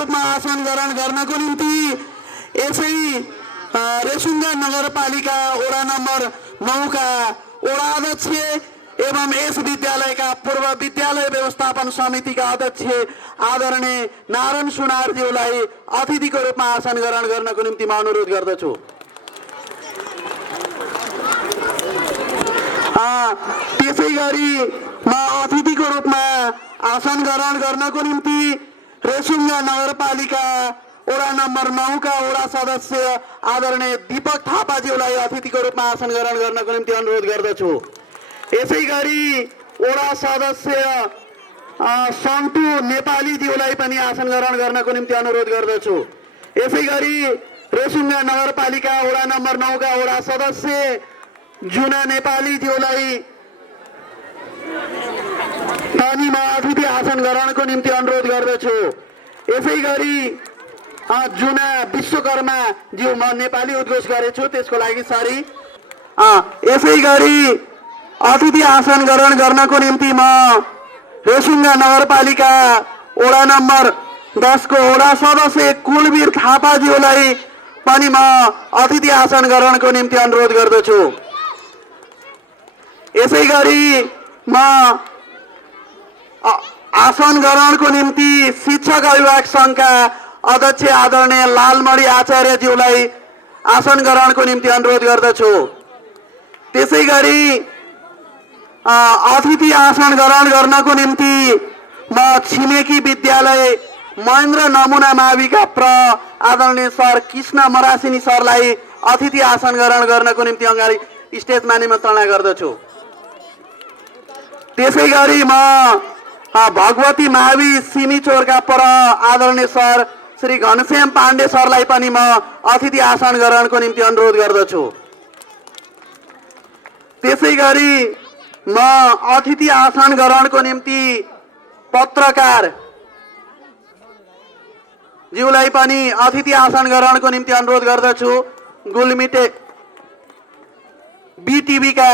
रूपमा आसन ग्रहण गर्नको निम्ति यसै रेसुङ्गा नगरपालिका वडा नम्बर 9 का वडा अध्यक्ष एवं यस विद्यालयका पूर्व विद्यालय व्यवस्थापन समितिका अध्यक्ष आदरणीय नारायण सुनारज्यूलाई अतिथिको रूपमा आसन ग्रहण गर्नको निम्ति म अनुरोध गर्दछु। त्यसै गरी म अतिथिको रूपमा आसन ग्रहण गर्नको निम्ति रेसुङ्गा नगरपालिका वडा नम्बर 9 का वडा सदस्य आदरणीय दीपक थापाज्यूलाई अतिथिको रूपमा आसन ग्रहण गर्नको निम्ति अनुरोध गर्दछु। यसै गरी वडा सदस्य सन्तु नेपालीज्यूलाई पनि आसन ग्रहण गर्नको निम्ति अनुरोध गर्दछु। यसै गरी रेसुङ्गा नगरपालिका वडा नम्बर 9 का वडा सदस्य जुना नेपालीज्यूलाई पनि म अतिथि आसन ग्रहणको निम्ति अनुरोध गर्दछु। यसै गरी जुना विश्वकर्मा ज्यू म नेपाली उद्घोष गरेछु, त्यसको लागि सरी। यसै गरी अतिथि आसन ग्रहण गर्नको निम्ति म रेसुङ्गा नगरपालिका वडा नम्बर 10 को वडा सदस्य कुलवीर थापाज्यूलाई पनि म अतिथि आसन ग्रहणको निम्ति अनुरोध गर्दछु। यसै गरी म आसन ग्रहणको निम्ति शिक्षक अभिभावक संघका अध्यक्ष आदरणीय लालमणि आचार्यज्यूलाई आसन ग्रहणको निम्ति अनुरोध गर्दछु। त्यसै गरी अतिथि आसन ग्रहण गर्नको निम्ति म छिमेकी विद्यालय महेन्द्र नमुना माविका प्र आदरणीय सर कृष्ण मरासिनी सरलाई अतिथि आसन ग्रहण गर्नको निम्ति अगाडि स्टेजमा निमन्त्रणा गर्दछु। त्यसै गरी म भगवती मावि सिमीचोरका पर आदरणीय सर श्री घनश्याम पाण्डे सरलाई पनि म अतिथि आसन ग्रहणको निम्ति अनुरोध गर्दछु। त्यसै गरी म अतिथि आसन ग्रहणको निम्ति पत्रकार ज्यूलाई पनि अतिथि आसन ग्रहणको निम्ति अनुरोध गर्दछु। गुल्मीटे बीटीवी का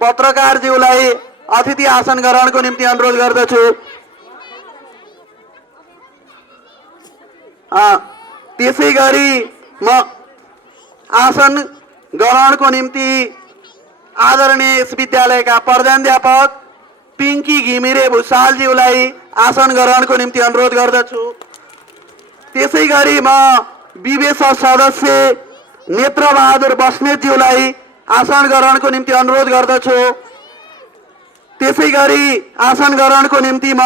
पत्रकार ज्यूलाई अतिथि आसन ग्रहणको निम्ति अनुरोध गर्दछु। त्यसै गरी म आसन ग्रहणको निम्ति आदरणीय यस विद्यालयका प्रधानाध्यापक पिङ्की घिमिरे भुषालज्यूलाई आसन ग्रहणको निम्ति अनुरोध गर्दछु। त्यसै गरी म विवेश सदस्य नेत्रबहादुर बस्नेतज्यूलाई आसन ग्रहणको निम्ति अनुरोध गर्दछु। त्यसै गरी आसन ग्रहणको निम्ति म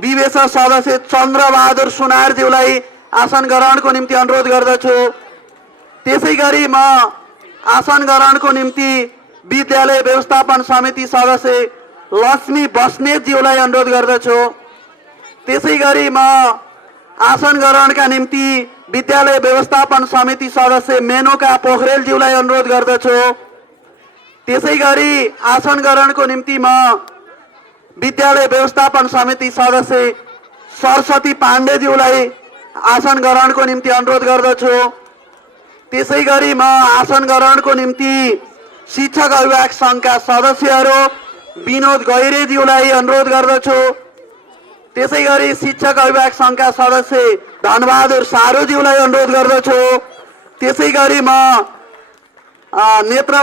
विवेश सदस्य चन्द्रबहादुर सुनारज्यूलाई आसन ग्रहणको निम्ति अनुरोध गर्दछु। त्यसै गरी म आसन ग्रहणको निम्ति विद्यालय व्यवस्थापन समिति सदस्य लक्ष्मी बस्नेतज्यूलाई अनुरोध गर्दछु। त्यसै गरी म आसन ग्रहणका निम्ति विद्यालय व्यवस्थापन समिति सदस्य मेनका पोखरेलज्यूलाई अनुरोध गर्दछु। त्यसै गरी आसन ग्रहणको निम्ति म विद्यालय व्यवस्थापन समिति सदस्य सरस्वती पाण्डेज्यूलाई आसन ग्रहणको निम्ति अनुरोध गर्दछु। त्यसै गरी म आसन ग्रहणको निम्ति शिक्षक अभिभावक संघका सदस्यहरू विनोद गैरेज्यूलाई अनुरोध गर्दछु। त्यसै गरी शिक्षक अभिभावक संघका सदस्य धनबहादुर सारूज्यूलाई अनुरोध गर्दछु। त्यसै गरी म नेत्र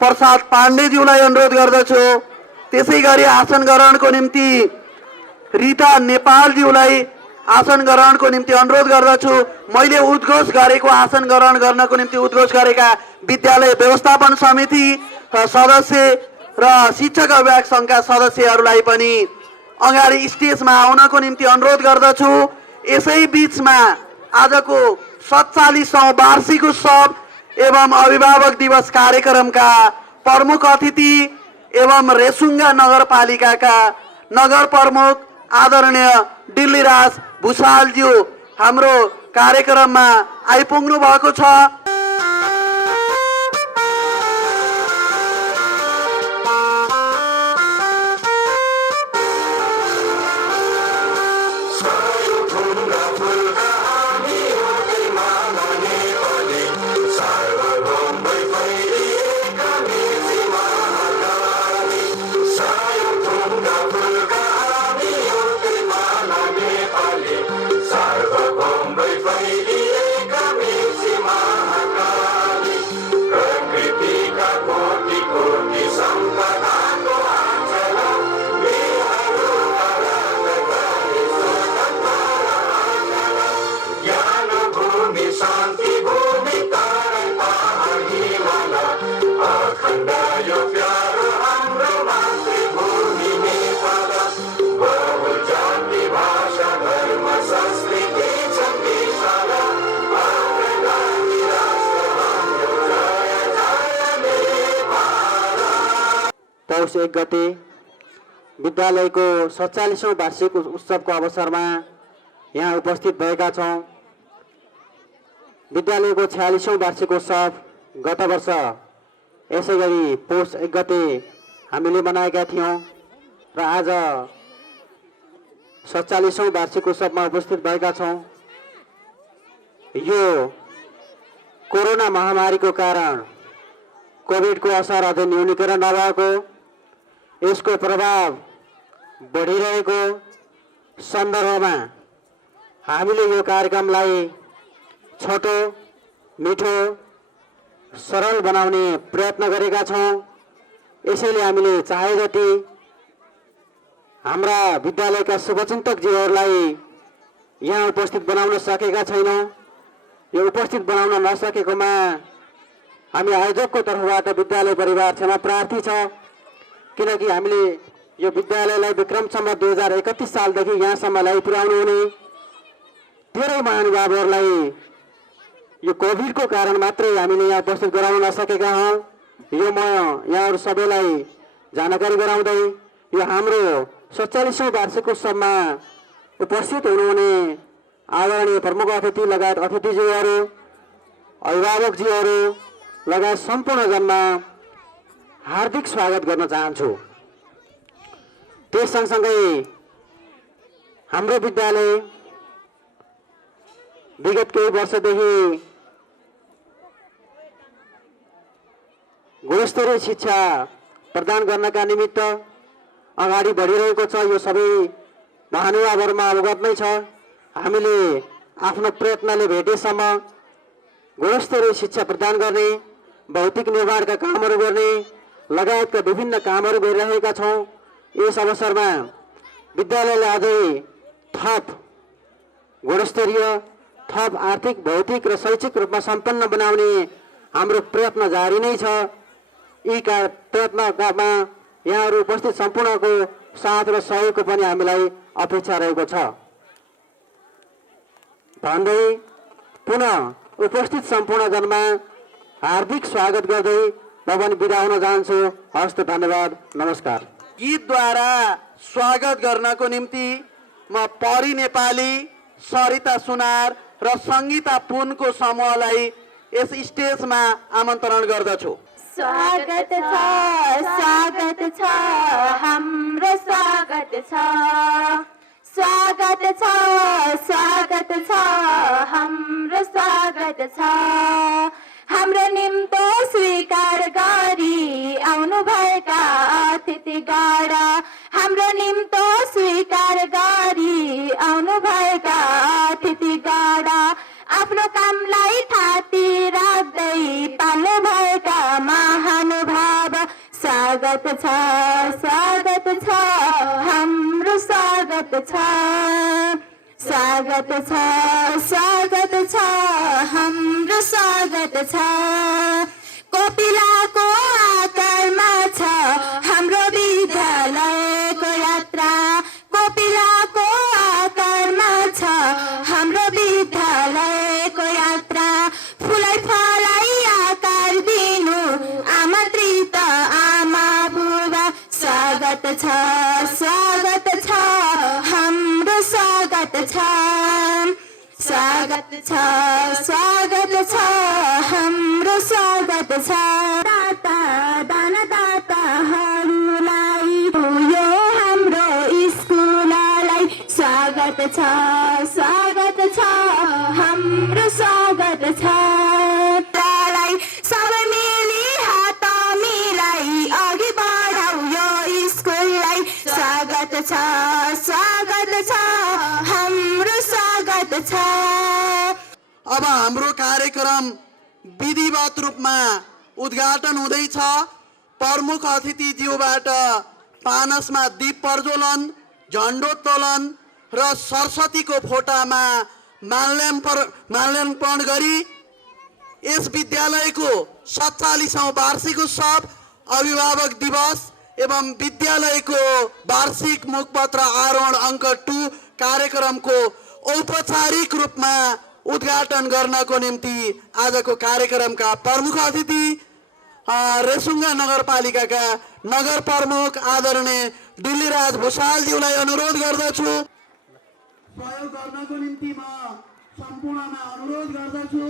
प्रसाद पाण्डेज्यूलाई अनुरोध गर्दछु। त्यसै गरी आसन ग्रहणको निम्ति रीता नेपालज्यूलाई आसन ग्रहणको निम्ति अनुरोध गर्दछु। मैले उद्घोष गरेको आसन ग्रहण गर्नको निम्ति उद्घोष गरेका विद्यालय व्यवस्थापन समिति सदस्य र शिक्षक अभिभावक संघका सदस्यहरूलाई पनि अगाडि स्टेजमा आउनको निम्ति अनुरोध गर्दछु। यसै बीचमा आजको 47औं वार्षिक उत्सव एवं अभिभावक दिवस कार्यक्रमका प्रमुख अतिथि एवं रेसुङ्गा नगरपालिकाका नगर प्रमुख आदरणीय दिल्लीराज भुषालज्यू हाम्रो कार्यक्रममा आइपुग्नु भएको छ। पौष 1 गते विद्यालयको 47औं वार्षिक उत्सवको अवसरमा यहाँ उपस्थित भएका छौं। विद्यालयको 46औं वार्षिक उत्सव गत वर्ष यसै गरी पौष 1 गते हामीले मनाएका थियौं र आज 47औं वार्षिक उत्सवमा उपस्थित भएका छौं। यो कोरोना महामारीको कारण कोभिडको असर अझै न्यूनीकरण नभएको, यसको प्रभाव बढिरहेको सन्दर्भमा हामीले यो कार्यक्रमलाई छोटो, मिठो, सरल बनाउने प्रयत्न गरेका छौं। यसैले हामीले चाहे जति हाम्रा विद्यालयका शुभचिन्तकज्यूहरूलाई यहाँ उपस्थित बनाउन सकेका छैनौं। यो उपस्थित बनाउन नसकेकोमा हामी आयोजकको तर्फबाट विद्यालय परिवार क्षमा प्रार्थी छ, किनकि हामीले यो विद्यालयलाई विक्रमसम्म 2031 सालदेखि यहाँसम्म ल्याइपुर्याउनु हुने धेरै महानुभावहरूलाई यो कोभिडको कारण मात्रै हामीले यहाँ उपस्थित गराउन नसकेका हौं। यो म यहाँहरू सबैलाई जानकारी गराउँदै यो हाम्रो 47औं वार्षिक उत्सवमा उपस्थित हुनुहुने आदरणीय प्रमुख अतिथि लगायत अतिथिज्यूहरू, अभिभावकज्यूहरू लगायत सम्पूर्ण जनमा हार्दिक स्वागत गर्न चाहन्छु। त्यस सँगसँगै हाम्रो विद्यालय विगत केही वर्षदेखि गुणस्तरीय शिक्षा प्रदान गर्नका निमित्त अगाडि बढिरहेको छ। यो सबै महानुभावहरूमा अवगत नै छ। हामीले आफ्नो प्रयत्नले भेटेसम्म गुणस्तरीय शिक्षा प्रदान गर्ने, भौतिक निर्माणका कामहरू गर्ने लगायतका विभिन्न कामहरू गरिरहेका छौं। यस अवसरमा विद्यालयले अझै थप गुणस्तरीय, थप आर्थिक, भौतिक र शैक्षिक रूपमा सम्पन्न बनाउने हाम्रो प्रयत्न जारी नै छ। यी प्रयत्नमा यहाँहरू उपस्थित सम्पूर्णको साथ र सहयोगको पनि हामीलाई अपेक्षा रहेको छ भन्दै पुनः उपस्थित सम्पूर्ण जनमा हार्दिक स्वागत गर्दै म पनि बिदा हुन चाहन्छु। हस्त, धन्यवाद, नमस्कार। गीतद्वारा स्वागत गर्नको निम्ति म परी नेपाली, सरिता सुनार र सङ्गीता पुनको समूहलाई यस स्टेजमा आमन्त्रण गर्दछु। स्वागत छ हाम्रो स्वागत छ, स्वागत छ हाम्रो स्वागत छ। हाम्रो निम्तो स्वीकार गरी आउनु भएका अतिथिगण, हाम्रो निम्तो स्वीकार गरी आउनु भएका अतिथिगण, आफ्नो कामलाई थाती राख्दै पाल्नु भएका महानुभाव, स्वागत छ हाम्रो स्वागत छ, स्वागत छ हाम्रो स्वागत छ। कोपिलाको आकारमा छ हाम्रो विद्यालयको यात्रा, कोपिलाको आकारमा छ हाम्रो विद्यालयको यात्रा। फुलाई फलाई आकार दिनु आमन्त्रित आमा बुबा, स्वागत छ हाम्रो स्वागत छ, स्वागत छ हाम्रो स्वागत छ। दाता दानदाताहरूलाई यो हाम्रो स्कुललाई स्वागत छ हाम्रो स्वागत छ। सबै मिली हात मिलाई अघि बढाउ यो स्कुललाई, स्वागत छ हाम्रो स्वागत छ। अब हाम्रो कार्यक्रम विधिवत रूपमा उद्घाटन हुँदैछ। प्रमुख अतिथिज्यूबाट पानसमा दीप प्रज्वलन, झण्डोत्तोलन र सरस्वतीको फोटामा माल्यार्पण गरी यस विद्यालयको 47औं वार्षिक उत्सव, अभिभावक दिवस एवं विद्यालयको वार्षिक मुखपत्र आरोहण अङ्क 2 कार्यक्रमको औपचारिक रूपमा उद्घाटन गर्नको निम्ति आजको कार्यक्रमका प्रमुख अतिथि रेसुङ्गा नगरपालिकाका नगर प्रमुख आदरणीय दिल्लीराज भुषालज्यूलाई अनुरोध गर्दछु। सहयोग गर्नको निम्ति म सम्पूर्णमा अनुरोध गर्दछु।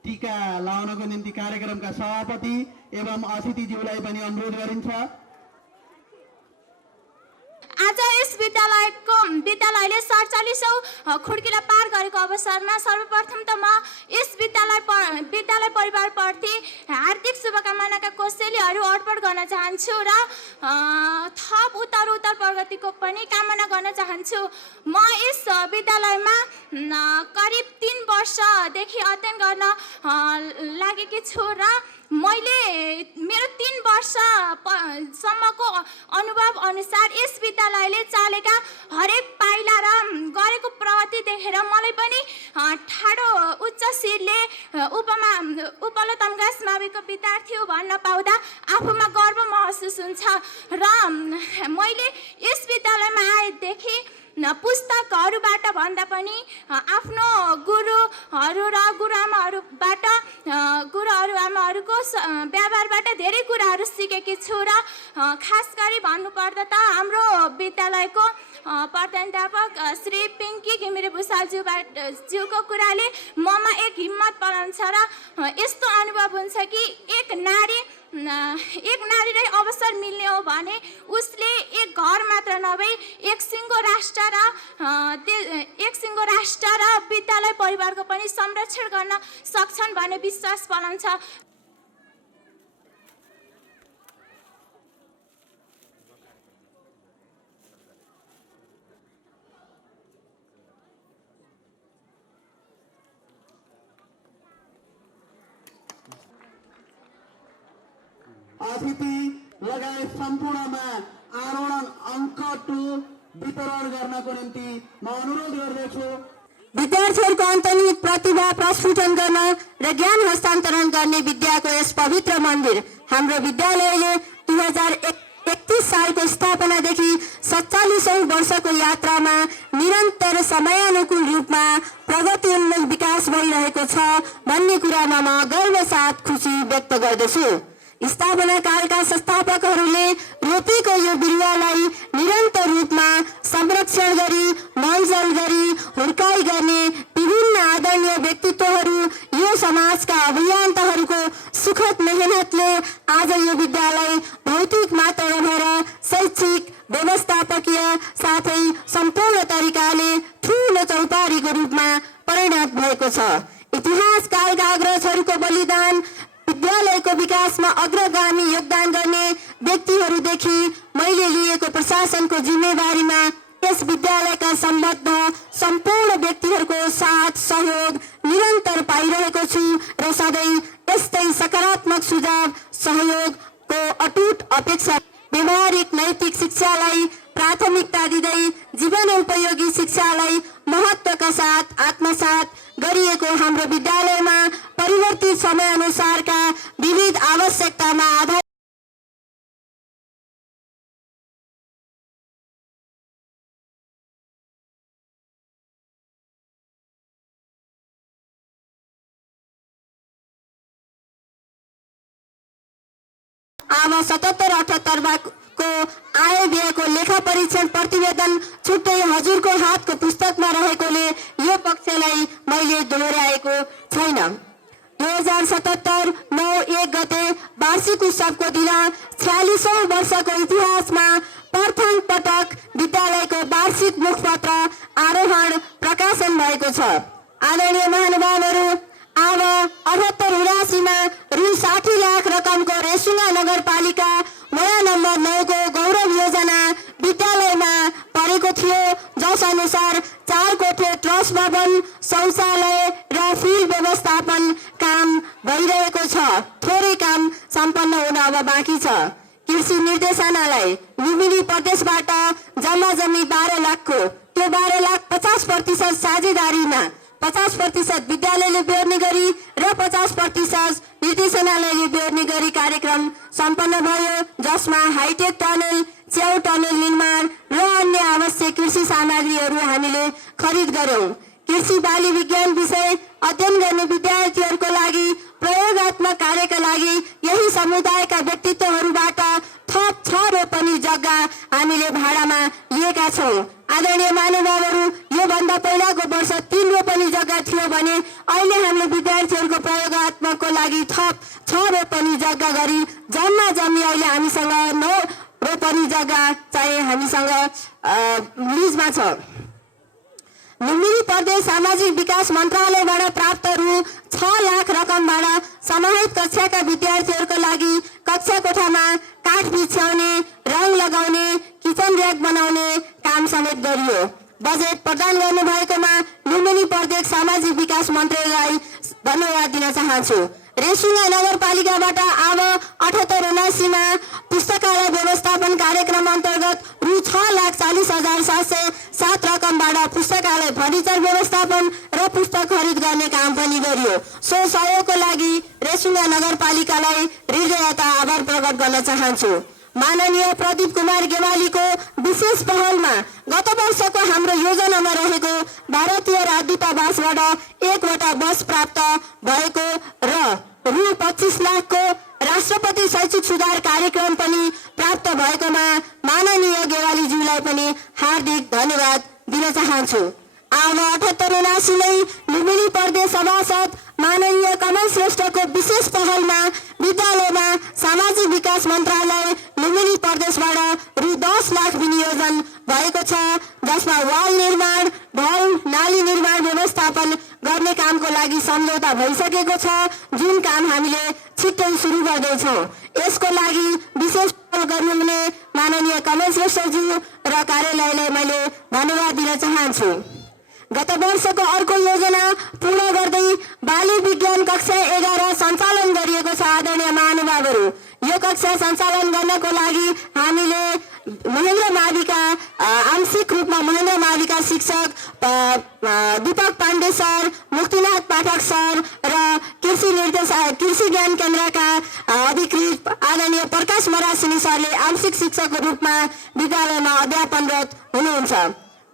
टीका लाउनको निम्ति कार्यक्रमका सभापति एवं अतिथिज्यूलाई पनि अनुरोध गरिन्छ। आज यस विद्यालयले 47औं खुड्किला पार गरेको अवसरमा सर्वप्रथम त म यस विद्यालय परिवारप्रति हार्दिक शुभकामनाका कोसेलीहरू अर्पण गर्न चाहन्छु र थप उत्तर प्रगतिको पनि कामना गर्न चाहन्छु। म यस विद्यालयमा करिब 3 वर्षदेखि अध्ययन गर्न लागेकी छु र मैले मेरो 3 वर्षसम्मको अनुभव अनुसार यस विद्यालयले चालेका हरेक पाइला र गरेको प्रगति देखेर मलाई पनि ठाडो उच्च शिरले उपलतम गास माविको विद्यार्थी हो भन्न पाउँदा आफूमा गर्व महसुस हुन्छ र मैले यस विद्यालयमा आएदेखि पुस्तकहरूबाट भन्दा पनि आफ्नो गुरुहरू र गुरुआमाहरूको व्यवहारबाट धेरै कुराहरू सिकेकी छु र खास गरी भन्नुपर्दा त हाम्रो विद्यालयको प्रधानाध्यापक श्री पिङ्की घिमिरे भुषालज्यूको कुराले ममा एक हिम्मत पलाउँछ र यस्तो अनुभव हुन्छ कि एक नारीलाई अवसर मिल्ने हो भने उसले एक घर मात्र नभई एक सिङ्गो राष्ट्र र विद्यालय परिवारको पनि संरक्षण गर्न सक्छन् भन्ने विश्वास पलाउँछ। अतिथि लगायत सम्पूर्णमा आरोहण अङ्क 2 वितरण गर्नको निम्ति म अनुरोध गर्दछु। विद्यार्थीहरूको अन्तर्निहित प्रतिभा प्रस्फुटन गर्न र ज्ञान हस्तान्तरण गर्ने विद्याको यस पवित्र मन्दिर हाम्रो विद्यालयले 2031 सालको स्थापनादेखि 47औं वर्षको यात्रामा निरन्तर समयानुकूल रूपमा प्रगतिउन्मुख विकास भइरहेको छ भन्ने कुरामा म गर्व साथ खुसी व्यक्त गर्दछु। स्थापना कालका संस्थापकहरूले रोपेको यो बिरुवालाई निरन्तर रूपमा संरक्षण गरी मलजल गरी हुर्काई गर्ने विभिन्न आदरणीय व्यक्तित्वहरू यो समाजका अभियन्ताहरूको सुखद मेहनतले आज यो विद्यालय भौतिक मात्र नभएर शैक्षिक व्यवस्थापकीय साथै सम्पूर्ण तरिकाले ठूलो चौतारीको रूपमा परिणत भएको छ। इतिहास कालका अग्रजहरूको बलिदान विद्यालयको विकासमा अग्रगामी योगदान गर्ने व्यक्तिहरूदेखि मैले लिएको प्रशासनको जिम्मेवारीमा यस विद्यालयका सम्बद्ध सम्पूर्ण व्यक्तिहरूको साथ सहयोग निरन्तर पाइरहेको छु र सधैँ यस्तै सकारात्मक सुझाव सहयोगको अटुट अपेक्षा व्यवहारिक नैतिक शिक्षालाई प्राथमिकता दिँदै जीवनोपयोगी शिक्षालाई महत्त्वका साथ आत्मसात गरिएको हाम्रो विद्यालयमा परिवर्तित समयअनुसारका विविध आवश्यकतामा आधार आमा 77-78 को आय व्ययको लेखा परीक्षण प्रतिवेदन छुट्टै हजुरको हातको पुस्तकमा रहेकोले यो पक्षलाई मैले दोहोर्याएको छैन। 2077-9-1 गते वार्षिक उत्सवको दिन 46औं वर्षको इतिहासमा प्रथम पटक विद्यालयको वार्षिक मुखपत्र आरोहण प्रकाशन भएको छ। आदरणीय महानुभावहरू, अब 78-79मा रु 60 लाख रकमको रेसुङ्गा नगरपालिका वडा नम्बर 9 को गौरव योजना विद्यालयमा परेको थियो, जस अनुसार 4 कोठे ट्रस्ट भवन, शौचालय र फिल्ड व्यवस्थापन काम भइरहेको छ। थोरै काम सम्पन्न हुन अब बाँकी छ। कृषि निर्देशनालय लुम्बिनी प्रदेशबाट जम्मा जम्मी 12 लाखको त्यो 12,50,000% साझेदारीमा 50% विद्यालयले बेहोर्ने गरी र 50% निर्देशनालयले बेहोर्ने गरी कार्यक्रम सम्पन्न भयो, जसमा हाइटेक टनल, च्याउ टनल निर्माण र अन्य आवश्यक कृषि सामग्रीहरू हामीले खरिद गर्यौं। कृषि बाली विज्ञान विषय अध्ययन गर्ने विद्यार्थीहरूको लागि प्रयोगात्मक कार्यका लागि यही समुदायका व्यक्तित्वहरूबाट थप 6 रोपनी जग्गा हामीले भाडामा लिएका छौं। आदरणीय महानुभावहरू, यो भन्दा पहिलाको वर्ष 3 रोपनी जग्गा थियो भने अहिले हामीले विद्यार्थीहरूको प्रयोगात्मकको लागि थप 6 रोपनी जग्गा गरी जम्मी अहिले हामीसँग 9 रोपनी जग्गा चाहिँ हामीसँग लिजमा छ। लुम्बिनी प्रदेश सामाजिक विकास मन्त्रालयबाट प्राप्त रु 6 लाख रकमबाट समाहित कक्षाका विद्यार्थीहरूको लागि कक्षा कोठामा काठ बिछ्याउने, रङ लगाउने, किचन र्याक बनाउने काम समेत गरियो। बजेट प्रदान गर्नुभएकोमा लुम्बिनी प्रदेश सामाजिक विकास मन्त्रीलाई धन्यवाद दिन चाहन्छु। रेसुङ्गा नगरपालिकाबाट अब 7879मा पुस्तकालय व्यवस्थापन कार्यक्रम अन्तर्गत रु 6,40,707 रकमबाट पुस्तकालय फर्निचर व्यवस्थापन र पुस्तक खरिद गर्ने काम पनि गरियो। सो सहयोगको लागि रेसुङ्गा नगरपालिकालाई हृदयतः आभार प्रकट गर्न चाहन्छु। माननीय प्रदीप कुमार गेवालीको विशेष पहलमा गत वर्षको हाम्रो योजनामा रहेको भारतीय राजदूतावासबाट 1वटा बस प्राप्त भएको र रु 25 लाखको राष्ट्रपति शैक्षिक सुधार कार्यक्रम पनि प्राप्त भएकोमा माननीय गेवालीज्यूलाई पनि हार्दिक धन्यवाद दिन चाहन्छु। अब 7879 नै लुम्बिनी प्रदेश सभासद माननीय कमल श्रेष्ठको विशेष पहलमा विद्यालयमा सामाजिक विकास मन्त्रालय लुम्बिनी प्रदेशबाट रु 10 लाख विनियोजन भएको छ, जसमा वाल निर्माण, ढल नाली निर्माण व्यवस्थापन गर्ने कामको लागि सम्झौता भइसकेको छ, जुन काम हामीले छिट्टै सुरु गर्दैछौँ। यसको लागि विशेष पहल गर्नुहुने माननीय कमल श्रेष्ठज्यू र कार्यालयलाई मैले धन्यवाद दिन चाहन्छु। गत वर्षको अर्को योजना पूर्ण गर्दै बाली विज्ञान कक्षा 11 सञ्चालन गरिएको छ। आदरणीय महानुभावहरू, यो कक्षा सञ्चालन गर्नको लागि हामीले महेन्द्र माविका आंशिक रूपमा महेन्द्र माविका शिक्षक दीपक पाण्डे सर, मुक्तिनाथ पाठक सर र कृषि ज्ञान केन्द्रका अधिकृत आदरणीय प्रकाश मरासिनी सरले आंशिक शिक्षकको रूपमा विद्यालयमा अध्यापनरत हुनुहुन्छ।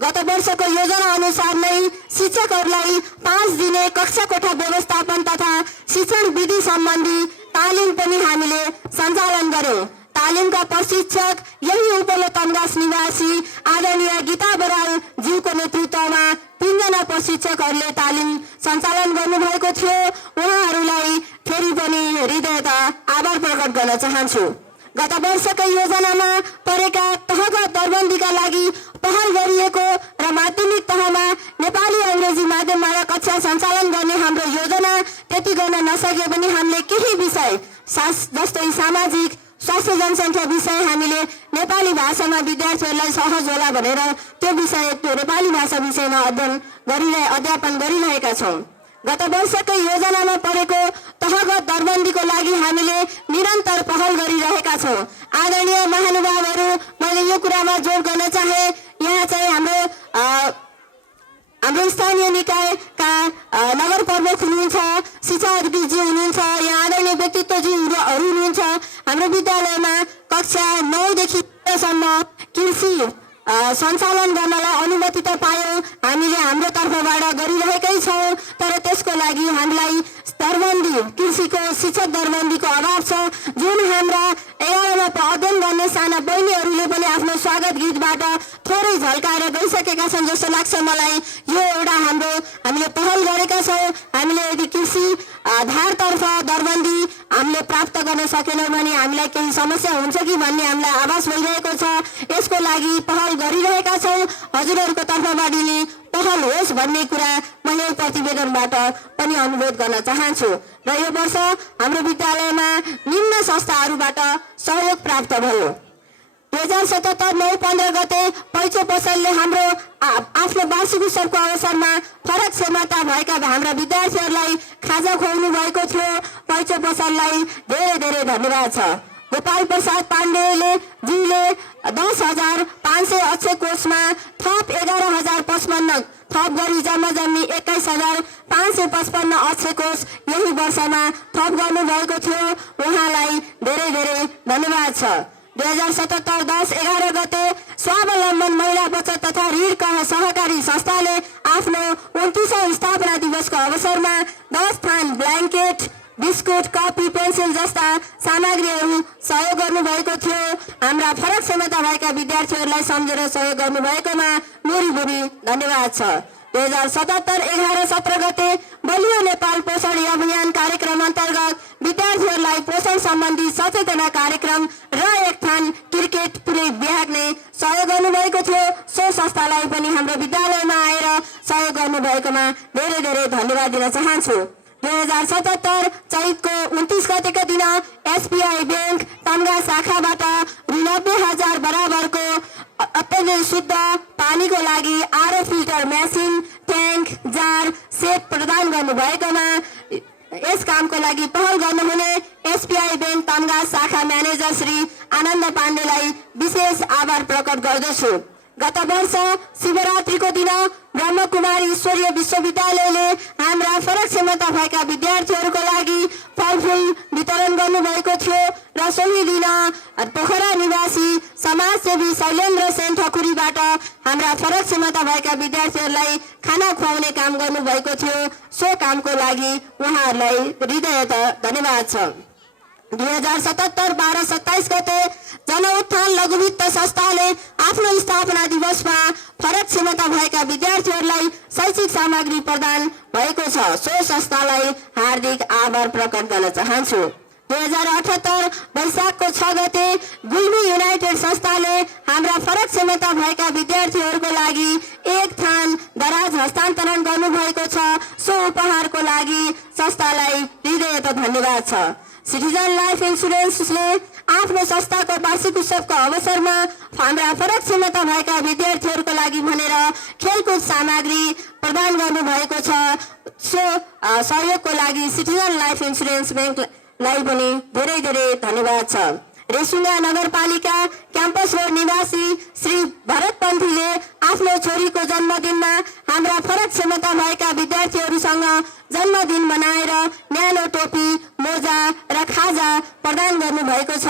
गत वर्षको योजना अनुसार नै शिक्षकहरूलाई 5 दिने कक्षा कोठा व्यवस्थापन तथा शिक्षण विधि सम्बन्धी तालिम पनि हामीले सञ्चालन गर्यौं। तालिमका प्रशिक्षक यही उपल्लो तमघास निवासी आदरणीय गीता बराल ज्यूको नेतृत्वमा 3 जना प्रशिक्षकहरूले तालिम सञ्चालन गर्नुभएको थियो। उहाँहरूलाई फेरि पनि हृदयतः आभार प्रकट गर्न चाहन्छु। गत वर्षकै योजनामा परेका तहगत दरबन्दीका लागि पहल गरिएको र माध्यमिक तहमा नेपाली अङ्ग्रेजी माध्यमबाट कक्षा सञ्चालन गर्ने हाम्रो योजना त्यति गर्न नसके पनि हामीले केही विषय जस्तै सामाजिक, स्वास्थ्य, जनसङ्ख्या विषय हामीले नेपाली भाषामा विद्यार्थीहरूलाई सहज होला भनेर त्यो नेपाली भाषा विषयमा अध्यापन गरिरहेका छौँ। गत वर्षकै योजनामा परेको तहगत दरबन्दीको लागि हामीले निरन्तर पहल गरिरहेका छौँ। आदरणीय महानुभावहरू, मैले यो कुरामा जोड गर्न चाहे, यहाँ चाहिँ हाम्रो स्थानीय निकायका नगर प्रमुख हुनुहुन्छ, शिक्षा अधिकृतज्यू हुनुहुन्छ, यहाँ आदरणीय व्यक्तित्वज्यूहरू हुनुहुन्छ। हाम्रो विद्यालयमा कक्षा 9 देखि 12 सम्म कृषि सञ्चालन गर्नलाई अनुमति त पायौँ, हामीले हाम्रो तर्फबाट गरिरहेकै छौँ, तर त्यसको लागि हामीलाई दरबन्दी, कृषिको शिक्षक दरबन्दीको अभाव छ, जुन हाम्रा 11मा अध्ययन गर्ने साना बहिनीहरूले पनि आफ्नो स्वागत गीतबाट थोरै झल्काएर गइसकेका छन् जस्तो लाग्छ मलाई। यो एउटा हामीले पहल गरेका छौँ। हामीले यदि कृषि धारतर्फ दरबन्दी हामीले प्राप्त गर्न सकेनौँ भने हामीलाई केही समस्या हुन्छ कि भन्ने हामीलाई आभास भइरहेको छ। यसको लागि पहल गरिरहेका छौँ। हजुरहरूको तर्फबाट नै पहल होस् भन्ने कुरा मैले प्रतिवेदनबाट पनि अनुरोध गर्न चाहन्छु। र यो वर्ष हाम्रो विद्यालयमा निम्न संस्थाहरूबाट सहयोग प्राप्त भयो। 2077 9 15 गते पैचो पसलले हाम्रो आफ्नो वार्षिक उत्सवको अवसरमा फरक क्षमता भएका हाम्रा विद्यार्थीहरूलाई खाजा खुवाउनु भएको थियो। पैचो पसललाई धेरै धेरै धन्यवाद छ। गोपाल प्रसाद पाण्डेले जीले 10,500 अक्षय कोषमा थप 11,055 थप गरी जम्मी 21,555 अक्षय कोष यही वर्षमा थप गर्नुभएको थियो। उहाँलाई धेरै धेरै धन्यवाद छ। 2077 10/11 गते स्वावलम्बन महिला बचत तथा ऋण सहकारी संस्थाले आफ्नो 29औं स्थापना दिवसको अवसरमा 10 थान ब्ल्याङ्केट, बिस्कुट, कपी, पेन्सिल जस्ता सामग्रीहरू सहयोग गर्नुभएको थियो। हाम्रा फरक क्षमता भएका विद्यार्थीहरूलाई सम्झेर सहयोग गर्नुभएकोमा मुरी धन्यवाद छ। 2077 11-17 गते बलियो नेपाल पोषण अभियान कार्यक्रम अन्तर्गत विद्यार्थीहरूलाई पोषण सम्बन्धी सचेतना कार्यक्रम र एक थान क्रिकेट पुरै ब्याग्ने सहयोग गर्नुभएको थियो। सो संस्थालाई पनि हाम्रो विद्यालयमा आएर सहयोग गर्नुभएकोमा धेरै धेरै धन्यवाद दिन चाहन्छु। 2077 चैतको 29 गतेका दिन एसबीआई बैंक तम्घा शाखाबाट 90,000 बराबरको अत्यन्तै शुद्ध पानीको लागि आरओ फिल्टर मेसिन, ट्याङ्क, जार सेट प्रदान गर्नुभएकोमा यस कामको लागि पहल गर्नुहुने एसबीआई बैंक तम्घा शाखा म्यानेजर श्री आनन्द पाण्डेलाई विशेष आभार प्रकट गर्दछु। गत वर्ष शिवरात्रिको दिन ब्रह्मकुमारी ईश्वरीय विश्वविद्यालयले हाम्रा फरक क्षमता भएका विद्यार्थीहरूको लागि फलफुल वितरण गर्नुभएको थियो र सोही दिन पोखरा निवासी समाजसेवी शैलेन्द्र सेन ठकुरीबाट हाम्रा फरक क्षमता भएका विद्यार्थीहरूलाई खाना खुवाउने काम गर्नुभएको थियो। सो कामको लागि उहाँहरूलाई हृदयतः धन्यवाद छ। 2077 12-27 गते जनउत्थान लघुवित्त संस्थाले आफ्नो स्थापना दिवसमा फरक क्षमता भएका विद्यार्थीहरूलाई शैक्षिक सामग्री प्रदान भएको छ। सो संस्थालाई हार्दिक आभार प्रकट गर्न चाहन्छु। 2078 वैशाखको 6 गते गुल्मी युनाइटेड संस्थाले हाम्रा फरक क्षमता भएका विद्यार्थीहरूको लागि एक थान दराज हस्तान्तरण गर्नुभएको छ। सो उपहारको लागि संस्थालाई हृदयतः धन्यवाद छ। सिटिजन लाइफ इन्सुरेन्सले आफ्नो संस्थाको वार्षिक उत्सवको अवसरमा हाम्रा फरक क्षमता भएका विद्यार्थीहरूको लागि भनेर खेलकुद सामग्री प्रदान गर्नुभएको छ। सो सहयोगको लागि सिटिजन लाइफ इन्सुरेन्स बैंकलाई पनि धेरै धेरै धन्यवाद छ। रेसुङ्गा नगरपालिका क्याम्पस रोड निवासी श्री भरत पन्थीले आफ्नो छोरीको जन्मदिनमा हाम्रा फरक क्षमता भएका विद्यार्थीहरूसँग जन्मदिन मनाएर न्यानो टोपी, मोजा र खाजा प्रदान गर्नुभएको छ।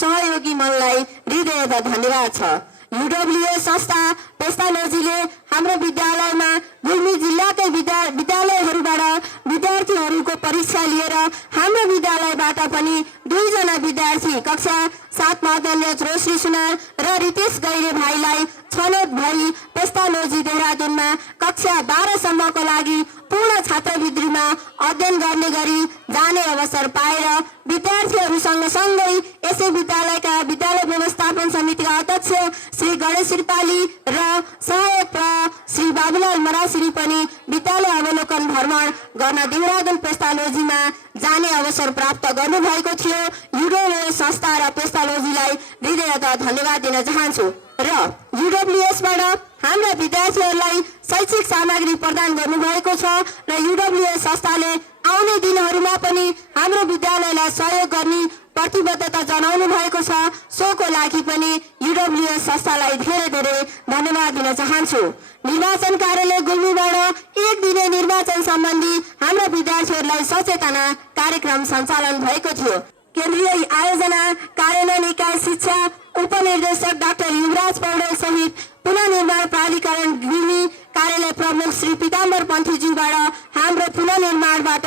सहयोगी मनलाई हृदयतः धन्यवाद छ। युडब्ल्युएस संस्था पेस्टालोजीले हाम्रो विद्यालयमा गुल्मी जिल्लाकै विद्यालयहरूबाट विद्यार्थीहरूको परीक्षा लिएर हाम्रो विद्यालयबाट पनि 2 जना विद्यार्थी कक्षा 7 मा अध्ययनरत रोश्री सुनार र रितेश गैरे भाइलाई छनौट भई पेस्टालोजी देहरादूनमा कक्षा 12 सम्मको लागि पूर्ण छात्रवृत्तिमा अध्ययन गर्ने गरी जाने अवसर पाएर विद्यार्थीहरूसँग सँगै यसै विद्यालयका विद्यालय व्यवस्थापन समितिका अध्यक्ष श्री गणेश श्रीपाली र सहायक श्री बाबुलाल मरासिनी पनि विद्यालय अवलोकन भ्रमण गर्न देहरादून पेस्टालोजीमा जाने अवसर प्राप्त गर्नुभएको थियो। युडब्ल्युएस संस्था र पेस्टालोजीलाई हृदयतः धन्यवाद दिन चाहन्छु र युडब्ल्युएसबाट हाम्रा विद्यार्थीहरूलाई शैक्षिक सामग्री प्रदान गर्नुभएको छ र युडब्ल्युएस संस्थाले आउने दिनहरूमा पनि हाम्रो विद्यालयलाई सहयोग गर्ने प्रतिबद्धता जनाउनु भएको छ। सोको लागि पनि युडब्ल्युएस संस्थालाई धेरै धेरै धन्यवाद दिन चाहन्छु। निर्वाचन कार्यालय गुल्मीबाट एक दिने निर्वाचन सम्बन्धी हाम्रा विद्यार्थीहरूलाई सचेतना कार्यक्रम सञ्चालन भएको थियो। केन्द्रीय आयोजना कार्यान्वयन इकाइ शिक्षा उपनिर्देशक डाक्टर युवराज पौडेल सहित पुनर्निर्माण प्राधिकरण गुल्मी कार्यालय प्रमुख श्री पिताम्बर पन्थीज्यूबाट हाम्रो पुनर्निर्माणबाट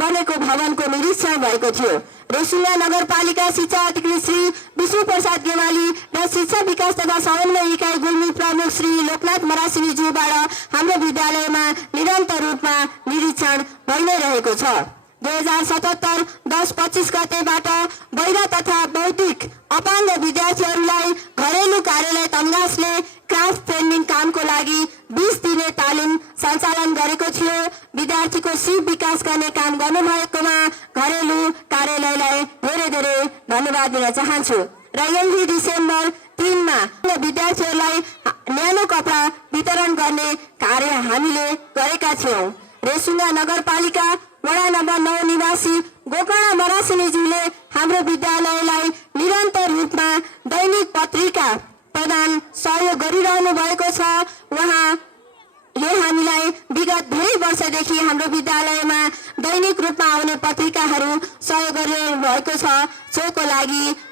बनेको भवनको निरीक्षण भएको थियो। रेसुङ्गा नगरपालिका शिक्षा अधिकारी श्री विष्णु प्रसाद गेवाली र शिक्षा विकास तथा समन्वय इकाइ गुल्मी प्रमुख श्री लोकनाथ मरासिनीज्यूबाट हाम्रो विद्यालयमा निरन्तर रूपमा निरीक्षण भइ नै रहेको छ। 2077 10-25 गतेबाट बहिरा तथा बौद्धिक अपाङ्ग विद्यार्थीहरूलाई घरेलु कार्यालय तम्घासले क्राफ्ट पेन्टिङ कामको लागि 20 दिने तालिम सञ्चालन गरेको थियो। विद्यार्थीको सिप विकास गर्ने काम गर्नुभएकोमा घरेलु कार्यालयलाई धेरै धेरै धन्यवाद दिन चाहन्छु र यही डिसेम्बर 3 मा विद्यार्थीहरूलाई न्यानो कपडा वितरण गर्ने कार्य हामीले गरेका थियौँ। रेसुङ्गा नगरपालिका वडा नम्बर 9 निवासी गोकर्ण मरासिनीज्यूले हाम्रो विद्यालयलाई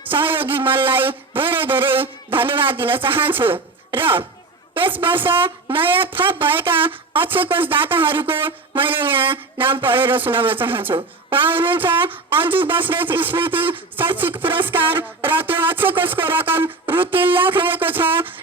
सहयोगी मनलाई धेरै धेरै धन्यवाद दिन चाहन्छु। र यस वर्ष नयाँ थप भएका अक्षय कोष दाताहरूको मैले यहाँ नाम पढेर सुनाउन चाहन्छु। उहाँ हुनुहुन्छ अन्जु बस्नेत स्मृति शैक्षिक पुरस्कार र त्यो अक्षय कोषको रकम रु 3 लाख रहेको छ।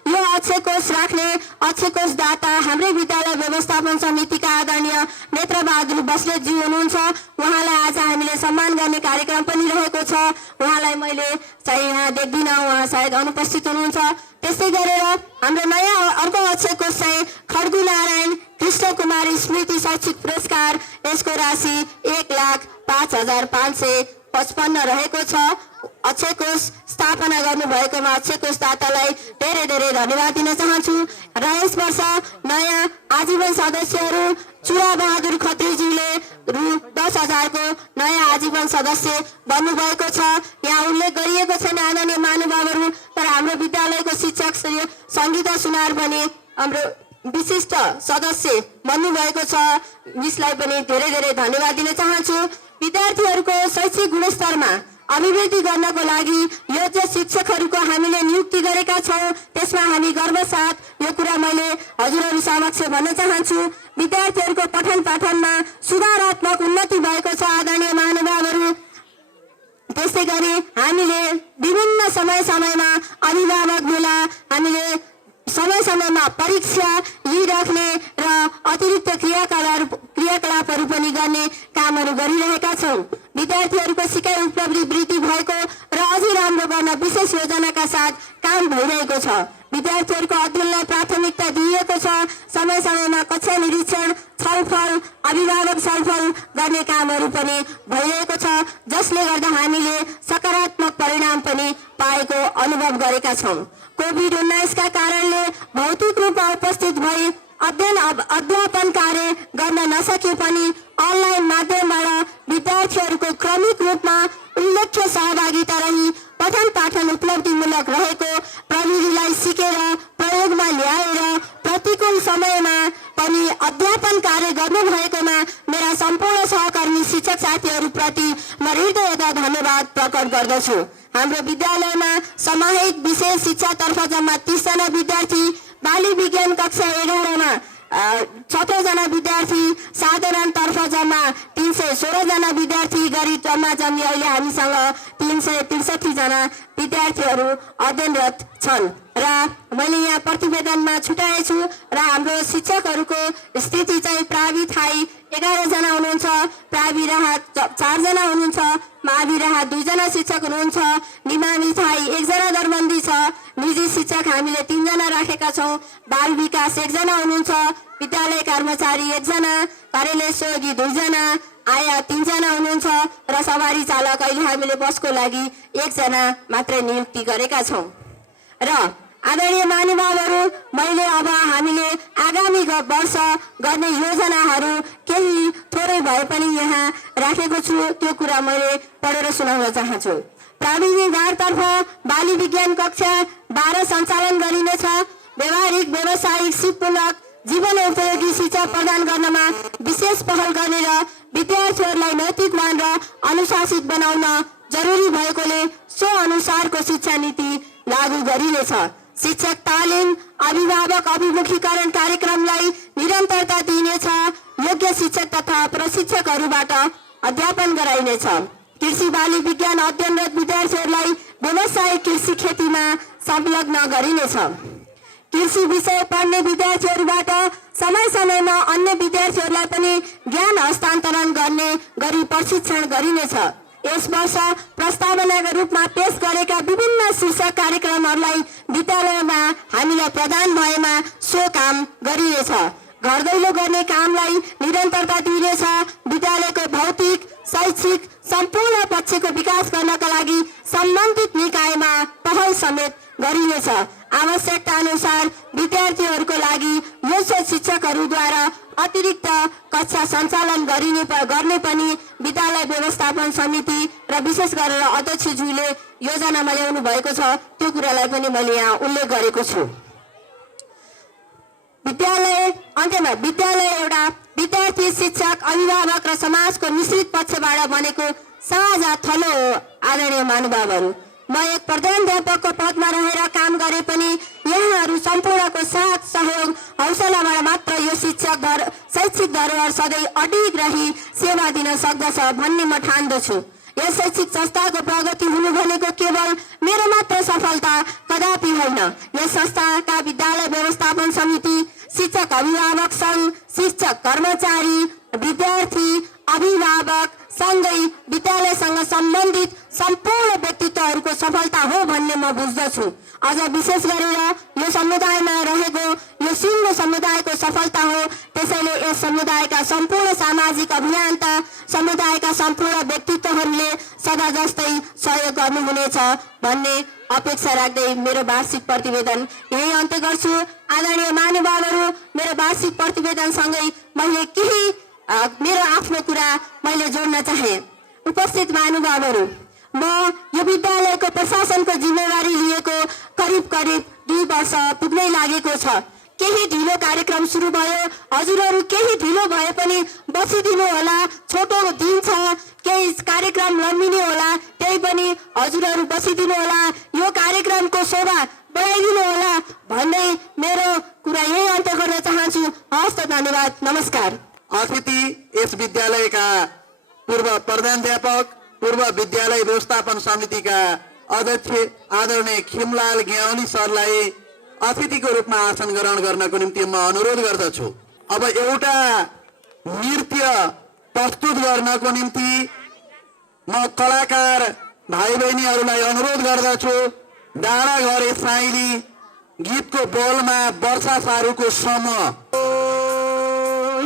यो अक्षय कोष राख्ने अक्षय कोष दाता हाम्रै विद्यालय व्यवस्थापन समितिका आदरणीय नेत्रबहादुर बस्नेतज्यू हुनुहुन्छ। उहाँलाई आज हामीले सम्मान गर्ने कार्यक्रम पनि रहेको छ। उहाँलाई मैले चाहिँ यहाँ देख्दिनँ, उहाँ सायद अनुपस्थित हुनुहुन्छ। त्यस्तै गरेर हाम्रो नयाँ अर्को अक्षय कोष चाहिँ खड्गु नारायण कृष्ण कुमारी स्मृति शैक्षिक पुरस्कार, यसको राशि 1,05,555 रहेको छ। अक्षय कोष स्थापना गर्नुभएकोमा अक्षय कोष दातालाई धेरै धेरै धन्यवाद दिन चाहन्छु। र यस वर्ष नयाँ आजीवन सदस्यहरू चुरा बहादुर खत्रीज्यूले रु 10,000 को नयाँ आजीवन सदस्य बन्नुभएको छ। यहाँ उल्लेख गरिएको छैन आदरणीय महानुभावहरू, तर हाम्रो विद्यालयको शिक्षक श्री सङ्गीता सुनार पनि हाम्रो विशिष्ट सदस्य बन्नुभएको छ। मिसलाई पनि धेरै धेरै धन्यवाद दिन चाहन्छु। विद्यार्थीहरूको शैक्षिक गुणस्तरमा अभिवृद्धि गर्नको लागि योग्य शिक्षकहरूको हामीले नियुक्ति गरेका छौँ। त्यसमा हामी गर्वसाथ यो कुरा मैले हजुरहरू समक्ष भन्न चाहन्छु। विद्यार्थीहरूको पठन पाठनमा सुधारात्मक उन्नति भएको छ आदरणीय महानुभावहरू। त्यस्तै गरी हामीले विभिन्न समयमा अभिभावक मेला, हामीले समयमा परीक्षा लिइराख्ने र अतिरिक्त क्रियाकलापहरू पनि गर्ने कामहरू गरिरहेका छौँ। विद्यार्थीहरूको सिकाइ उपलब्धि वृद्धि भएको र अझै राम्रो गर्न विशेष योजनाका साथ काम भइरहेको छ। विद्यार्थीहरूको अध्ययनलाई प्राथमिकता दिइएको छ। समयमा कक्षा निरीक्षण, छलफल, अभिभावक छलफल गर्ने कामहरू पनि भइरहेको छ, जसले गर्दा हामीले सकारात्मक परिणाम पनि पाएको अनुभव गरेका छौँ। कोभिड-19 का कारणले भौतिक रूपमा उपस्थित भई अध्यापन कार्य गर्न नसके पनि अनलाइन माध्यमबाट विद्यार्थीहरूको क्रमिक रूपमा उल्लेख्य सहभागिता रही पठन पाठन उपलब्धिमूलक रहेको प्रविधिलाई सिकेर प्रयोगमा ल्याएर प्रतिकूल समयमा पनि अध्यापन कार्य गर्नुभएकोमा मेरा सम्पूर्ण सहकर्मी शिक्षक साथीहरूप्रति म हृदयका धन्यवाद प्रकट गर्दछु। हाम्रो विद्यालयमा समाहित विशेष शिक्षातर्फ जम्मा 30 जना विद्यार्थी, बाली विज्ञान कक्षा 11 मा 17 जना विद्यार्थी, साधारण तर्फ जम्मा 316 जना विद्यार्थी गरी जम्मी अहिले हामीसँग 363 जना विद्यार्थीहरू अध्ययनरत छन्। र मैले यहाँ प्रतिवेदनमा छुट्याएछु र हाम्रो शिक्षकहरूको स्थिति चाहिँ प्रावि थाई 11 जना हुनुहुन्छ, प्रावि राहत 4 जना हुनुहुन्छ, मावि राहत 2 जना शिक्षक हुनुहुन्छ, निमामी थाई 1 जना दरबन्दी छ, निजी शिक्षक हामीले 3 जना राखेका छौँ, बाल विकास 1 जना हुनुहुन्छ, विद्यालय कर्मचारी 1 जना, कार्यालय सहयोगी 2 जना, आया 3 जना हुनुहुन्छ र सवारी चालक अहिले हामीले बसको लागि 1 जना मात्रै नियुक्ति गरेका छौँ। र आदरणीय महानुभावहरू, मैले अब हामीले आगामी वर्ष गर्ने योजनाहरू केही थोरै भए पनि यहाँ राखेको छु। त्यो कुरा मैले पढेर सुनाउन चाहन्छु। प्राविधिक भागतर्फ बाली विज्ञान कक्षा 12 सञ्चालन गरिनेछ। व्यावहारिक व्यावसायिक सिपमूलक जीवन उपयोगी शिक्षा प्रदान गर्नमा विशेष पहल गरेर विद्यार्थीहरूलाई नैतिकवान र अनुशासित बनाउन जरुरी भएकोले सो अनुसारको शिक्षा नीति लागू गरिनेछ। शिक्षक तालिम, अभिभावक अभिमुखीकरण कार्यक्रमलाई निरन्तरता दिइनेछ। योग्य शिक्षक तथा प्रशिक्षकहरूबाट अध्यापन गराइनेछ। कृषि बाली विज्ञान अध्ययनरत विद्यार्थीहरूलाई व्यावसायिक कृषि खेतीमा संलग्न गरिनेछ। कृषि विषय पढ्ने विद्यार्थीहरूबाट समयमा अन्य विद्यार्थीहरूलाई पनि ज्ञान हस्तान्तरण गर्ने गरी प्रशिक्षण गरिनेछ। यस वर्ष प्रस्तावनाका रूपमा पेश गरेका विभिन्न शीर्षक कार्यक्रमहरूलाई विद्यालयमा हामीलाई प्रदान भएमा सो काम गरिनेछ। घर दैलो गर्ने कामलाई निरन्तरता दिइनेछ। विद्यालयको भौतिक, शैक्षिक सम्पूर्ण पक्षको विकास गर्नका लागि सम्बन्धित निकायमा पहल समेत गरिनेछ। आवश्यकता अनुसार विद्यार्थीहरूको लागि योग्य शिक्षकहरूद्वारा अतिरिक्त कक्षा सञ्चालन गर्ने पनि विद्यालय व्यवस्थापन समिति र विशेष गरेर अध्यक्षज्यूले योजनामा ल्याउनु भएको छ। त्यो कुरालाई पनि मैले यहाँ उल्लेख गरेको छु। अन्त्यमा विद्यालय एउटा विद्यार्थी, शिक्षक, अभिभावक र समाजको मिश्रित पक्षबाट बनेको साझा थलो हो। आदरणीय महानुभावहरू, म एक प्रधानाध्यापकको पदमा रहेर काम गरे पनि यहाँहरू सम्पूर्णको साथ सहयोग हौसलाबाट मात्र यो शैक्षिक धरोहर सधैँ अडिग रही सेवा दिन सक्दछ भन्ने म ठान्दछु। यस शैक्षिक संस्थाको प्रगति हुनु भनेको केवल मेरो मात्र सफलता कदापि होइन। यस संस्थाका विद्यालय व्यवस्थापन समिति, शिक्षक अभिभावक संघ, शिक्षक कर्मचारी, विद्यार्थी, अभिभावक सँगै विद्यालयसँग सम्बन्धित सम्पूर्ण व्यक्तित्वहरूको सफलता हो भन्ने म बुझ्दछु। अझ विशेष गरेर यो समुदायमा रहेको यो सिङ्गो समुदायको सफलता हो। त्यसैले यस समुदायका सम्पूर्ण सामाजिक अभियन्ता, समुदायका सम्पूर्ण व्यक्तित्वहरूले सदा जस्तै सहयोग गर्नुहुनेछ भन्ने अपेक्षा राख्दै मेरो वार्षिक प्रतिवेदन यही अन्त्य गर्छु। आदरणीय महानुभावहरू, मेरो वार्षिक प्रतिवेदनसँगै मैले केही मेरो आफ्नो कुरा मैले जोड्न चाहे। उपस्थित महानुभावहरू, म यो विद्यालयको प्रशासनको जिम्मेवारी लिएको करिब 2 वर्ष पुग्नै लागेको छ। केही ढिलो कार्यक्रम सुरु भयो, हजुरहरू केही ढिलो भए पनि बसिदिनु होला। छोटो दिन छ, केही कार्यक्रम लम्बिने होला, त्यही पनि हजुरहरू बसिदिनु होला। यो कार्यक्रमको शोभा बढाइदिनु होला भन्दै मेरो कुरा यही अन्त्य गर्न चाहन्छु। हस्त, धन्यवाद, नमस्कार। अतिथि यस विद्यालयका पूर्व प्रधानाध्यापक, पूर्व विद्यालय व्यवस्थापन समितिका अध्यक्ष आदरणीय खिमलाल ज्ञानी सरलाई अतिथिको रूपमा आसन ग्रहण गर्नको निम्ति म अनुरोध गर्दछु। अब एउटा नृत्य प्रस्तुत गर्नको निम्ति म कलाकार भाइ बहिनीहरूलाई अनुरोध गर्दछु। डाँडा घरे साइली गीतको बोलमा वर्षा सारूको समूह।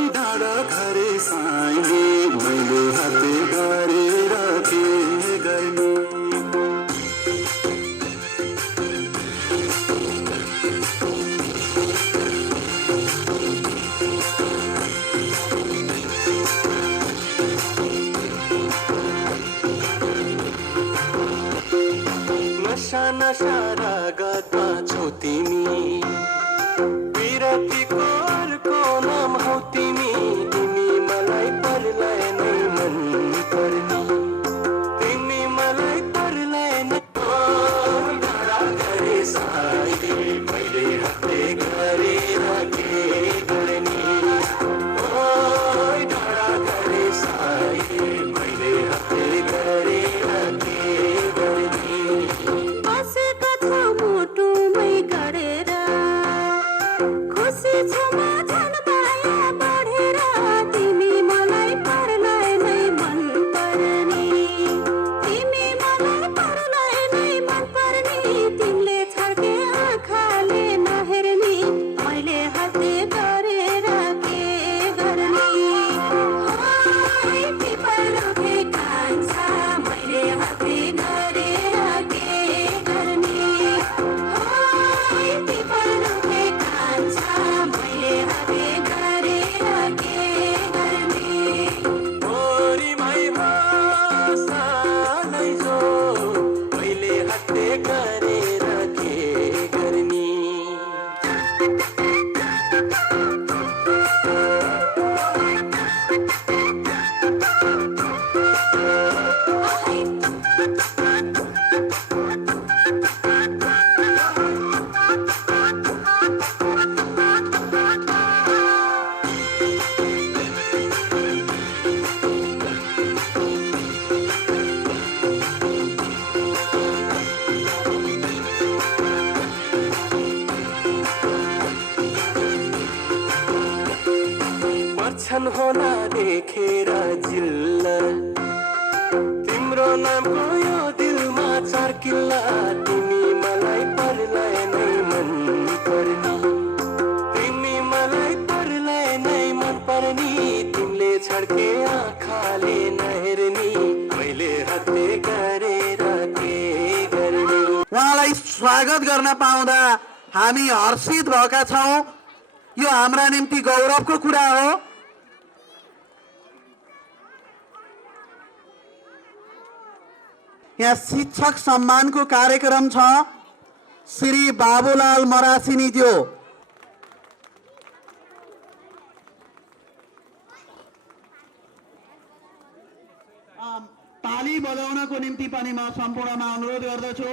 डाँडा घरे साइली मैले हाते गरेर के गर्ने, नशा नशा रागतमा छौ तिमी, विरतीको अर्को नाम हौ तिमी। तिमी मलाई परलाई नै मन पर्ने, तिमी मलाई परलाई नै। डाँडा घरे साइली मैले हाते गरेर के गर्ने, डाँडा घरे साइली मैले हाते गरेर के गर्ने। बसेको छ मुटुमै गरेर, खुसी छ म झन् माया बढेर। तिमी मलाई परलाई नै मन पर्ने, तिमी मलाई परलाई नै मन पर्ने। तिमीले छड्के आँखाले नहेर्ने, मैले हाते गरेर के गर्ने। पिपल रुखे कान्छा मैले हाते गरेर के गर्ने। पिपल रुखे कान्छा मैले हाते गरेर के गर्ने। मोरी माई भाषा लैजो मैले हाते गरेर के गर्ने। पर्छन् होला देखेर जिल्ला, तिम्रो नामको यो दिलमा चर्किल्ला। तिमी मलाई परलाई नै मन पर्ने, तिमी मलाई परलाई नै मन पर्ने। तिमीले छड्के आँखाले नहेर्ने, मैले हाते गरेर के गर्ने। उहाँलाई स्वागत गर्न पाउँदा हामी हर्षित भएका छौँ। यो हाम्रा निम्ति गौरवको कुरा हो। यहाँ शिक्षक सम्मानको कार्यक्रम छ। श्री बाबुलाल मरासिनीज्यू, ताली बजाउनको निम्ति पनि म सम्पूर्णमा अनुरोध गर्दछु।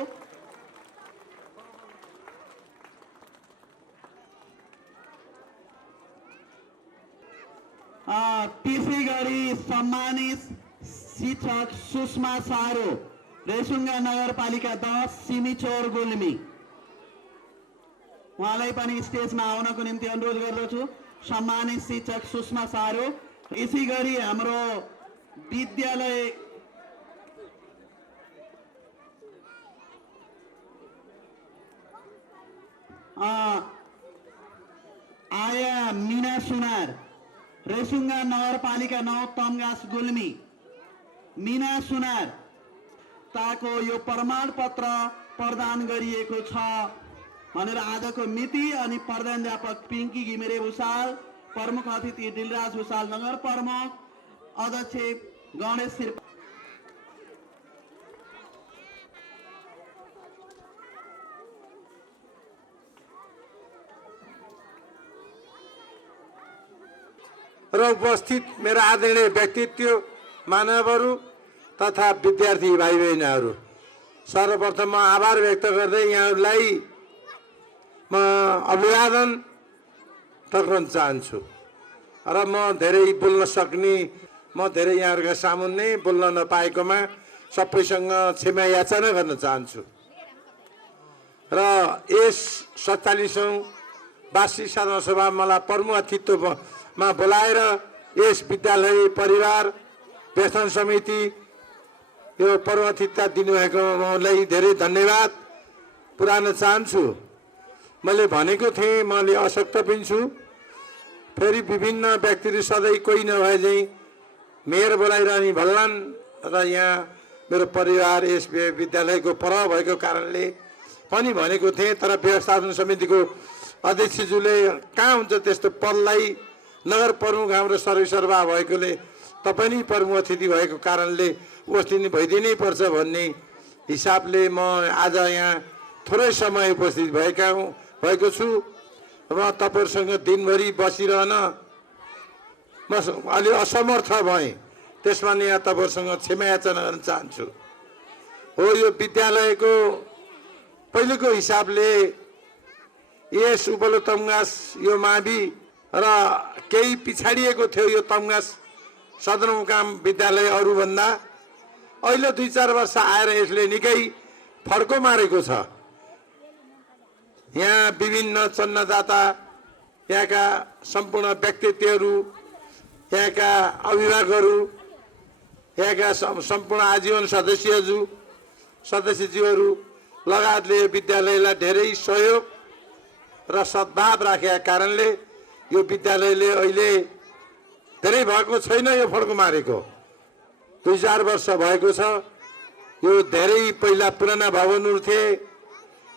त्यसै गरी सम्मानित शिक्षक सुषमा सारो, रेसुङ्गा नगरपालिका 10 सिमिचोर गुल्मी, उहाँलाई पनि स्टेजमा आउनको निम्ति अनुरोध गर्दछु। सम्मानित शिक्षक सुषमा सारो। यसै गरी हाम्रो विद्यालय आया मीना सुनार, रेसुङ्गा नगरपालिका 9 तमगास गुल्मी, मीना सुनार ताको यो प्रमाण पत्र प्रदान गरिएको छ भनेर आजको मिति अनि प्रधानाध्यापक पिङ्की घिमिरे भुसाल, प्रमुख अतिथि दिलराज भुसाल, नगर प्रमुख अध्यक्ष गणेश शेर्पा। र उपस्थित मेरा आदरणीय व्यक्तित्व मानवहरू तथा विद्यार्थी भाइ बहिनीहरू, सर्वप्रथम म आभार व्यक्त गर्दै यहाँहरूलाई म अभिवादन टक्राउन चाहन्छु। र म धेरै बोल्न सक्ने, म धेरै यहाँहरूका सामुन्ने बोल्न नपाएकोमा सबैसँग क्षमा याचना गर्न चाहन्छु। र यस 47औं वार्षिक साधारण सभा मलाई प्रमुख अतिथित्वमा बोलाएर यस विद्यालय परिवार व्यवस्थापन समिति यो प्रमुख अतिथिता दिनुभएकोलाई धेरै धन्यवाद पुर्याउन चाहन्छु। मैले भनेको थिएँ, मैले असक्त पनि छु, फेरि विभिन्न व्यक्तिहरू सधैँ कोही नभए चाहिँ मेयर बोलाइरहने भल्लान् र यहाँ मेरो परिवार यस विद्यालयको परह भएको कारणले पनि भनेको थिएँ। तर व्यवस्थापन समितिको अध्यक्षज्यूले कहाँ हुन्छ त्यस्तो पदलाई, नगर प्रमुख हाम्रो सर्वेसर्वा भएकोले तपाईँ नै प्रमुख अतिथि भएको कारणले उपस्थित भइदिनै पर्छ भन्ने हिसाबले म आज यहाँ थोरै समय उपस्थित भएको छु। र तपाईँहरूसँग दिनभरि बसिरहन म अलि असमर्थ भएँ, त्यसमा नि यहाँ तपाईँहरूसँग क्षमा याचना गर्न चाहन्छु। हो, यो विद्यालयको पहिलेको हिसाबले यस उपल्लो तमगास यो मावि र केही पिछाडिएको थियो यो तमगास सदरमुकाम विद्यालय अरूभन्दा। अहिले 2-4 वर्ष आएर यसले निकै फड्को मारेको छ। यहाँ विभिन्न चन्नदाता, यहाँका सम्पूर्ण व्यक्तित्वहरू, यहाँका अभिभावकहरू, यहाँका सम्पूर्ण आजीवन सदस्यज्यूहरू लगायतले विद्यालयलाई धेरै सहयोग र सद्भाव राखेका कारणले यो विद्यालयले अहिले धेरै भएको छैन। यो फड्को मारेको 2-4 वर्ष भएको छ। यो धेरै पहिला पुराना भवनहरू थिए,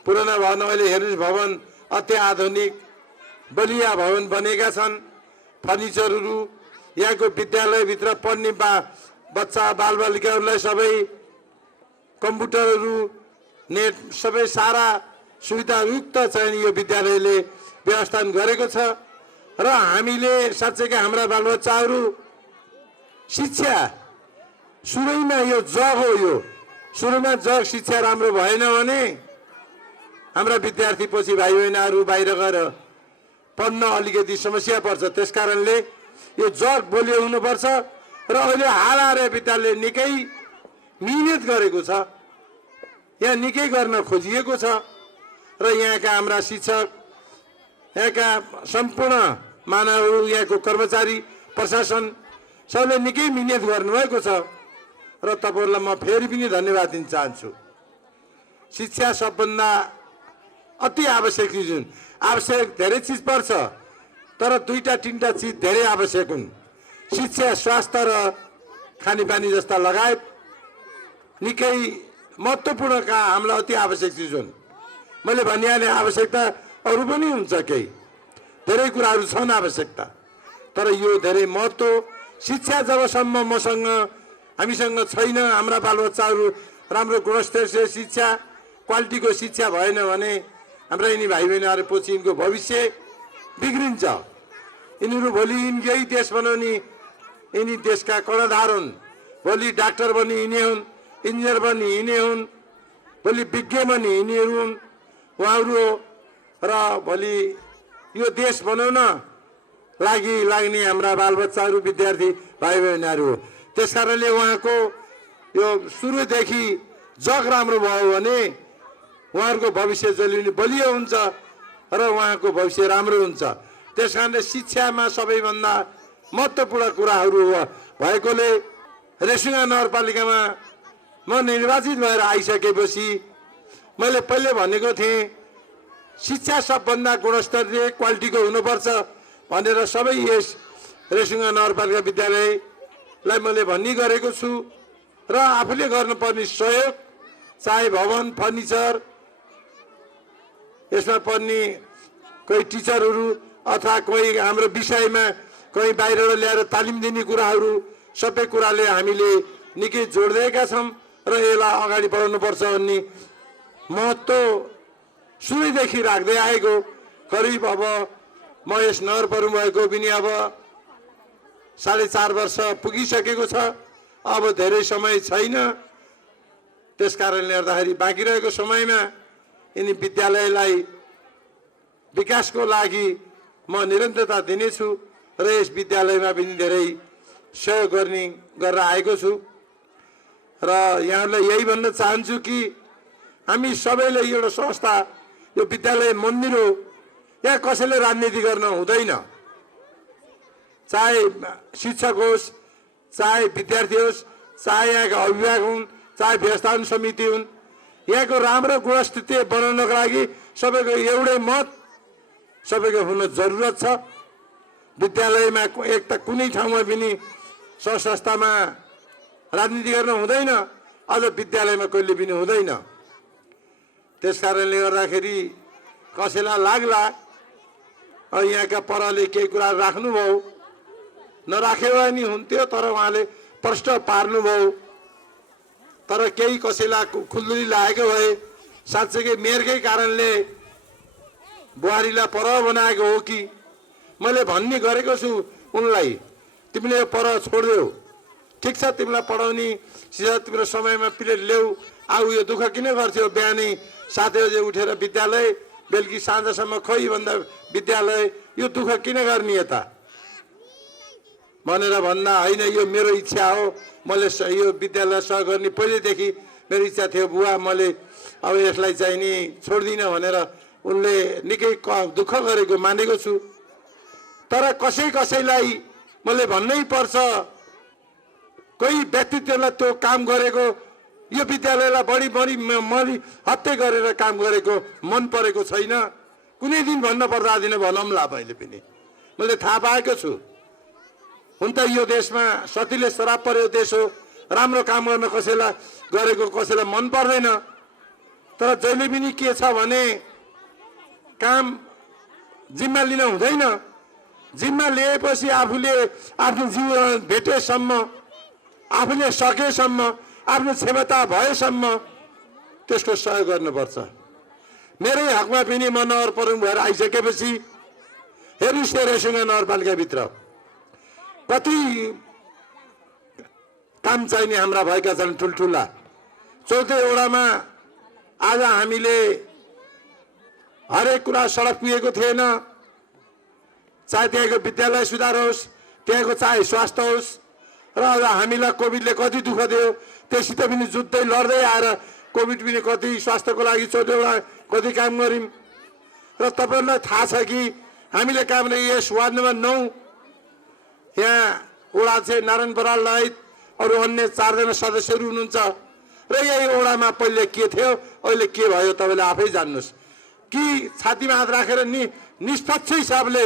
पुराना भवन अहिले हेर्नुहोस्, भवन अति आधुनिक बलिया भवन बनेका छन्। फर्निचरहरू, यहाँको विद्यालयभित्र पढ्ने बच्चा बालबालिकाहरूलाई सबै कम्प्युटरहरू, नेट सबै सारा सुविधायुक्त चाहिँ यो विद्यालयले व्यवस्थापन गरेको छ। र हामीले साँच्चैकै हाम्रा बालबच्चाहरू शिक्षा सुरुमा यो जग हो, यो सुरुमा जग शिक्षा राम्रो भएन भने हाम्रा विद्यार्थी पछि भाइ बहिनीहरू बाहिर गएर पढ्न अलिकति समस्या पर्छ। त्यसकारणले यो जग बलियो हुनुपर्छ। र अहिले हाल विद्यालयले निकै मिहिनेत गरेको छ, यहाँ निकै गर्न खोजिएको छ। र यहाँका हाम्रा शिक्षक, यहाँका सम्पूर्ण मानवहरू, यहाँको कर्मचारी, प्रशासन सबैले निकै मिहिनेत गर्नुभएको छ। र तपाईँहरूलाई म फेरि पनि धन्यवाद दिन चाहन्छु। शिक्षा सबभन्दा अति आवश्यक चिज हुन्। आवश्यक धेरै चिज पर्छ, तर 2-3टा चिज धेरै आवश्यक हुन्। शिक्षा, स्वास्थ्य र खानेपानी जस्ता लगायत निकै महत्त्वपूर्ण हामीलाई अति आवश्यक चिज हुन्। मैले भनिहालेँ, आवश्यकता अरू पनि हुन्छ, केही धेरै कुराहरू छन् आवश्यकता, तर यो धेरै महत्त्व। शिक्षा जबसम्म हामीसँग छैन, हाम्रा बालबच्चाहरू राम्रो गुणस्तरीय शिक्षा, क्वालिटीको शिक्षा भएन भने हाम्रा यिनी भाइ बहिनीहरू पछि यिनको भविष्य बिग्रिन्छ। यिनीहरू भोलि यिनकै देश बनाउने यिनी देशका कर्णधार हुन्। भोलि डाक्टर बनी हिँड्ने हुन्, इन्जिनियर बनी हिँड्ने हुन्, भोलि विज्ञ बनी हिँड्नेहरू हुन् उहाँहरू हो। र भोलि यो देश बनाउन लागि लाग्ने हाम्रा बालबच्चाहरू विद्यार्थी भाइ बहिनीहरू हो। त्यस कारणले उहाँको यो सुरुदेखि जग राम्रो भयो भने उहाँहरूको भविष्य जहिले बलियो हुन्छ र उहाँको भविष्य राम्रो हुन्छ। त्यस कारणले शिक्षामा सबैभन्दा महत्त्वपूर्ण कुराहरू भएकोले रेसुङ्गा नगरपालिकामा म निर्वाचित भएर आइसकेपछि मैले पहिले भनेको थिएँ शिक्षा सबभन्दा गुणस्तरीय क्वालिटीको हुनुपर्छ भनेर सबै यस रेसुङ्गा नगरपालिका विद्यालयलाई मैले भन्ने गरेको छु। र आफूले गर्नुपर्ने सहयोग चाहे भवन फर्निचर यसमा पर्ने कोही टिचरहरू अथवा कोही हाम्रो विषयमा कोही बाहिरबाट ल्याएर तालिम दिने कुराहरू सबै कुराले हामीले निकै जोड्दिएका छौँ र यसलाई अगाडि बढाउनुपर्छ भन्ने महत्त्व सुरुदेखि राख्दै आएको। करिब अब म यस नगर प्रमुख भएको पनि अब 4.5 वर्ष पुगिसकेको छ। अब धेरै समय छैन। त्यस कारणले गर्दाखेरि बाँकी रहेको समयमा यिनी विद्यालयलाई विकासको लागि म निरन्तरता दिनेछु र यस विद्यालयमा पनि धेरै सहयोग गरेर आएको छु। र यहाँलाई यही भन्न चाहन्छु कि हामी सबैले एउटा संस्था यो विद्यालय मन्दिर हो, यहाँ कसैले राजनीति गर्न हुँदैन। चाहे शिक्षक होस्, चाहे विद्यार्थी होस्, चाहे यहाँका अभिभावक हुन्, चाहे व्यवस्थापन समिति हुन्, यहाँको राम्रो गुणस्थिति बनाउनको लागि सबैको एउटै मत सबैको हुन जरुरत छ। विद्यालयमा एक त कुनै ठाउँमा पनि संस्थामा राजनीति गर्न हुँदैन, अझ विद्यालयमा कहिले पनि हुँदैन। त्यस कारणले गर्दाखेरि कसैलाई लाग्ला यहाँका परले केही कुरा राख्नुभयो, नराखे भए नि हुन्थ्यो, तर उहाँले प्रश्न पार्नुभयो। तर केही कसैलाई खुल्दुली लागेको भए साँच्चै मेरकै कारणले बुहारीलाई पर बनाएको हो कि मैले भन्ने गरेको छु उनलाई, तिमीले पर छोडिदेऊ, ठिक छ, तिमीलाई पढाउने तिम्रो समयमा प्लेट ल्याऊ, आऊ, यो दुःख किन गर्थ्यौ? बिहानै 7 बजे उठेर विद्यालय, बेलुकी साँझसम्म खोइ भन्दा विद्यालय, यो दुःख किन गर्ने यता भनेर भन्दा होइन, यो मेरो इच्छा हो, मैले यो विद्यालय सह गर्ने पहिलेदेखि मेरो इच्छा थियो बुवा, मैले अब यसलाई चाहिँ नि छोड्दिनँ भनेर उनले निकै दुःख गरेको मानेको छु। तर कसैलाई मैले भन्नै पर्छ, कोही व्यक्तित्वलाई त्यो काम गरेको, यो विद्यालयलाई बढी हत्या गरेर काम गरेको मन परेको छैन। कुनै दिन भन्न पर्दा दिन भनौँला, मैले पनि मैले थाहा पाएको छु। हुन त यो देशमा सतीले श्राप पर्यो देश हो, राम्रो काम गर्न कसैलाई गरेको कसैलाई मन पर्दैन। तर जहिले पनि के छ भने काम जिम्मा लिन हुँदैन। जिम्मा लिएपछि आफूले आफ्नो जीवन भेटेसम्म, आफूले सकेसम्म, आफ्नो क्षमता भएसम्म त्यसको सहयोग गर्नुपर्छ। मेरै हकमा पनि म नगर प्रमुख भएर आइसकेपछि हेर्नुहोस् रेसुङ्गा नगरपालिकाभित्र कति काम चाहिने हाम्रा भएका छन् ठुल्ठुला। 14 वडामा आज हामीले हरेक कुरा सडक पुगेको थिएन, चाहे त्यहाँको विद्यालय सुधार होस्, त्यहाँको चाहे स्वास्थ्य होस्। र आज हामीलाई कोभिडले कति दुःख दियो, त्यससित पनि जुत्दै लड्दै आएर कोभिड पनि कति स्वास्थ्यको लागि 14 वडा कति काम गऱ्यौँ। र तपाईँहरूलाई थाहा छ कि हामीले काम यस वार्ड नम्बर 9 यहाँ वडा चाहिँ नारायण बराल लगायत अरू अन्य 4 जना सदस्यहरू हुनुहुन्छ। र यही वडामा पहिले के थियो, अहिले के भयो तपाईँले आफै जान्नुहोस्। कि छातीमा हात राखेर निष्पक्ष हिसाबले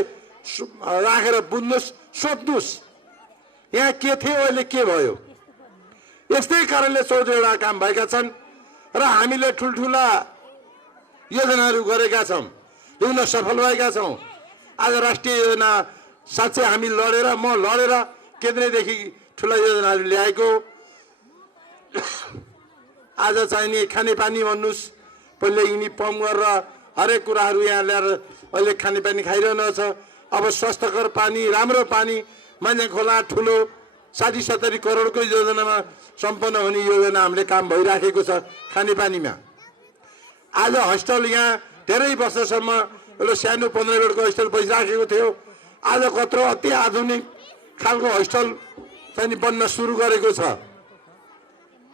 राखेर बुझ्नुहोस्, सोध्नुहोस् यहाँ के थियो, अहिले के भयो। यस्तै कारणले 14 वटा काम भएका छन् र हामीले ठुल्ठुला योजनाहरू गरेका छौँ, ल्याउन सफल भएका छौँ। आज राष्ट्रिय योजना साँच्चै हामी म लडेर केन्द्रदेखि ठुला योजनाहरू ल्याएको। आज चाहिने खानेपानी भन्नुहोस्, पहिले यिनी पम्प गरेर हरेक कुराहरू यहाँ ल्याएर अहिले खानेपानी खाइरहनु छ। अब स्वास्थ्यकर पानी, राम्रो पानी, मान्छे खोला ठुलो 60-70 करोडको योजनामा सम्पन्न हुने योजना हामीले काम भइराखेको छ खानेपानीमा। आज हस्टेल यहाँ धेरै वर्षसम्म एउटा सानो 15 बेडको हस्टेल बसिराखेको थियो। आज कत्रो अति आधुनिक खालको हस्टेल चाहिँ बन्न सुरु गरेको छ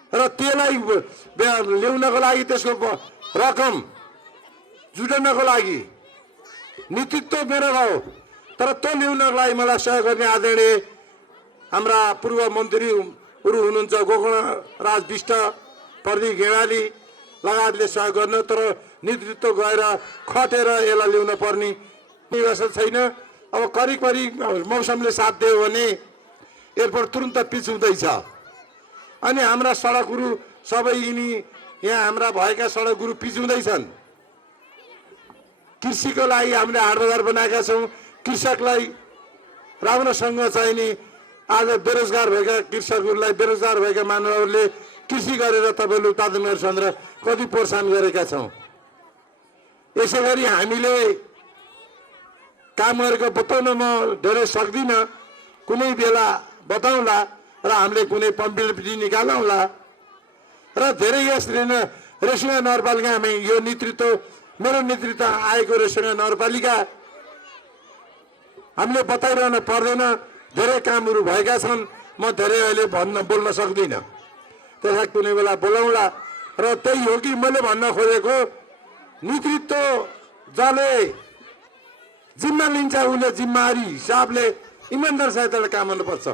र त्यसलाई ल्याउनको लागि त्यसको रकम जुटाउनको लागि नेतृत्व मेरो हो। तर त्यो ल्याउनको लागि मलाई सहयोग गर्ने आदरणीय हाम्रा पूर्व मन्त्रीहरू हुनुहुन्छ, गोकर्णराज विष्ट, प्रदीप गेवाली लगायतले सहयोग गर्न, तर नेतृत्व गएर खटेर यसलाई ल्याउन पर्ने व्यवस्था छैन। अब करिब मौसमले साथ दियो भने एयरपोर्ट तुरुन्त पिच हुँदैछ अनि हाम्रा सडकहरू सबै यिनी यहाँ हाम्रा भएका सडकहरू पिच हुँदैछन्। कृषिको लागि हामीले हाट बजार बनाएका छौँ। कृषकलाई राम्रोसँग चाहिँ नि आज बेरोजगार भएका कृषकहरूलाई, बेरोजगार भएका मानवहरूले कृषि गरेर तपाईँले उत्पादन गर्छन् र कति प्रोत्साहन गरेका छौँ। यसै गरी हामीले काम गरेको बताउन म धेरै सक्दिनँ, कुनै बेला बताउँला र हामीले कुनै पम्पिटी निकालौँला र धेरै यस रेसुङ्गा नगरपालिकामा यो नेतृत्व, मेरो नेतृत्व आएको रेसुङ्गा नगरपालिका हामीले बताइरहन पर्दैन। धेरै कामहरू भएका छन्, म धेरै अहिले बोल्न सक्दिनँ, त्यसलाई कुनै बेला बोलाउँला। र त्यही हो कि मैले भन्न खोजेको, नेतृत्व जसले जिम्मा लिन्छ उसले जिम्मेवारी हिसाबले इमान्दार सहितले काम गर्नुपर्छ।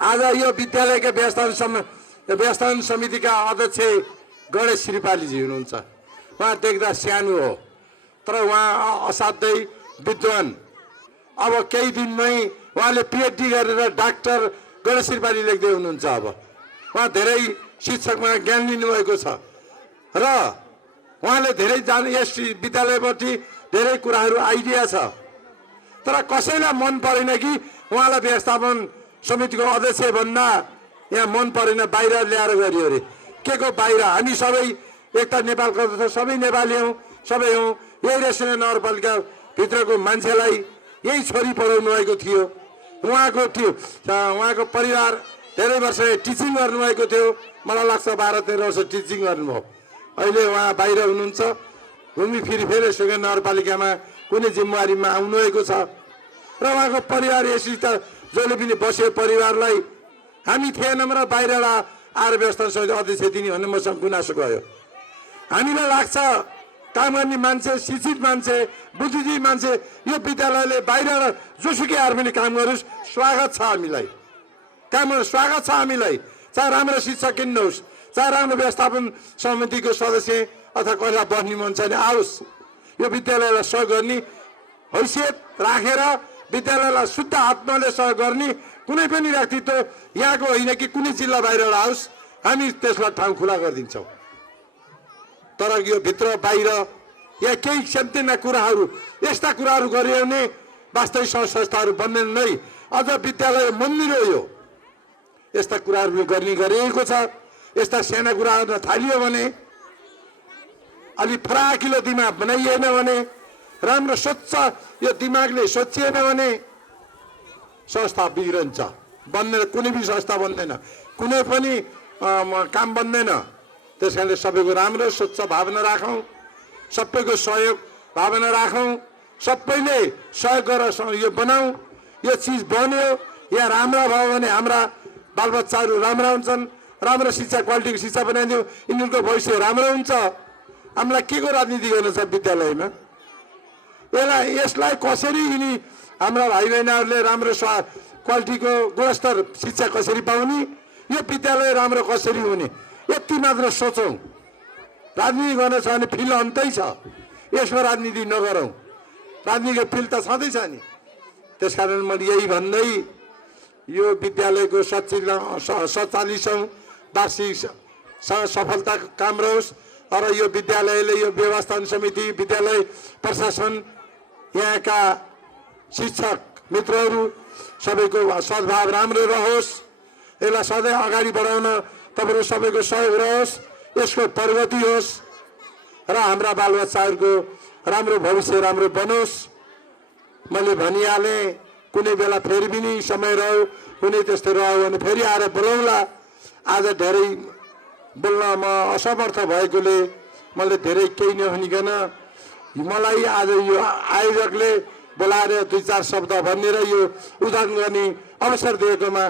आज यो विद्यालयका व्यवस्थापन समितिका अध्यक्ष गणेश श्रीपालीजी हुनुहुन्छ। उहाँ देख्दा सानो हो तर उहाँ असाध्यै विद्वान। अब केही दिनमै उहाँले पिएचडी गरेर डाक्टर गणेश श्रीपाली लेख्दै हुनुहुन्छ। अब उहाँ धेरै शिक्षकमा ज्ञान लिनुभएको छ र उहाँले धेरै यस विद्यालयप्रति धेरै कुराहरू आइडिया छ, तर कसैलाई मन परेन कि उहाँलाई व्यवस्थापन समितिको अध्यक्ष भन्दा यहाँ मन परेन, बाहिर ल्याएर गरियो अरे। के को बाहिर? हामी सबै एक त नेपालको सबै नेपाली हौँ, सबै हौँ। यही रेसुङ्गा नगरपालिका भित्रको मान्छेलाई यही छोरी पढाउनु भएको थियो। उहाँको परिवार धेरै वर्ष टिचिङ गर्नुभएको थियो। मलाई लाग्छ 12-13 वर्ष टिचिङ गर्नुभयो। अहिले उहाँ बाहिर हुनुहुन्छ, घुमी फेरि रेसुङ्गा नगरपालिकामा कुनै जिम्मेवारीमा आउनुभएको छ र उहाँको परिवार यसरी त जसले पनि बस्यो परिवारलाई हामी थिएनौँ र बाहिर आएर व्यवस्थापन समिति अध्यक्ष दिने भन्ने मसँग गुनासो गयो। हामीलाई लाग्छ काम गर्ने मान्छे, शिक्षित मान्छे, बुद्धिजीवी मान्छे यो विद्यालयले बाहिर जोसुकै आएर पनि काम गरोस्, स्वागत छ हामीलाई। काम गर्नु स्वागत छ हामीलाई। चाहे राम्रो शिक्षक किन्नुहोस्, चाहे राम्रो व्यवस्थापन समितिको सदस्य अथवा कसैलाई बस्ने मन छ भने आओस्। यो विद्यालयलाई सहयोग गर्ने हैसियत राखेर विद्यालयलाई शुद्ध आत्माले सहयोग गर्ने कुनै पनि व्यक्तित्व यहाँको होइन कि कुनै जिल्ला बाहिरबाट आओस्, हामी त्यसलाई ठाउँ खुला गरिदिन्छौँ। तर यो भित्र बाहिर यहाँ केही सानोतिना कुराहरू, यस्ता कुराहरू गऱ्यो भने वास्तविक संस्थाहरू बन्दैन नै। अझ विद्यालय मन्दिर हो यो। यस्ता कुराहरू गर्ने गरिएको छ। यस्ता साना कुराहरू थालियो भने, अलि फराकिलो दिमाग बनाइएन भने, राम्रो स्वच्छ यो दिमागले सोचिएन भने संस्था बिग्रन्छ, बन्दैन। कुनै पनि संस्था बन्दैन, कुनै पनि काम बन्दैन। त्यस कारणले सबैको राम्रो स्वच्छ भावना राखौँ, सबैको सहयोग भावना राखौँ, सबैले सहयोग गरेर यो बनाऊ। यो चिज बन्यो, यहाँ राम्रा भयो भने हाम्रा बालबच्चाहरू राम्रा हुन्छन्, राम्रो शिक्षा, क्वालिटीको शिक्षा बनाइदियो, यिनीहरूको भविष्य राम्रो हुन्छ। हामीलाई के को राजनीति गर्नु छ विद्यालयमा? यसलाई कसरी यिनी हाम्रा भाइ बहिनीहरूले राम्रो क्वालिटीको गुणस्तर शिक्षा कसरी पाउने, यो विद्यालय राम्रो कसरी हुने, यति मात्र सोचौँ। राजनीति गर्न छ भने फिल अन्तै छ, यसमा राजनीति नगरौँ। राजनीतिको फिल त छँदैछ नि। त्यस कारण मैले यही भन्दै यो विद्यालयको 47औं वार्षिक सफलता काम रहोस्। र यो विद्यालयले, यो व्यवस्थापन समिति, विद्यालय प्रशासन, यहाँका शिक्षक मित्रहरू सबैको सद्भाव राम्रो रहोस्। यसलाई सधैँ अगाडि बढाउन तपाईँहरू सबैको सहयोग रहोस्, यसको प्रगति होस् र हाम्रा बालबच्चाहरूको राम्रो भविष्य राम्रो बनोस्। मैले भनिहालेँ कुनै बेला फेरि पनि समय रह्यो कुनै त्यस्तो रह्यो भने फेरि आएर बोलाउँला। आज धेरै बोल्न म असमर्थ भएकोले मैले धेरै केही नभनिकन मलाई आज यो आयोजकले बोलाएर 2-4 शब्द भन्ने र यो उद्घाटन गर्ने अवसर दिएकोमा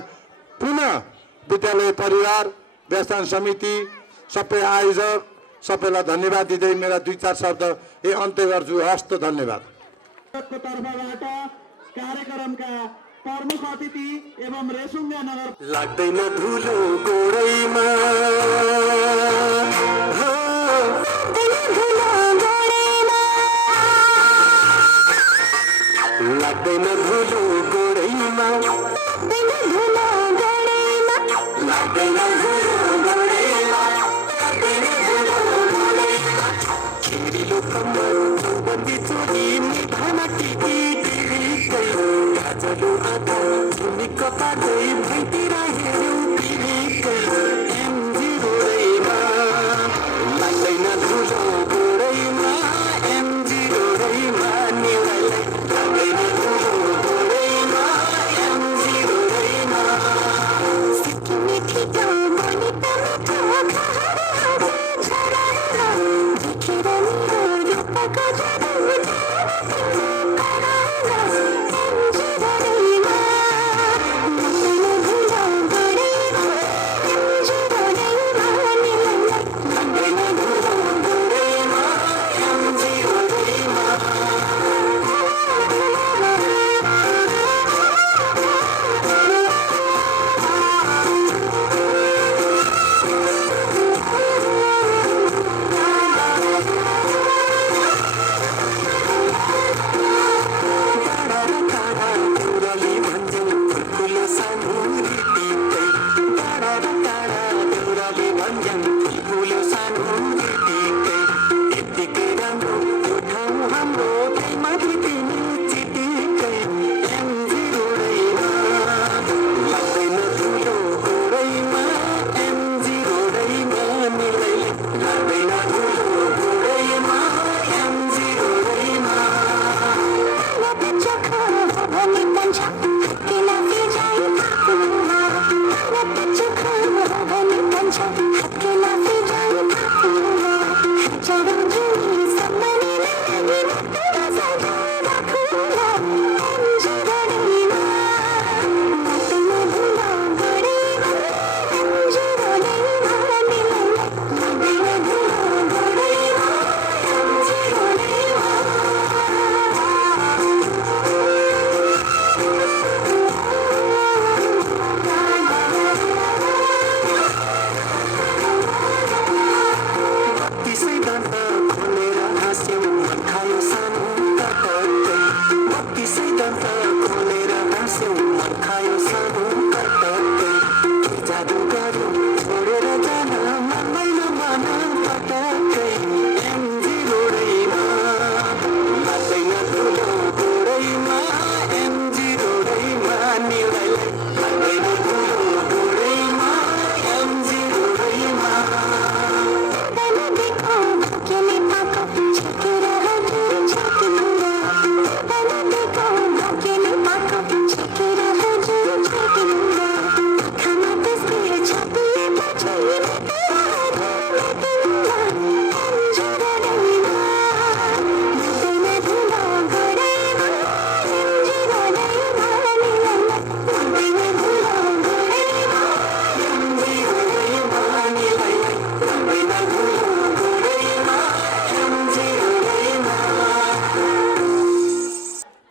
पुनः विद्यालय परिवार व्यवस्थापन समिति सबै आयोजक सबैलाई धन्यवाद दिँदै मेरा 2-4 शब्द अन्त्य गर्छु। हस्त धन्यवाद। तर्फबाट कार्यक्रमका प्रमुख अतिथि एवं रेसुङ्गा नगर लाग्दैन धुलो गोडैमा लाग्दैन धुलो गोडैमा लाग्दैन खिरिलो कम्मर चौबन्दी चोरी निभामा टिकी टिरिकै गाजलो आधा झुमिक्क पार्दै भैतिर हेऱ्यौ पिरिकै एमजी रोडैमा लाग्दैन धुलो गोडैमा एमजी रोडैमा निवाइलाई लाग्दैन धुलो गोडैमा एमजी रोडैमा सिक्किमे ठिटो बनिता मिठो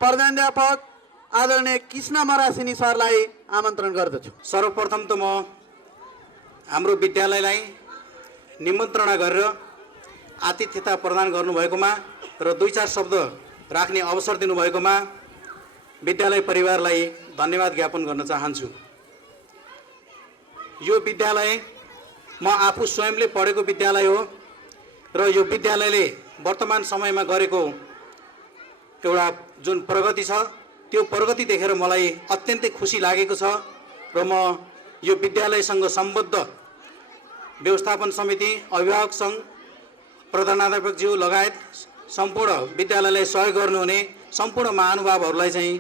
प्रधानाध्यापक आदरणीय कृष्ण मरासिनी सरलाई आमन्त्रण गर्दछु। सर्वप्रथम त म हाम्रो विद्यालयलाई निमन्त्रणा गरेर आतिथ्यता प्रदान गर्नुभएकोमा र 2-4 शब्द राख्ने अवसर दिनुभएकोमा विद्यालय परिवारलाई धन्यवाद ज्ञापन गर्न चाहन्छु। यो विद्यालय म आफू स्वयंले पढेको विद्यालय हो र यो विद्यालयले वर्तमान समयमा गरेको एउटा जुन प्रगति छ त्यो प्रगति देखेर मलाई अत्यन्तै खुसी लागेको छ र म यो विद्यालयसँग सम्बद्ध व्यवस्थापन समिति, अभिभावक सङ्घ, प्रधानाध्यापकज्यू लगायत सम्पूर्ण विद्यालयलाई सहयोग गर्नुहुने सम्पूर्ण महानुभावहरूलाई चाहिँ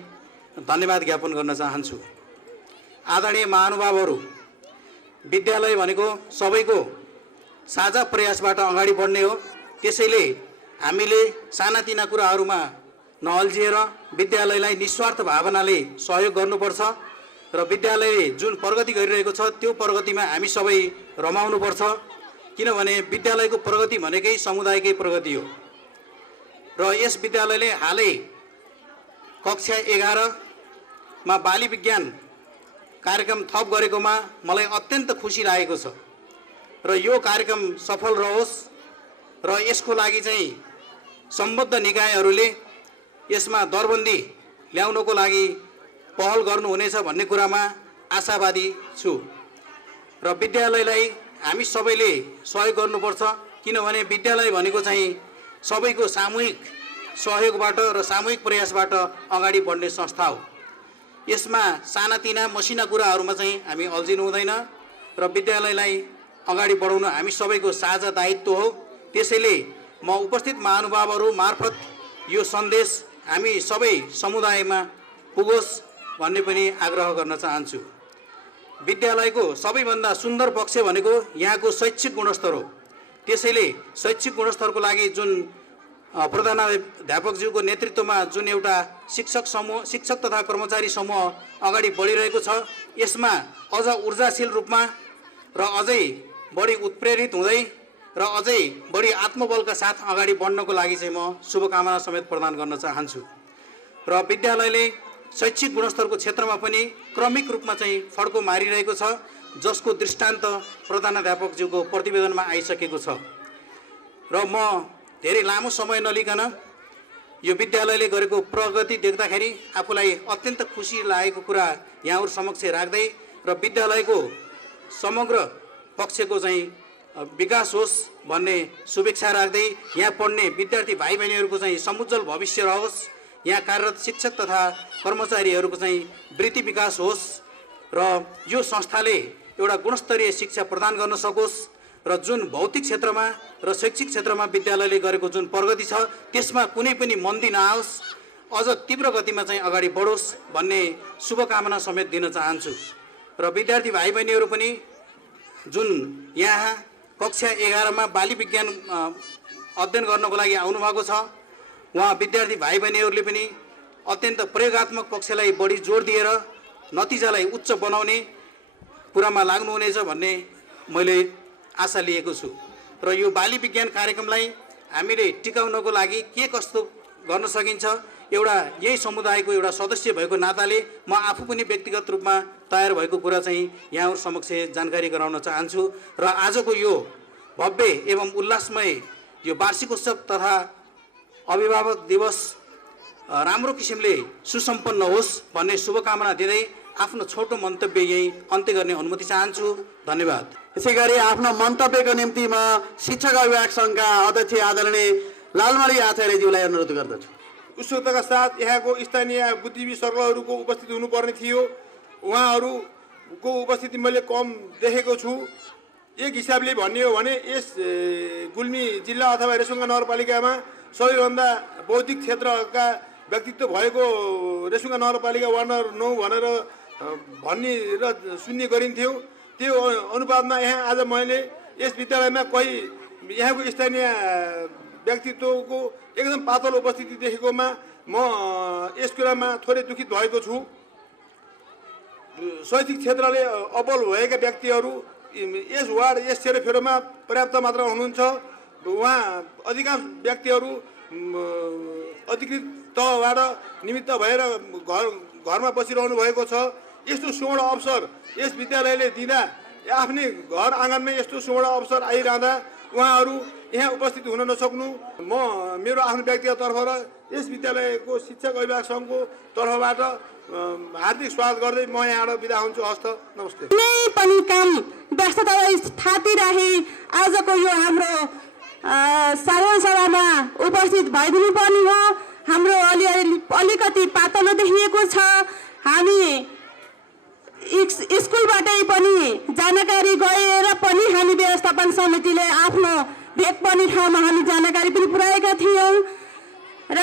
धन्यवाद ज्ञापन गर्न चाहन्छु। आदरणीय महानुभावहरू, विद्यालय भनेको सबैको साझा प्रयासबाट अगाडि बढ्ने हो। त्यसैले हामीले सानातिना कुराहरूमा नअल्झिएर विद्यालयलाई निस्वार्थ भावनाले सहयोग गर्नुपर्छ र विद्यालयले जुन प्रगति गरिरहेको छ त्यो प्रगतिमा हामी सबै रमाउनुपर्छ। किनभने विद्यालयको प्रगति भनेकै समुदायकै प्रगति हो। र यस विद्यालयले हालै कक्षा 11मा बाली विज्ञान कार्यक्रम थप गरेकोमा मलाई अत्यन्त खुसी लागेको छ र यो कार्यक्रम सफल रहोस् र यसको लागि चाहिँ सम्बद्ध निकायहरूले यसमा दरबन्दी ल्याउनको लागि पहल गर्नुहुनेछ भन्ने कुरामा आशावादी छु र विद्यालयलाई हामी सबैले सहयोग गर्नुपर्छ। किनभने विद्यालय भनेको चाहिँ सबैको सामूहिक सहयोगबाट र सामूहिक प्रयासबाट अगाडि बढ्ने संस्था हो। यसमा सानातिना मसिना कुराहरूमा चाहिँ हामी अल्झिनु हुँदैन र विद्यालयलाई अगाडि बढाउन हामी सबैको साझा दायित्व हो। त्यसैले म उपस्थित महानुभावहरू मार्फत यो सन्देश हामी सबै समुदायमा पुगोस् भन्ने पनि आग्रह गर्न चाहन्छु। विद्यालयको सबैभन्दा सुन्दर पक्ष भनेको यहाँको शैक्षिक गुणस्तर हो। त्यसैले शैक्षिक गुणस्तरको लागि जुन प्रधानाध्यापकज्यूको नेतृत्वमा जुन एउटा शिक्षक तथा कर्मचारी समूह अगाडि बढिरहेको छ, यसमा अझ ऊर्जाशील रूपमा र अझै बढी उत्प्रेरित हुँदै र अझै बढी आत्मबलका साथ अगाडि बढ्नको लागि चाहिँ म शुभकामना समेत प्रदान गर्न चाहन्छु। र विद्यालयले शैक्षिक गुणस्तरको क्षेत्रमा पनि क्रमिक रूपमा चाहिँ फड्को मारिरहेको छ, जसको दृष्टान्त प्रधानाध्यापकज्यूको प्रतिवेदनमा आइसकेको छ। र म धेरै लामो समय नलिकन यो विद्यालयले गरेको प्रगति देख्दाखेरि आफूलाई अत्यन्त खुसी लागेको कुरा यहाँहरू समक्ष राख्दै र विद्यालयको समग्र पक्षको चाहिँ विकास होस् भन्ने शुभेच्छा राख्दै यहाँ पढ्ने विद्यार्थी भाइ बहिनीहरूको चाहिँ समुज्जवल भविष्य रहोस्, यहाँ कार्यरत शिक्षक तथा कर्मचारीहरूको चाहिँ वृत्ति विकास होस् र यो संस्थाले एउटा गुणस्तरीय शिक्षा प्रदान गर्न सकोस् र जुन भौतिक क्षेत्रमा र शैक्षिक क्षेत्रमा विद्यालयले गरेको जुन प्रगति छ त्यसमा कुनै पनि मन्दी नआओस्, अझ तीव्र गतिमा चाहिँ अगाडि बढोस् भन्ने शुभकामना समेत दिन चाहन्छु। र विद्यार्थी भाइ बहिनीहरू पनि जुन यहाँ कक्षा 11मा बाली विज्ञान अध्ययन गर्नको लागि आउनुभएको छ, उहाँ विद्यार्थी भाइ बहिनीहरूले पनि अत्यन्त प्रयोगात्मक पक्षलाई बढी जोड दिएर नतिजालाई उच्च बनाउने कुरामा लाग्नुहुनेछ भन्ने मैले आशा लिएको छु। र यो बाली विज्ञान कार्यक्रमलाई हामीले टिकाउनको लागि के कस्तो गर्न सकिन्छ, एउटा यही समुदायको एउटा सदस्य भएको नाताले म आफू पनि व्यक्तिगत रूपमा तयार भएको कुरा चाहिँ यहाँहरू समक्ष जानकारी गराउन चाहन्छु। र आजको यो भव्य एवं उल्लासमय यो वार्षिकोत्सव तथा अभिभावक दिवस राम्रो किसिमले सुसम्पन्न होस् भन्ने शुभकामना दिँदै आफ्नो छोटो मन्तव्य यही अन्त्य गर्ने अनुमति चाहन्छु। धन्यवाद। यसै गरी आफ्नो मन्तव्यको निम्ति म शिक्षक अभिभावक सङ्घका अध्यक्ष आदरणीय लालमणि आचार्यज्यूलाई अनुरोध गर्दछु। उत्सुकताका साथ यहाँको स्थानीय बुद्धिजीवी सर्कलहरूको उपस्थिति हुनुपर्ने थियो। उहाँहरूको उपस्थिति मैले कम देखेको छु। एक हिसाबले भन्ने हो भने यस गुल्मी जिल्ला अथवा रेसुङ्गा नगरपालिकामा सबैभन्दा बौद्धिक क्षेत्रका व्यक्तित्व भएको रेसुङ्गा नगरपालिका वार्ड नम्बर 9 भनेर भन्ने र सुन्ने गरिन्थ्यो। त्यो अनुपातमा यहाँ आज मैले यस विद्यालयमा कोही यहाँको स्थानीय व्यक्तित्वको एकदम पातलो उपस्थिति देखेकोमा म यस कुरामा थोरै दुखित भएको छु। शैक्षिक क्षेत्रले अब्बल भएका व्यक्तिहरू यस वार्ड यस सेरोफेरोमा पर्याप्त मात्रामा हुनुहुन्छ। उहाँ अधिकांश व्यक्तिहरू अधिकृत तहबाट निमित्त भएर घरमा बसिरहनु भएको छ। यस्तो सुवर्ण अवसर यस विद्यालयले दिँदा आफ्नै घर आँगनमै यस्तो सुवर्ण अवसर आइरहँदा उहाँहरू यहाँ उपस्थित हुन नसक्नु म मेरो आफ्नो व्यक्तिगत तर्फ र यस विद्यालयको शिक्षक अभिभावक सङ्घको तर्फबाट हार्दिक स्वागत गर्दै म यहाँबाट बिदा हुन्छु। हस्त नमस्ते। कुनै पनि काम व्यस्ततालाई थाती राखी आजको यो हाम्रो साधारण सभामा उपस्थित भइदिनु पर्ने हो। हाम्रो अलिकति पातलो देखिएको छ। हामी स्कुलबाटै पनि जानकारी गएर पनि हामी व्यवस्थापन समितिले आफ्नो भेट पर्ने ठाउँमा हामी जानकारी पनि पुर्याएका थियौँ र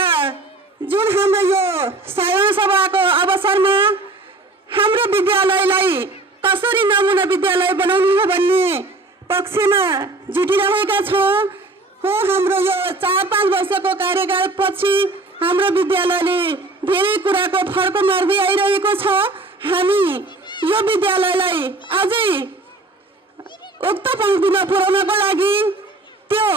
जुन हाम्रो यो साधारण सभाको अवसरमा हाम्रो विद्यालयलाई कसरी नमुना विद्यालय बनाउनु हो भन्ने पक्षमा जुटिरहेका छौँ। हो हाम्रो यो 4-5 वर्षको कार्यकालपछि हाम्रो विद्यालयले धेरै कुराको फर्को मार्दै आइरहेको छ। हामी यो विद्यालयलाई अझै उक्त पङ्क्तिमा पुर्याउनको लागि त्यो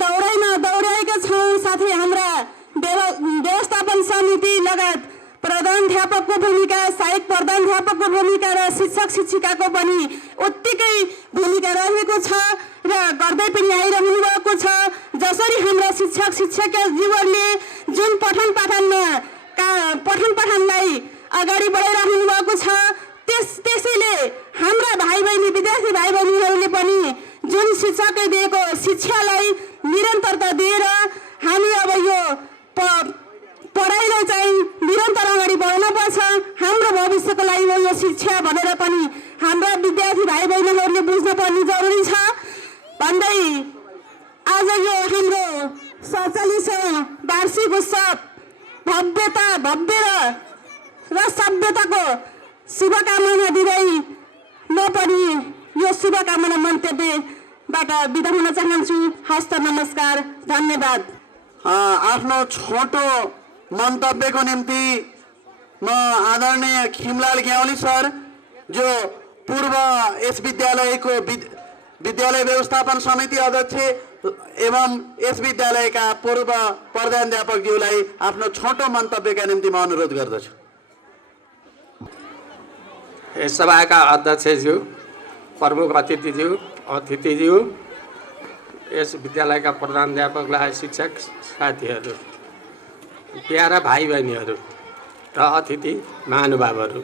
दौडाइमा दौडाएका छौँ। साथै हाम्रा व्यवस्थापन समिति लगायत प्रधानाध्यापकको भूमिका, सहायक प्रधानाध्यापकको भूमिका र शिक्षक शिक्षिकाको पनि उत्तिकै भूमिका रहेको छ र गर्दै पनि आइरहनु भएको छ। जसरी हाम्रा शिक्षक शिक्षिकाज्यूहरूले जुन पठन पाठनलाई अगाडि बढाइरहनु भएको छ, त्यसैले हाम्रा भाइ बहिनी विद्यार्थी भाइ बहिनीहरूले पनि जुन शिक्षकले दिएको शिक्षालाई निरन्तरता दिएर हामी अब यो पढाइलाई चाहिँ निरन्तर अगाडि बढाउन पर्छ। हाम्रो भविष्यको लागि यो शिक्षा भनेर पनि हाम्रा विद्यार्थी भाइ बहिनीहरूले बुझ्न पर्ने जरुरी छ भन्दै आज यो हाम्रो 47औं वार्षिक उत्सव भव्य र सभ्यताको शुभकामना दिँदै म पनि यो शुभकामना मन्तव्यबाट बिदा हुन चाहन्छु। हस्त नमस्कार, धन्यवाद। आफ्नो छोटो मन्तव्यको निम्ति म आदरणीय खिमलाल ग्यावाली सर जो पूर्व यस विद्यालयको विद्यालय व्यवस्थापन समिति अध्यक्ष एवं यस विद्यालयका पूर्व प्रधानाध्यापकज्यूलाई आफ्नो छोटो मन्तव्यका निम्ति म अनुरोध गर्दछु। यस सभाका अध्यक्षज्यू, प्रमुख अतिथिज्यू, यस विद्यालयका प्रधानाध्यापकलाई, शिक्षक साथीहरू, प्यारा भाइ बहिनीहरू र अतिथि महानुभावहरू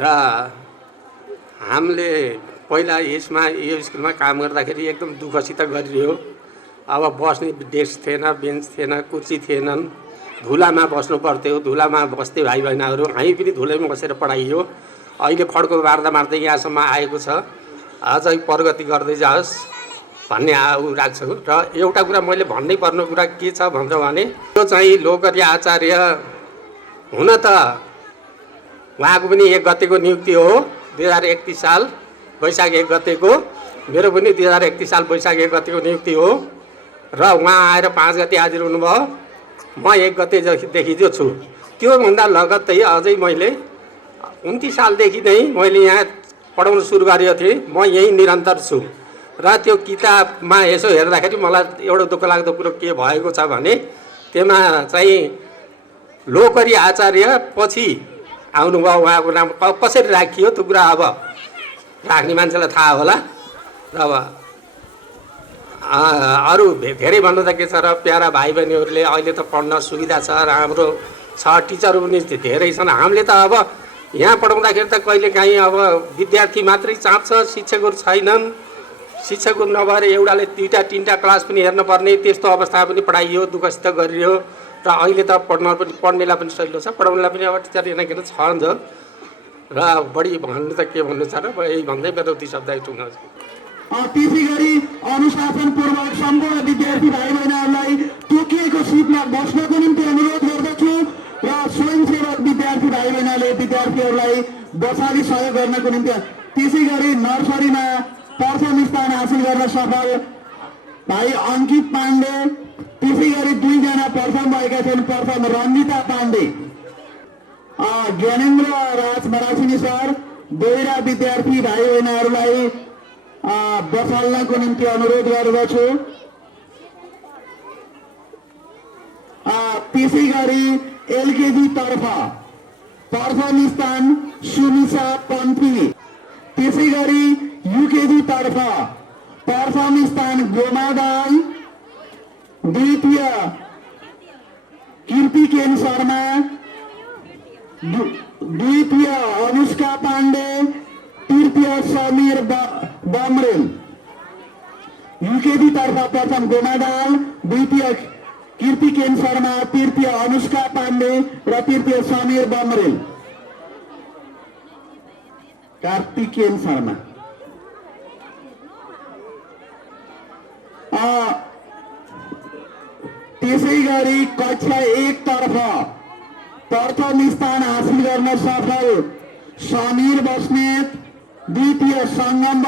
र हामीले पहिला यो स्कुलमा काम गर्दाखेरि एकदम दुःखसित गरिरह्यो। अब बस्ने डेस्क थिएन, बेन्च थिएन, कुर्सी थिएनन्, धुलामा बस्नु पर्थ्यो। धुलामा बस्थे भाइ बहिनीहरू, हामी पनि धुलैमा बसेर पढाइयो। अहिले फड्को मार्दै यहाँसम्म आएको छ। अझै प्रगति गर्दै जाओस् भन्ने राख्छु। र एउटा कुरा मैले भन्नै पर्ने कुरा के छ भने यो चाहिँ लोकरी आचार्य हुन त उहाँको पनि 1 गतेको नियुक्ति हो, 2031 साल वैशाख 1 गतेको। मेरो पनि 2031 साल वैशाख 1 गतेको नियुक्ति हो र उहाँ आएर 5 गते हाजिर हुनुभयो। म 1 गतेदेखि जो छु। त्योभन्दा लगत्तै अझै मैले 29 सालदेखि नै मैले यहाँ पढाउन सुरु गरेको थिएँ। म यहीँ निरन्तर छु र त्यो किताबमा यसो हेर्दाखेरि मलाई एउटा दुःख लाग्दो कुरो के भएको छ भने त्यसमा चाहिँ लोकरी आचार्य पछि आउनुभयो। उहाँको नाम कसरी राखियो त्यो कुरा अब राख्ने मान्छेलाई थाहा होला। र अब अरू धेरै भन्नु त के छ र प्यारा भाइ बहिनीहरूले अहिले त पढ्न सुविधा छ, राम्रो छ, टिचरहरू पनि धेरै छन्। हामीले त अब यहाँ पढाउँदाखेरि त कहिलेकाहीँ अब विद्यार्थी मात्रै चाँप्छ, शिक्षकहरू छैनन्। शिक्षकहरू नभएर एउटाले 2-3टा क्लास पनि हेर्नुपर्ने त्यस्तो अवस्था पनि पढाइयो, दुःखसित गरियो। र अहिले त पढ्नेलाई पनि सजिलो छ, पढाउनेलाई पनि अब टिचर किन छ र बढी भन्नु त के भन्नु छ र यही भन्दै मेरो 2 शब्द टुङ्गा। त्यसै गरी अनुशासनपूर्वक सम्पूर्ण विद्यार्थी भाइ बहिनीहरूलाई तोकिएको सिटमा बस्नको निम्ति अनुरोध गर्दछु र स्वयंसेवक विद्यार्थी भाइ बहिनीले विद्यार्थीहरूलाई बसाली सहयोग गर्नको निम्ति। त्यसै गरी नर्सरीमा प्रथम स्थान हासिल गर्न सफल भाइ अङ्कित पाण्डे, त्यसै गरी 2 जना प्रथम भएका छन्। प्रथम रन्जिता पाण्डे, ज्ञानेन्द्र राज मरासिनी सर। 2 विद्यार्थी भाइ बहिनीहरूलाई बसाल्नको निम्ति अनुरोध गर्दछु। त्यसै गरी एलकेजी तर्फ प्रथम स्थान सुनिसा पन्थी, त्यसै गरी युकेजी तर्फ प्रथम स्थान गोमादाल, द्वितीय कीर्तिकेन शर्मा, द्वितीय अनुष्का पाण्डे, तृतीय समीर बमरेल। युकेजी तर्फ प्रथम गोमादाल, द्वितीय कीर्तिकेन शर्मा, तृतीय अनुष्का पाण्डे र तृतीय समीर बमरेल। कार्तिकेन शर्मा। त्यसै गरी कक्षा 1 तर्फ प्रथम स्थान हासिल गर्न सफल समीर बस्नेत, द्वितीय सङ्गम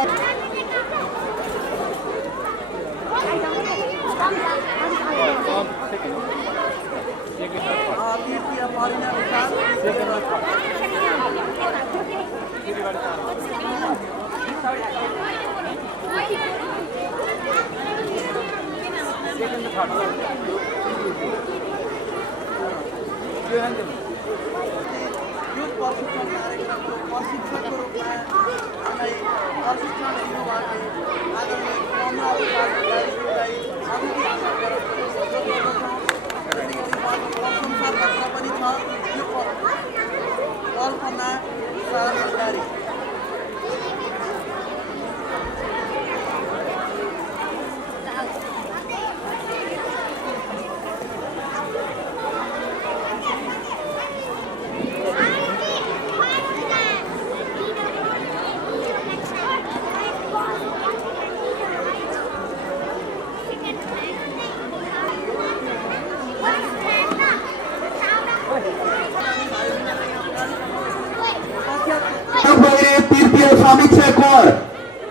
तृतीय समीक्षा कर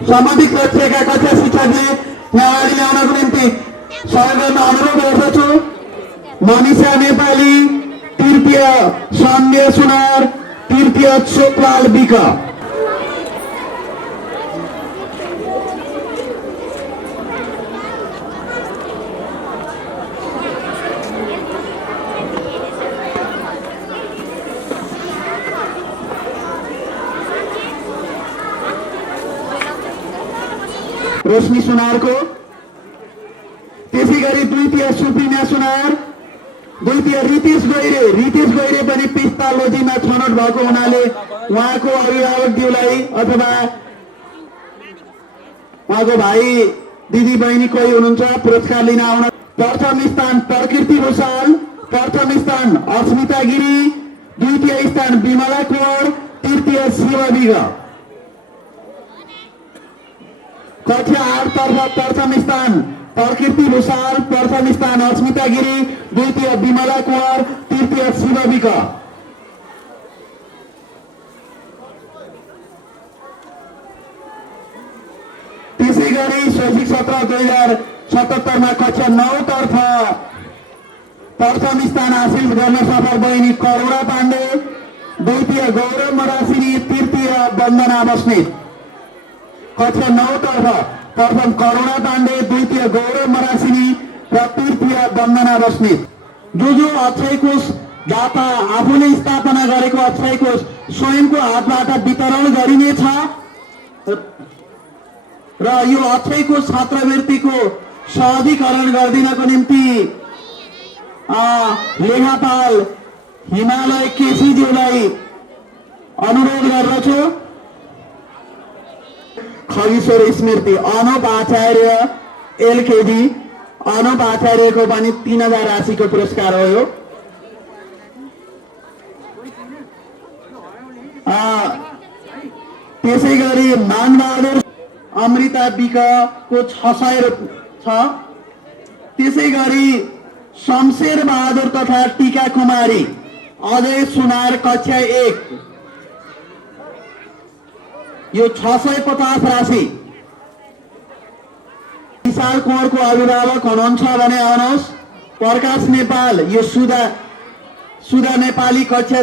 सम्बन्धित कक्षाका कक्षा शिक्षकले यहाँ अगाडि ल्याउनको निम्ति सहयोग गर्न अनुरोध गर्दछु। मनिषा नेपाली, तृतीय सन्देश सुनार, तृतीय चोकलाल विक। रोशनी सुनारको, त्यसै गरी द्वितीय सुप्रिमा सुनार, द्वितीय रितेश गैरे पनि पिस्तालोजीमा छनौट भएको हुनाले उहाँको अभिभावकज्यूलाई अथवा उहाँको भाइ दिदी बहिनी कोही हुनुहुन्छ पुरस्कार लिन आउन। प्रथम स्थान प्रकृति भूषाल, प्रथम स्थान अस्मिता गिरी, द्वितीय स्थान विमला कुँवर, तृतीय शिव विग। कक्षा 8 तर्फ प्रथम स्थान प्रकृति भूषाल, प्रथम स्थान अस्मिता गिरी, द्वितीय विमला कुँवर, तृतीय शिव विक। त्यसै गरी शैक्षिक सत्र 2077 मा कक्षा 9 तर्फ प्रथम स्थान हासिल गर्न सफल बहिनी करुणा पाण्डे, द्वितीय गौरव मरासिनी, तृतीय वन्दना बस्नेत। कक्षा 9 तर्फ प्रथम करुणा पाण्डे, द्वितीय गौरव मरासिनी र तृतीय वन्दना बस्नेत। जो अक्षय कोष दाता आफूले स्थापना गरेको अक्षय कोष स्वयंको हातबाट वितरण गरिनेछ र यो अक्षय कोष छात्रवृत्तिको सहजीकरण गरिदिनको निम्ति लेखापाल हिमालय केसीज्यूलाई अनुरोध गर्दछु। खगेश्वर स्मृति अनुप आचार्य एलकेजी, अनुप आचार्यको पनि 3000 राशिको पुरस्कार हो यो। त्यसै गरी मानबहादुर अमृता विकको 600 छ। त्यसै गरी शमशेर बहादुर तथा टीका कुमारी अजय सुनार कक्षा 1 यो 650 राशि। विशाल कुँवरको अभिभावक हुनुहुन्छ भने आउनुहोस्। प्रकाश नेपाल यो सुधा नेपाली कक्षा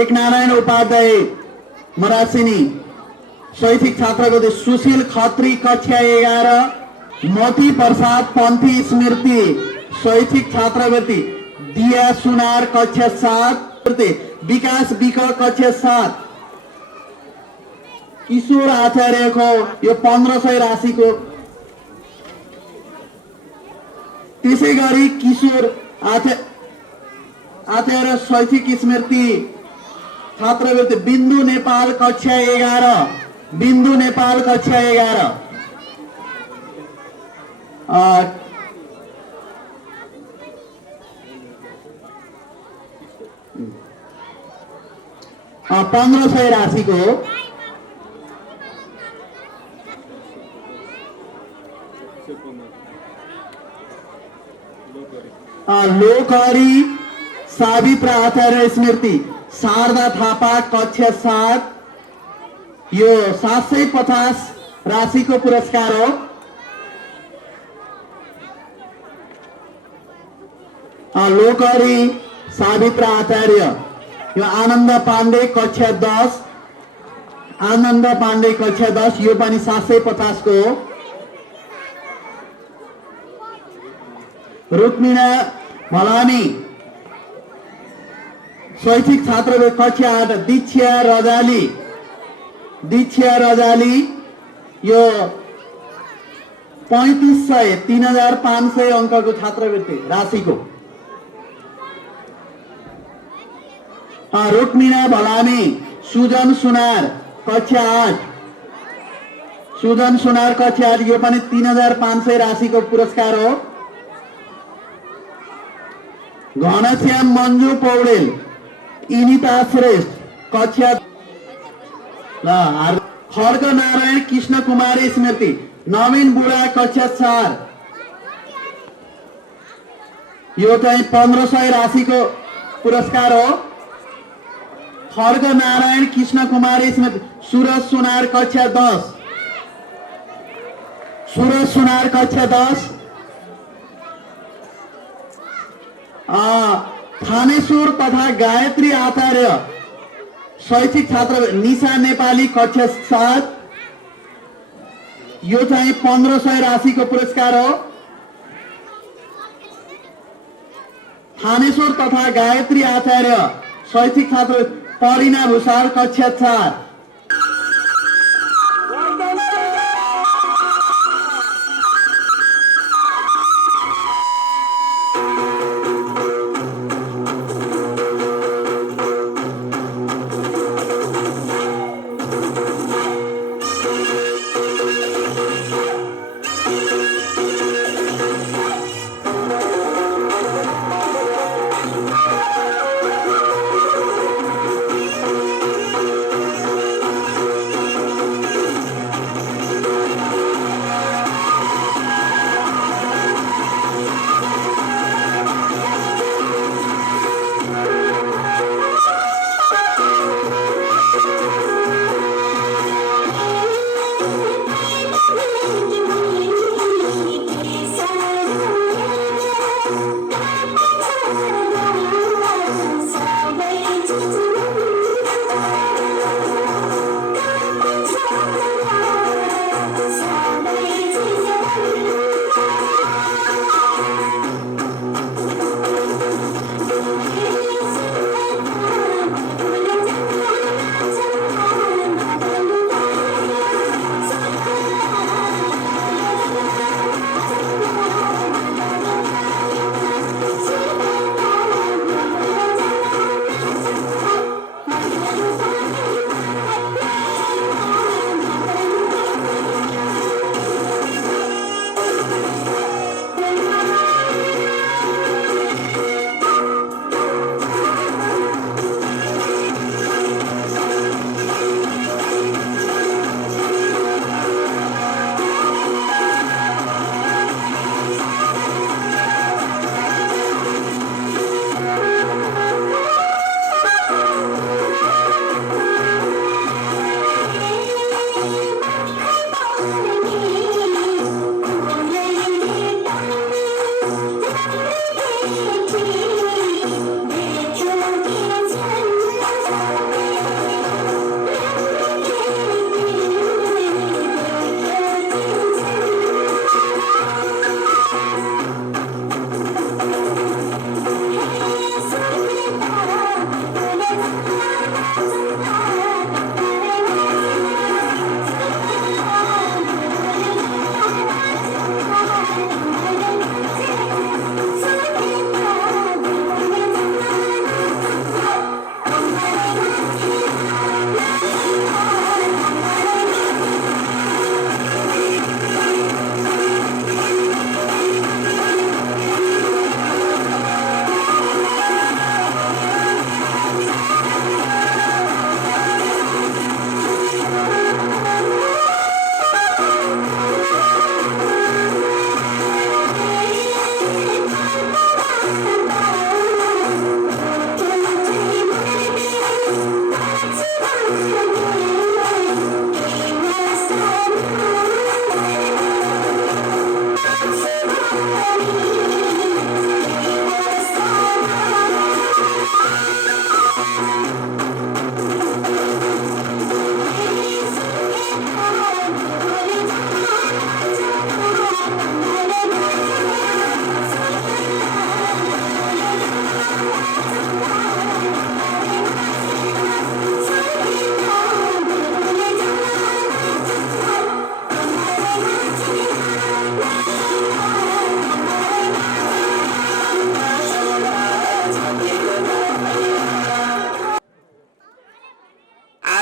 1 नारायण उपाध्याय मरासिनी शैक्षिक छात्रवृत्ति, सुशील खत्री कक्षा 11, मोती प्रसाद पन्थी स्मृति शैक्षिक छात्रवृत्ति, दिया सुनार कक्षा 7, विकास विक कक्षा 7, किशोर आचार्यको यो 1500 राशिको। त्यसै गरी किशोर आचार्य शैक्षिक स्मृति छात्रवृत्ति बिन्दु नेपाल कक्षा 11, बिन्दु नेपाल कक्षा 11 1500 राशिको हो। लोकहरी सावित्रा आचार्य स्मृति शारदा थापा कक्षा 7 यो 750 राशिको पुरस्कार हो। लोकहरी सावित्रा आचार्य यो आनन्द पाण्डे कक्षा 10 आनन्द पाण्डे कक्षा 10 यो पनि 750 को हो। रुक्मिणा भलानी शैक्षिक छात्र कक्षा 8 दीक्षा रजाली यो 3500 3500 अङ्कको छात्रवृत्ति राशिको। रुक्मिणा भलानी सुजन सुनार कक्षा 8 सुजन सुनार कक्षा 8 यो पनि 3500 राशिको पुरस्कार हो। घनश्याम मन्जु पौडेल इनिता श्रेष्ठ कक्षा खड्ग नारायण कृष्ण कुमारी स्मृति नवीन बुढा कक्षा 4 यो चाहिँ 1500 राशिको पुरस्कार हो। खड्ग नारायण कृष्ण कुमारी स्मृति सुरज सुनार कक्षा 10 सुरज सुनार कक्षा 10 थानेश्वर तथा गायत्री आचार्य शैक्षिक छात्र निशा नेपाली कक्षा 7 यो चाहिँ 1500 राशिको पुरस्कार हो। थानेश्वर तथा गायत्री आचार्य शैक्षिक छात्र परिना भूषाल कक्षा 4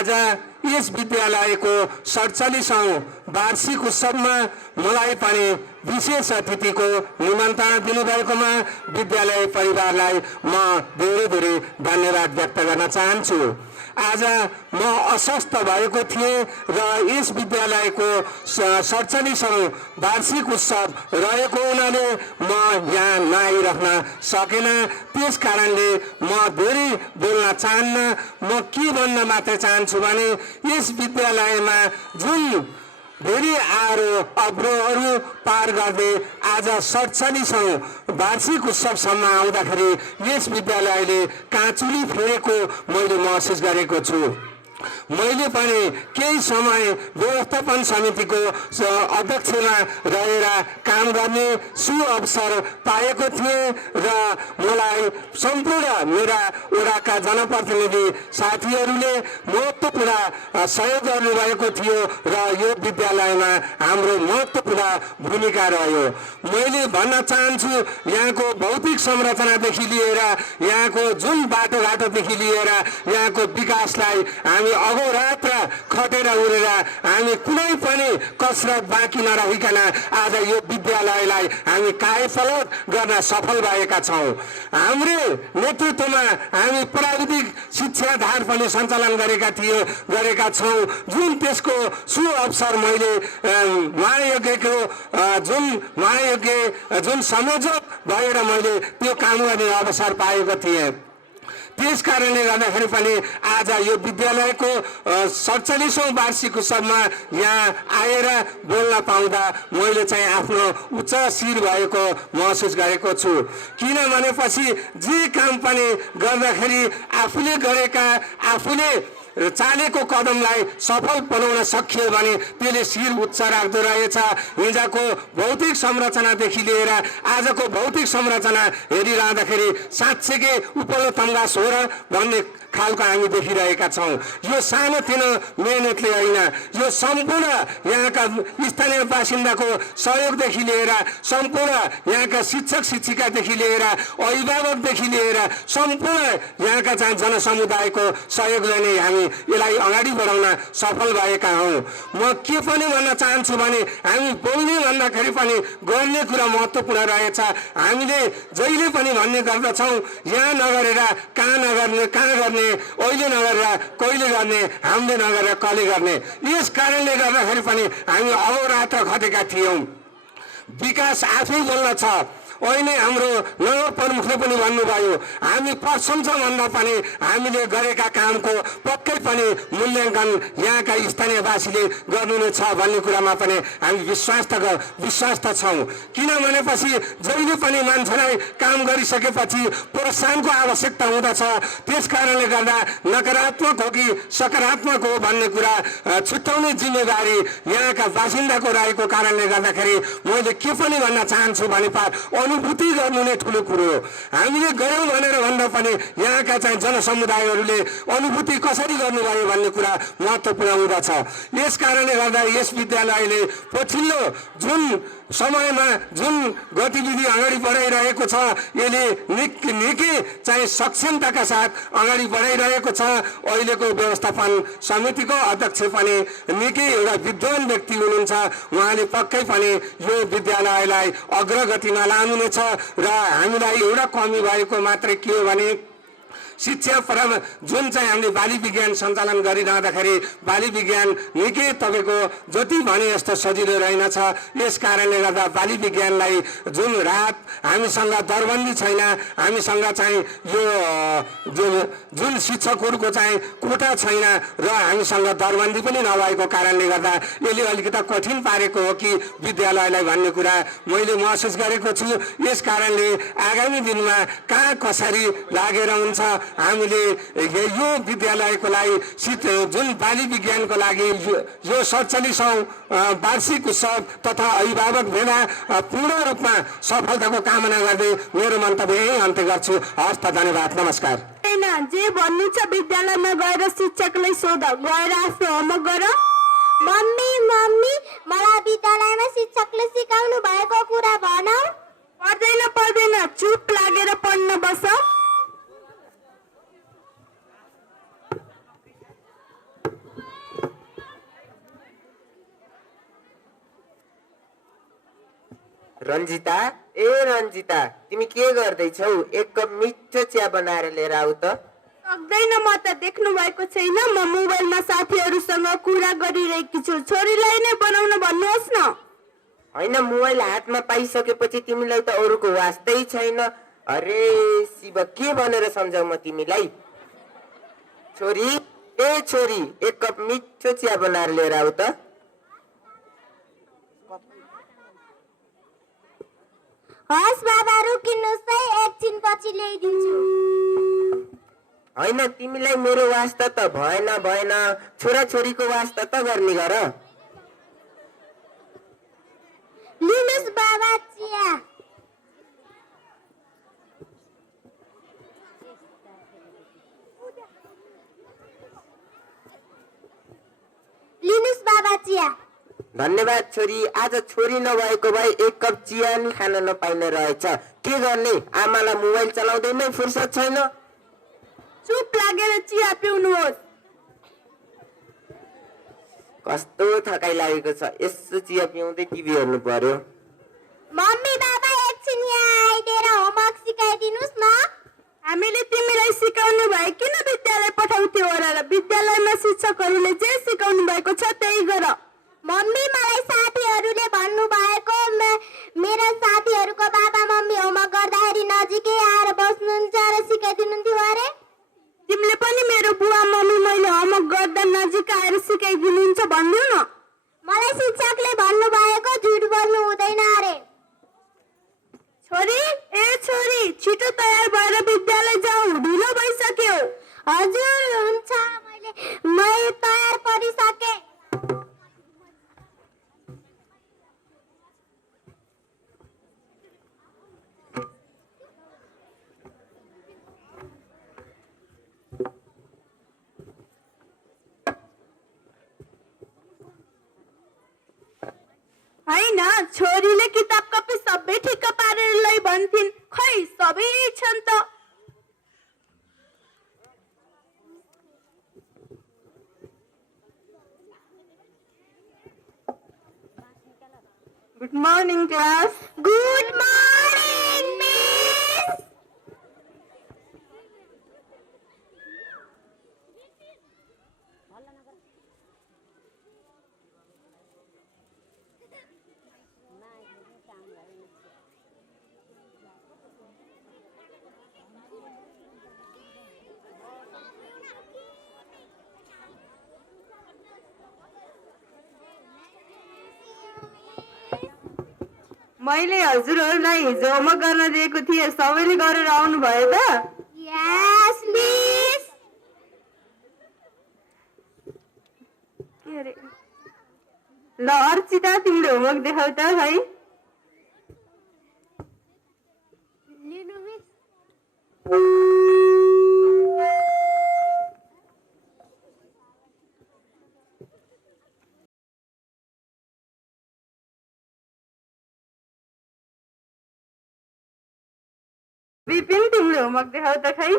आज यस विद्यालयको 47औं वार्षिक उत्सवमा मलाई पनि विशेष अतिथिको निमन्त्रणा दिनुभएकोमा विद्यालय परिवारलाई म धेरै धेरै धन्यवाद व्यक्त गर्न चाहन्छु। आज म अस्वस्थ भएको थिएँ र यस विद्यालयको 47औं वार्षिक उत्सव रहेको हुनाले म यहाँ नआइराख्न सकेन। त्यस कारणले म धेरै बोल्न चाहन्न। म के भन्न मात्र चाहन्छु भने यस विद्यालयमा जुन धेरै अवरोहहरू पार गर्दै आज 47औं वार्षिक उत्सवसम्म आउँदाखेरि यस विद्यालयले काँचुली फेरेको मैले महसुस गरेको छु। मैले पनि केही समय व्यवस्थापन समितिको अध्यक्षमा रहेर काम गर्ने सुअवसर पाएको थिएँ र मलाई सम्पूर्ण मेरा वडाका जनप्रतिनिधि साथीहरूले महत्त्वपूर्ण सहयोग गर्नुभएको थियो र यो विद्यालयमा हाम्रो महत्त्वपूर्ण भूमिका रह्यो। मैले भन्न चाहन्छु यहाँको भौतिक संरचनादेखि लिएर यहाँको जुन बाटोघाटोदेखि लिएर यहाँको विकासलाई हामी अहोरात्र खटेर उडेर हामी कुनै पनि कसरत बाँकी नराखिकन आज यो विद्यालयलाई हामी कायापलट गर्न सफल भएका छौँ। हाम्रो नेतृत्वमा हामी प्राविधिक शिक्षाधार पनि सञ्चालन गरेका छौँ। जुन त्यसको सुअवसर मैले जुन संयोजक भएर मैले त्यो काम गर्ने अवसर पाएको थिएँ। त्यस कारणले गर्दाखेरि पनि आज यो विद्यालयको 47औं वार्षिक उत्सवमा यहाँ आएर बोल्न पाउँदा मैले चाहिँ आफ्नो उच्च शिर भएको महसुस गरेको छु। किन भनेपछि जे काम पनि गर्दाखेरि आफूले चालेको कदमलाई सफल बनाउन सकियो भने त्यसले शिर उच्च राख्दो रहेछ। हिजोको भौतिक संरचनादेखि लिएर आजको भौतिक संरचना हेरिरहँदाखेरि साँच्चैकै उपल्लो तम्घास हो र भन्ने खालको हामी देखिरहेका छौँ। यो सानोतिनो मेहनतले होइन, यो सम्पूर्ण यहाँका स्थानीय बासिन्दाको सहयोगदेखि लिएर सम्पूर्ण यहाँका शिक्षक शिक्षिकादेखि लिएर अभिभावकदेखि लिएर सम्पूर्ण यहाँका चाहिँ जनसमुदायको सहयोगले नै हामी यसलाई अगाडि बढाउन सफल भएका हौँ। म के पनि भन्न चाहन्छु भने हामी बोल्ने भन्दाखेरि पनि गर्ने कुरा महत्त्वपूर्ण रहेछ। हामीले जहिले पनि भन्ने गर्दछौँ यहाँ नगरेर कहाँ नगर्ने, कहाँ गर्ने, अहिले नगरेर कहिले गर्ने, हामीले नगरेर कसले गर्ने। यस कारणले गर्दाखेरि पनि हामी अहोरात्र खटेका थियौँ। विकास आफै बोल्न छ। अहिले हाम्रो नगर प्रमुखले पनि भन्नुभयो हामी प्रशंसा भन्दा पनि हामीले गरेका कामको पक्कै पनि मूल्याङ्कन यहाँका स्थानीयवासीले गर्नु नै छ भन्ने कुरामा पनि हामी विश्वास त छौँ। किन भनेपछि जहिले पनि मान्छेलाई काम गरिसकेपछि प्रोत्साहनको आवश्यकता हुँदछ। त्यस कारणले गर्दा नकारात्मक हो कि सकारात्मक हो भन्ने कुरा छुट्याउने जिम्मेवारी यहाँका बासिन्दाको रहेको कारणले गर्दाखेरि मैले के पनि भन्न चाहन्छु भने अनुभूति गर्नु नै ठुलो कुरो हो। हामीले गऱ्यौँ भनेर भन्दा पनि यहाँका चाहिँ जनसमुदायहरूले अनुभूति कसरी गर्नुभयो भन्ने कुरा महत्त्वपूर्ण हुँदछ। यस कारणले गर्दा यस विद्यालयले पछिल्लो जुन समयमा जुन गतिविधि अगाडि बढाइरहेको छ यसले निकै चाहिँ सक्षमताका साथ अगाडि बढाइरहेको छ। अहिलेको व्यवस्थापन समितिको अध्यक्ष पनि निकै एउटा विद्वान व्यक्ति हुनुहुन्छ। उहाँले पक्कै पनि यो विद्यालयलाई अग्रगतिमा लानुहुनेछ र हामीलाई एउटा कमी भएको मात्रै के हो भने शिक्षा जुन चाहिँ हामीले बाली विज्ञान सञ्चालन गरिरहँदाखेरि बाली विज्ञान निकै तपाईँको जति भने यस्तो सजिलो रहेनछ। यस कारणले गर्दा बाली विज्ञानलाई जुन रात हामीसँग दरबन्दी छैन, हामीसँग चाहिँ यो जुन शिक्षकहरूको चाहिँ कोटा छैन र हामीसँग दरबन्दी पनि नभएको कारणले गर्दा यसले अलिकति कठिन पारेको हो कि विद्यालयलाई भन्ने कुरा मैले महसुस गरेको छु। यस कारणले आगामी दिनमा कहाँ कसरी लागेर हुन्छ हामीले यो विद्यालयको लागि जुन बाली विज्ञानको लागि यो 47औं वार्षिक उत्सव तथा अभिभावक भेला पूर्ण रूपमा सफलताको कामना गर्दै मेरो मन्तव्य यही अन्त्य गर्छु। हस्त धन्यवाद, नमस्कार। जे भन्नु छ विद्यालयमा गएर शिक्षकलाई सोध, गएर आफ्नो होमवर्क गर। मम्मी मलाई विद्यालयमा शिक्षकले सिकाउनु भएको कुरा भनौ। पर्दैन, चुप लागेर पढ्न बस। रन्जिता, ए रन्जिता, तिमी के गर्दैछौ? एक कप मिठो चिया बनाएर लिएर आऊ त। सक्दैन, म त देख्नु भएको छैन। म मोबाइलमा साथीहरूसँग कुरा गरिरहेकी छु। छोरीलाई नै बनाउन भन्नुहोस् न। होइन, मोबाइल हातमा पाइसकेपछि तिमीलाई त अरूको वास्तै छैन। अरे शिव, के भनेर सम्झाउ म तिमीलाई? छोरी, ए छोरी, एक कप मिठो चिया बनाएर लिएर आऊ त। हस् बाबा, रोकिनुहोस् है, एकछिन पछि ल्याइदिन्छु। होइन, तिमीलाई मेरो वास्ता त भएन भएन, छोराछोरीको वास्ता त गर्ने गर। लिनुहोस् बाबा चिया। लिनुहोस् बाबा चिया। धन्यवाद छोरी। आज छोरी नभएको भए एक कप चिया नि खान नपाइने रहेछ। के गर्ने, आमालाई मोबाइल चलाउँदैमै फुर्सद छैन। चुप लागेर चिया पिउनुहोस्। कस्तो थकाइ लागेको छ, यसो चिया पिउँदै टिभी हेर्नु पर्यो। मम्मी बाबा एकछिन यहाँ आइदिएर होमवर्क सिकाइदिनुहोस् न। हामीले तिमीलाई सिकाउनु भए किन विद्यालय पठाउँथ्यौ र? विद्यालयमा शिक्षकहरूले जे सिकाउनु भएको छ त्यही गर। मम्मी, मलाई साथीहरूले भन्नुभएको मेरो साथीहरूको बाबा मम्मी होमवर्क गर्दाखेरि नजिकै आएर बस्नुहुन्छ र सिकाइदिनुहुन्थ्यो अरे। तिमीले पनि मेरो बुवा मम्मी मैले होमवर्क गर्दा नजिक आएर सिकाइदिनुहुन्छ भन्नु न। मलाई शिक्षकले भन्नुभएको झुट बोल्नु हुँदैन अरे। छोरी, ए छोरी, छिटो तयार भएर विद्यालय जाऊ, ढिलो भइसक्यो। हजुर हुन्छ, मैले तयार परिसके। होइन, छोरीले किताब कपी सबै ठिक्क पारेर लै भन्थिन्, खै सबै छन् त। Good morning class. Good morning miss. मैले हजुरहरूलाई हिजो होमवर्क गर्न दिएको थिएँ, सबैले गरेर आउनु भयो त? यस मिस। के अरे, ल अर्चिता, तिमीले होमवर्क देखाउ त है। लिनु मिस। विपिन, तिमीले होमवर्क देखाउ त खै।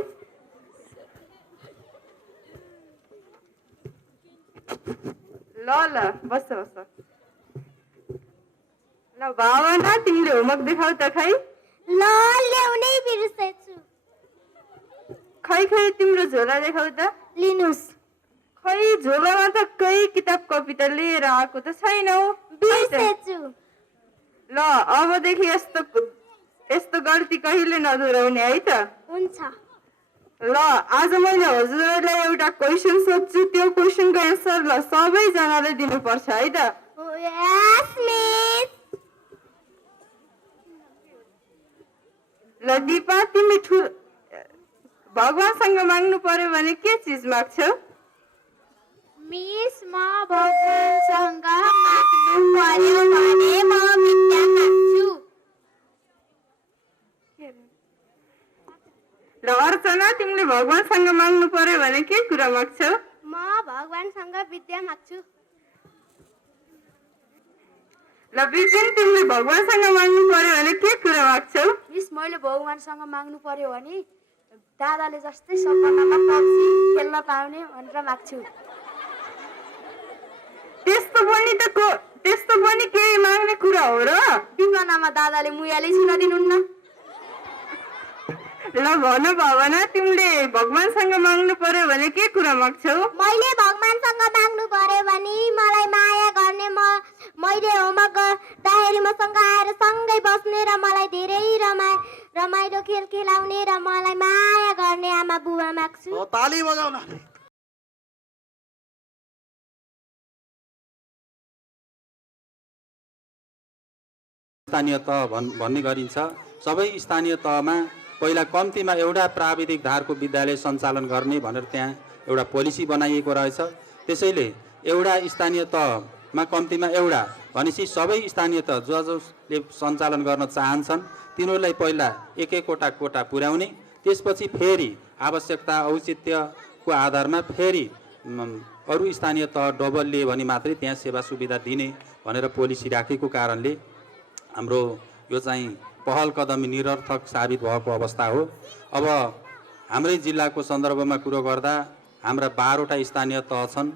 ल ल, बस बस। ल भावना, तिमीले होमवर्क देखाउ त खै। ल ल्याउनै बिर्सेछु। खै खै, तिम्रो झोला देखाउ त। लिनुहोस्। खै, झोलामा त कही किताब कपी त लिएर आएको त छैनौ। बिर्सेछु। ल अबदेखि यस्तो गल्ती कहिले नदोहोऱ्याउने है त। हुन्छ। ल आज मैले हजुरहरूलाई एउटा क्वेसन सोध्छु, त्यो क्वेसनको एन्सर ल सबैजनाले दिनुपर्छ है त। यस मिस। ल दिपा, तिमी भगवानसँग माग्नु पर्यो भने के चिज माग्छौ? मिस, म भगवानसँग माग्नु पर्यो भने म विद्या माग्छु। ल अर्चना, तिमीले भगवानसँग माग्नु पर्यो भने के कुरा माग्छौ? म भगवानसँग विद्या माग्छु। ल विपिन, तिमीले भगवानसँग माग्नु पर्यो भने के कुरा माग्छौ? मिस, मैले भगवानसँग माग्नु पर्यो भने दादाले जस्तै सपनामा पब्जी खेल्न पाउने भनेर माग्छु। त्यस्तो पनि केही माग्ने कुरा हो र? बिपनामा दादाले मुयाले सुनाइदिनुहुन्न। ल भन भावना, तिमीले भगवानसँग माग्नु पर्यो भने के कुरा माग्छौ? मैले भगवानसँग माग्नु पर्यो भने मलाई माया गर्ने, मैले होमवर्क गर्दाखेरि मसँग आएर सँगै बस्ने र मलाई धेरै रमाइलो खेल खेलाउने र मलाई माया गर्ने आमा बुबा माग्छु। ताली बजाउन। स्थानीय तह भन्ने गरिन्छ। सबै स्थानीय तहमा पहिला कम्तीमा एउटा प्राविधिक धारको विद्यालय सञ्चालन गर्ने भनेर त्यहाँ एउटा पोलिसी बनाइएको रहेछ। त्यसैले एउटा स्थानीय तहमा कम्तीमा एउटा भनेपछि सबै स्थानीय तह जसले सञ्चालन गर्न चाहन्छन् तिनीहरूलाई पहिला एक एकवटा कोटा पुर्याउने, त्यसपछि फेरि आवश्यकता औचित्यको आधारमा फेरि अरू स्थानीय तह डबल लिए भने मात्रै त्यहाँ सेवा सुविधा दिने भनेर पोलिसी राखेको कारणले हाम्रो यो चाहिँ पहल कदमी निरर्थक साबित भएको अवस्था हो। अब हाम्रै जिल्लाको सन्दर्भमा कुरो गर्दा हाम्रा 12वटा स्थानीय तह छन्।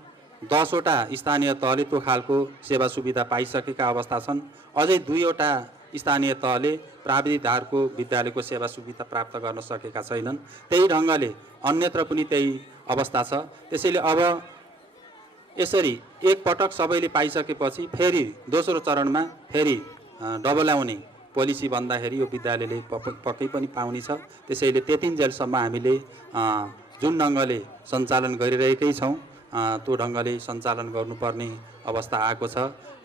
10वटा स्थानीय तहले त्यो खालको सेवा सुविधा पाइसकेका अवस्था छन्। अझै 2वटा स्थानीय तहले प्राविधिक धारको विद्यालयको सेवा सुविधा प्राप्त गर्न सकेका छैनन्। त्यही ढङ्गले अन्यत्र पनि त्यही अवस्था छ। त्यसैले अब यसरी एकपटक सबैले पाइसकेपछि फेरि दोस्रो चरणमा फेरि डबलाउने पोलिसी भन्दाखेरि यो विद्यालयले पक्कै पनि पाउने छ। त्यसैले त्यतिन्जेलसम्म हामीले जुन ढङ्गले सञ्चालन गरिरहेकै छौँ त्यो ढङ्गले सञ्चालन गर्नुपर्ने अवस्था आएको छ।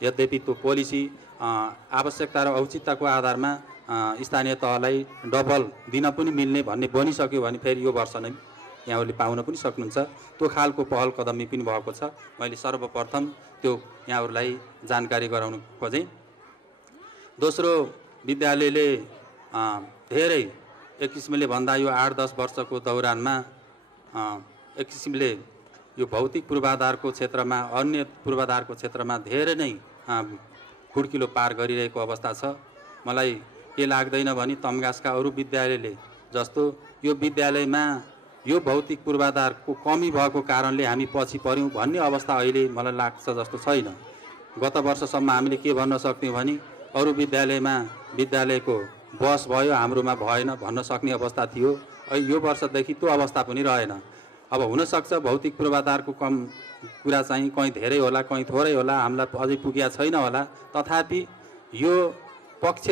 यद्यपि त्यो पोलिसी आवश्यकता र औचित्यको आधारमा स्थानीय तहलाई डबल दिन पनि मिल्ने भन्ने बनिसक्यो भने फेरि यो वर्ष नै यहाँहरूले पाउन पनि सक्नुहुन्छ। त्यो खालको पहल कदमी पनि भएको छ। मैले सर्वप्रथम त्यो यहाँहरूलाई जानकारी गराउन खोजेँ। दोस्रो, विद्यालयले धेरै एक किसिमले भन्दा यो 8-10 वर्षको दौरानमा एक किसिमले यो भौतिक पूर्वाधारको क्षेत्रमा अन्य पूर्वाधारको क्षेत्रमा धेरै नै खुड्किलो पार गरिरहेको अवस्था छ। मलाई के लाग्दैन भने तम्घासका अरू विद्यालयले जस्तो यो विद्यालयमा यो भौतिक पूर्वाधारको कमी भएको कारणले हामी पछि पर्यौँ भन्ने अवस्था अहिले मलाई लाग्छ जस्तो छैन। गत वर्षसम्म हामीले के भन्न सक्थ्यौँ भने अरू विद्यालयमा विद्यालयको बस भयो, हाम्रोमा भएन भन्न सक्ने अवस्था थियो। यो वर्षदेखि त्यो अवस्था पनि रहेन। अब हुनसक्छ भौतिक पूर्वाधारको कम कुरा चाहिँ कहीँ धेरै होला, कहीँ थोरै होला, हामीलाई अझै पुगेको छैन होला। तथापि यो पक्ष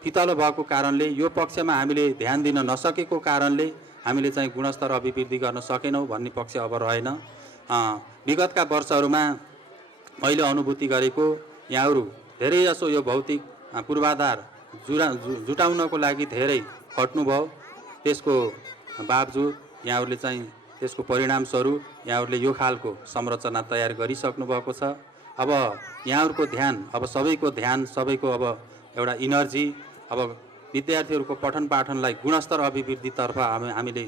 फितलो भएको कारणले, यो पक्षमा हामीले ध्यान दिन नसकेको कारणले हामीले चाहिँ गुणस्तर अभिवृद्धि गर्न सकेनौँ भन्ने पक्ष अब रहेन। विगतका वर्षहरूमा मैले अनुभूति गरेको यहाँहरू धेरैजसो यो भौतिक पूर्वाधार जुटाउनको लागि धेरै खट्नुभयो। त्यसको बावजुद यहाँहरूले चाहिँ त्यसको परिणामस्वरूप यहाँहरूले यो खालको संरचना तयार गरिसक्नु भएको छ। अब यहाँहरूको ध्यान, अब सबैको ध्यान, सबैको अब एउटा इनर्जी अब विद्यार्थीहरूको पठन पाठनलाई गुणस्तर अभिवृद्धितर्फ हामीले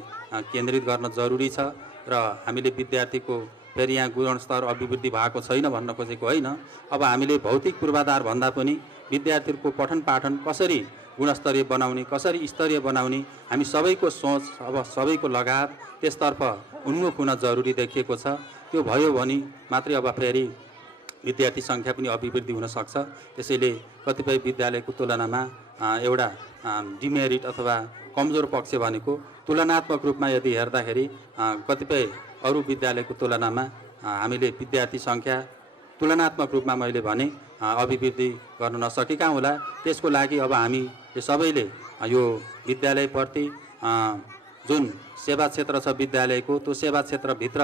केन्द्रित गर्न जरुरी छ। र हामीले विद्यार्थीको फेरि यहाँ गुणस्तर अभिवृद्धि भएको छैन भन्न खोजेको होइन। अब हामीले भौतिक पूर्वाधार भन्दा पनि विद्यार्थीहरूको पठन पाठन कसरी गुणस्तरीय बनाउने, कसरी स्तरीय बनाउने, हामी सबैको सोच, अब सबैको लगाव त्यसतर्फ उन्मुख हुन जरुरी देखिएको छ। त्यो भयो भने मात्रै अब फेरि विद्यार्थी सङ्ख्या पनि अभिवृद्धि हुन सक्छ। त्यसैले कतिपय विद्यालयको तुलनामा एउटा डिमेरिट अथवा कमजोर पक्ष भनेको तुलनात्मक रूपमा यदि हेर्दाखेरि कतिपय अरू विद्यालयको तुलनामा हामीले विद्यार्थी सङ्ख्या तुलनात्मक रूपमा मैले भने अभिवृद्धि गर्न नसकेका होला। त्यसको लागि अब हामी सबैले यो विद्यालयप्रति जुन सेवा क्षेत्र छ विद्यालयको, त्यो सेवा क्षेत्रभित्र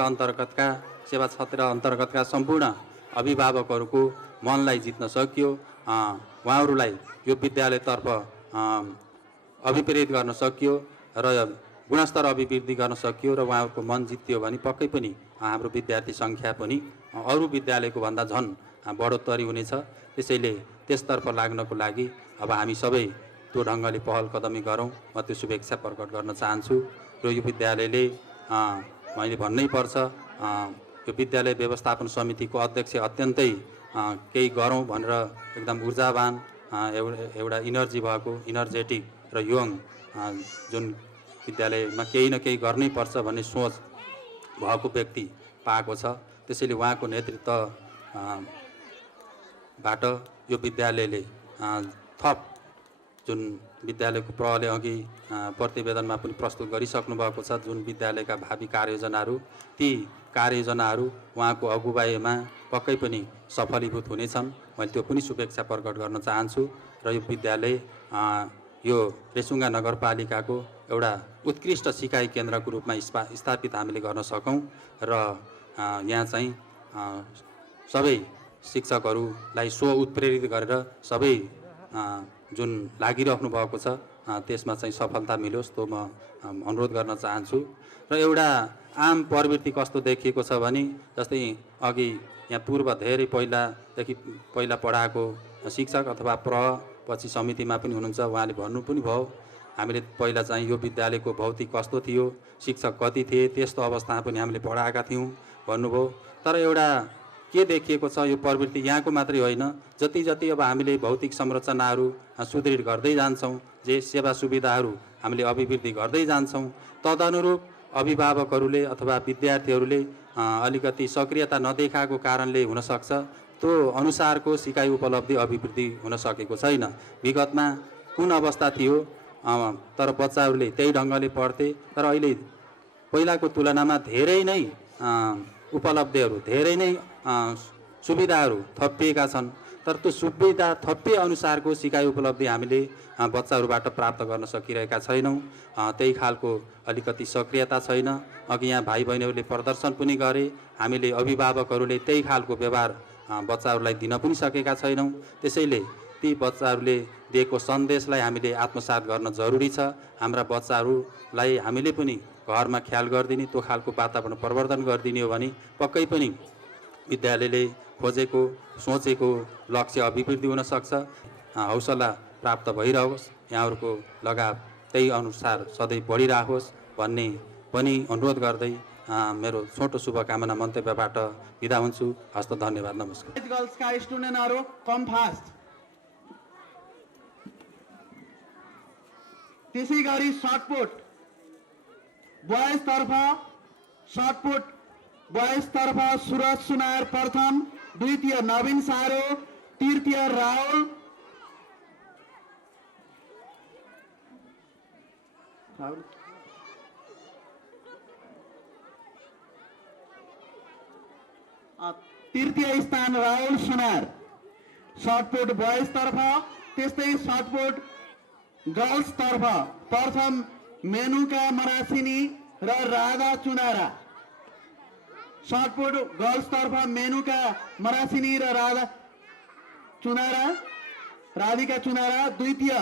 सेवा क्षेत्र अन्तर्गतका सम्पूर्ण अभिभावकहरूको मनलाई जित्न सकियो, उहाँहरूलाई यो विद्यालयतर्फ अभिप्रेरित गर्न सकियो र गुणस्तर अभिवृद्धि गर्न सकियो र उहाँहरूको मन जित्यो भने पक्कै पनि हाम्रो विद्यार्थी सङ्ख्या पनि अरू विद्यालयको भन्दा झन् बढोत्तरी हुनेछ। त्यसैले त्यसतर्फ लाग्नको लागि अब हामी सबै त्यो ढङ्गले पहल कदमी गरौँ, म त्यो शुभेच्छा प्रकट गर्न चाहन्छु। र यो विद्यालयले मैले भन्नै पर्छ, यो विद्यालय व्यवस्थापन समितिको अध्यक्ष अत्यन्तै केही गरौँ भनेर एकदम ऊर्जावान, एउटा इनर्जी भएको, इनर्जेटिक र यङ जुन विद्यालयमा केही न केही गर्नै पर्छ भन्ने सोच भएको व्यक्ति पाएको छ। त्यसैले उहाँको नेतृत्व बाट यो विद्यालयले थप जुन विद्यालयको प्रहले अघि प्रतिवेदनमा पनि प्रस्तुत गरिसक्नु भएको छ, जुन विद्यालयका भावी कार्ययोजनाहरू, ती कार्ययोजनाहरू उहाँको अगुवाईमा पक्कै पनि सफलीभूत हुनेछन्। मैले त्यो पनि शुभेच्छा प्रकट गर्न चाहन्छु र यो विद्यालय यो रेसुङ्गा नगरपालिकाको एउटा उत्कृष्ट सिकाइ केन्द्रको रूपमा स्थापित हामीले गर्न सकौँ र यहाँ चाहिँ सबै शिक्षकहरूलाई उत्प्रेरित गरेर सबै जुन लागिराख्नु भएको छ त्यसमा चाहिँ सफलता मिलोस्, त्यो म अनुरोध गर्न चाहन्छु। र एउटा आम प्रवृत्ति कस्तो देखिएको छ भने, जस्तै अघि यहाँ पूर्व धेरै पहिला पढाएको शिक्षक अथवा पछि समितिमा पनि हुनुहुन्छ, उहाँले भन्नु पनि भयो हामीले पहिला चाहिँ यो विद्यालयको भौतिक कस्तो थियो, शिक्षक कति थिए, त्यस्तो अवस्थामा पनि हामीले पढाएका थियौँ भन्नुभयो। तर एउटा के देखिएको छ, यो प्रवृत्ति यहाँको मात्रै होइन, जति जति अब हामीले भौतिक संरचनाहरू सुदृढ गर्दै जान्छौँ, जे सेवा सुविधाहरू हामीले अभिवृद्धि गर्दै जान्छौँ, तदनुरूप अभिभावकहरूले अथवा विद्यार्थीहरूले अलिकति सक्रियता नदेखाएको कारणले हुनसक्छ त्यो अनुसारको सिकाइ उपलब्धि अभिवृद्धि हुन सकेको छैन। विगतमा कुन अवस्था थियो तर बच्चाहरूले त्यही ढङ्गले पढ्थे, तर अहिले पहिलाको तुलनामा धेरै नै उपलब्धिहरू, धेरै नै सुविधाहरू थपिएका छन्, तर त्यो सुविधा थपिए अनुसारको सिकाइ उपलब्धि हामीले बच्चाहरूबाट प्राप्त गर्न सकिरहेका छैनौँ। त्यही खालको अलिकति सक्रियता छैन। अघि यहाँ भाइ बहिनीहरूले प्रदर्शन पनि गरे, हामीले अभिभावकहरूले त्यही खालको व्यवहार बच्चाहरूलाई दिन पनि सकेका छैनौँ। त्यसैले ती बच्चाहरूले दिएको सन्देशलाई हामीले आत्मसात गर्न जरुरी छ। हाम्रा बच्चाहरूलाई हामीले पनि घरमा ख्याल गरिदिने, त्यो खालको वातावरण प्रवर्धन गरिदिने हो भने पक्कै पनि विद्यालयले खोजेको सोचेको लक्ष्य अभिवृद्धि हुन सक्छ। हौसला प्राप्त भइरहोस्, यहाँहरूको लगाव त्यही अनुसार सधैँ बढिरहोस् भन्ने पनि अनुरोध गर्दै मेरो छोटो शुभकामना मन्तव्यबाट बिदा हुन्छु। हस्त धन्यवाद, नमस्कार। गर्ल्सका स्टुडेन्टहरू कम फास्ट। त्यसै गरी सर्टपुट बॉयज तर्फ सुरज सुनार प्रथम, द्वितीय नवीन सारो, तृतीय राहुल, तृतीय स्थान राहुल सुनार सर्टपुट बॉयज तर्फ। त्यस्तै सर्टपुट गर्ल्स तर्फ प्रथम मेनुका मरासिनी र राधा चुनारा। सर्टपुट गर्ल्स तर्फ मेनुका मरासिनी र राधिका चुनारा, द्वितीय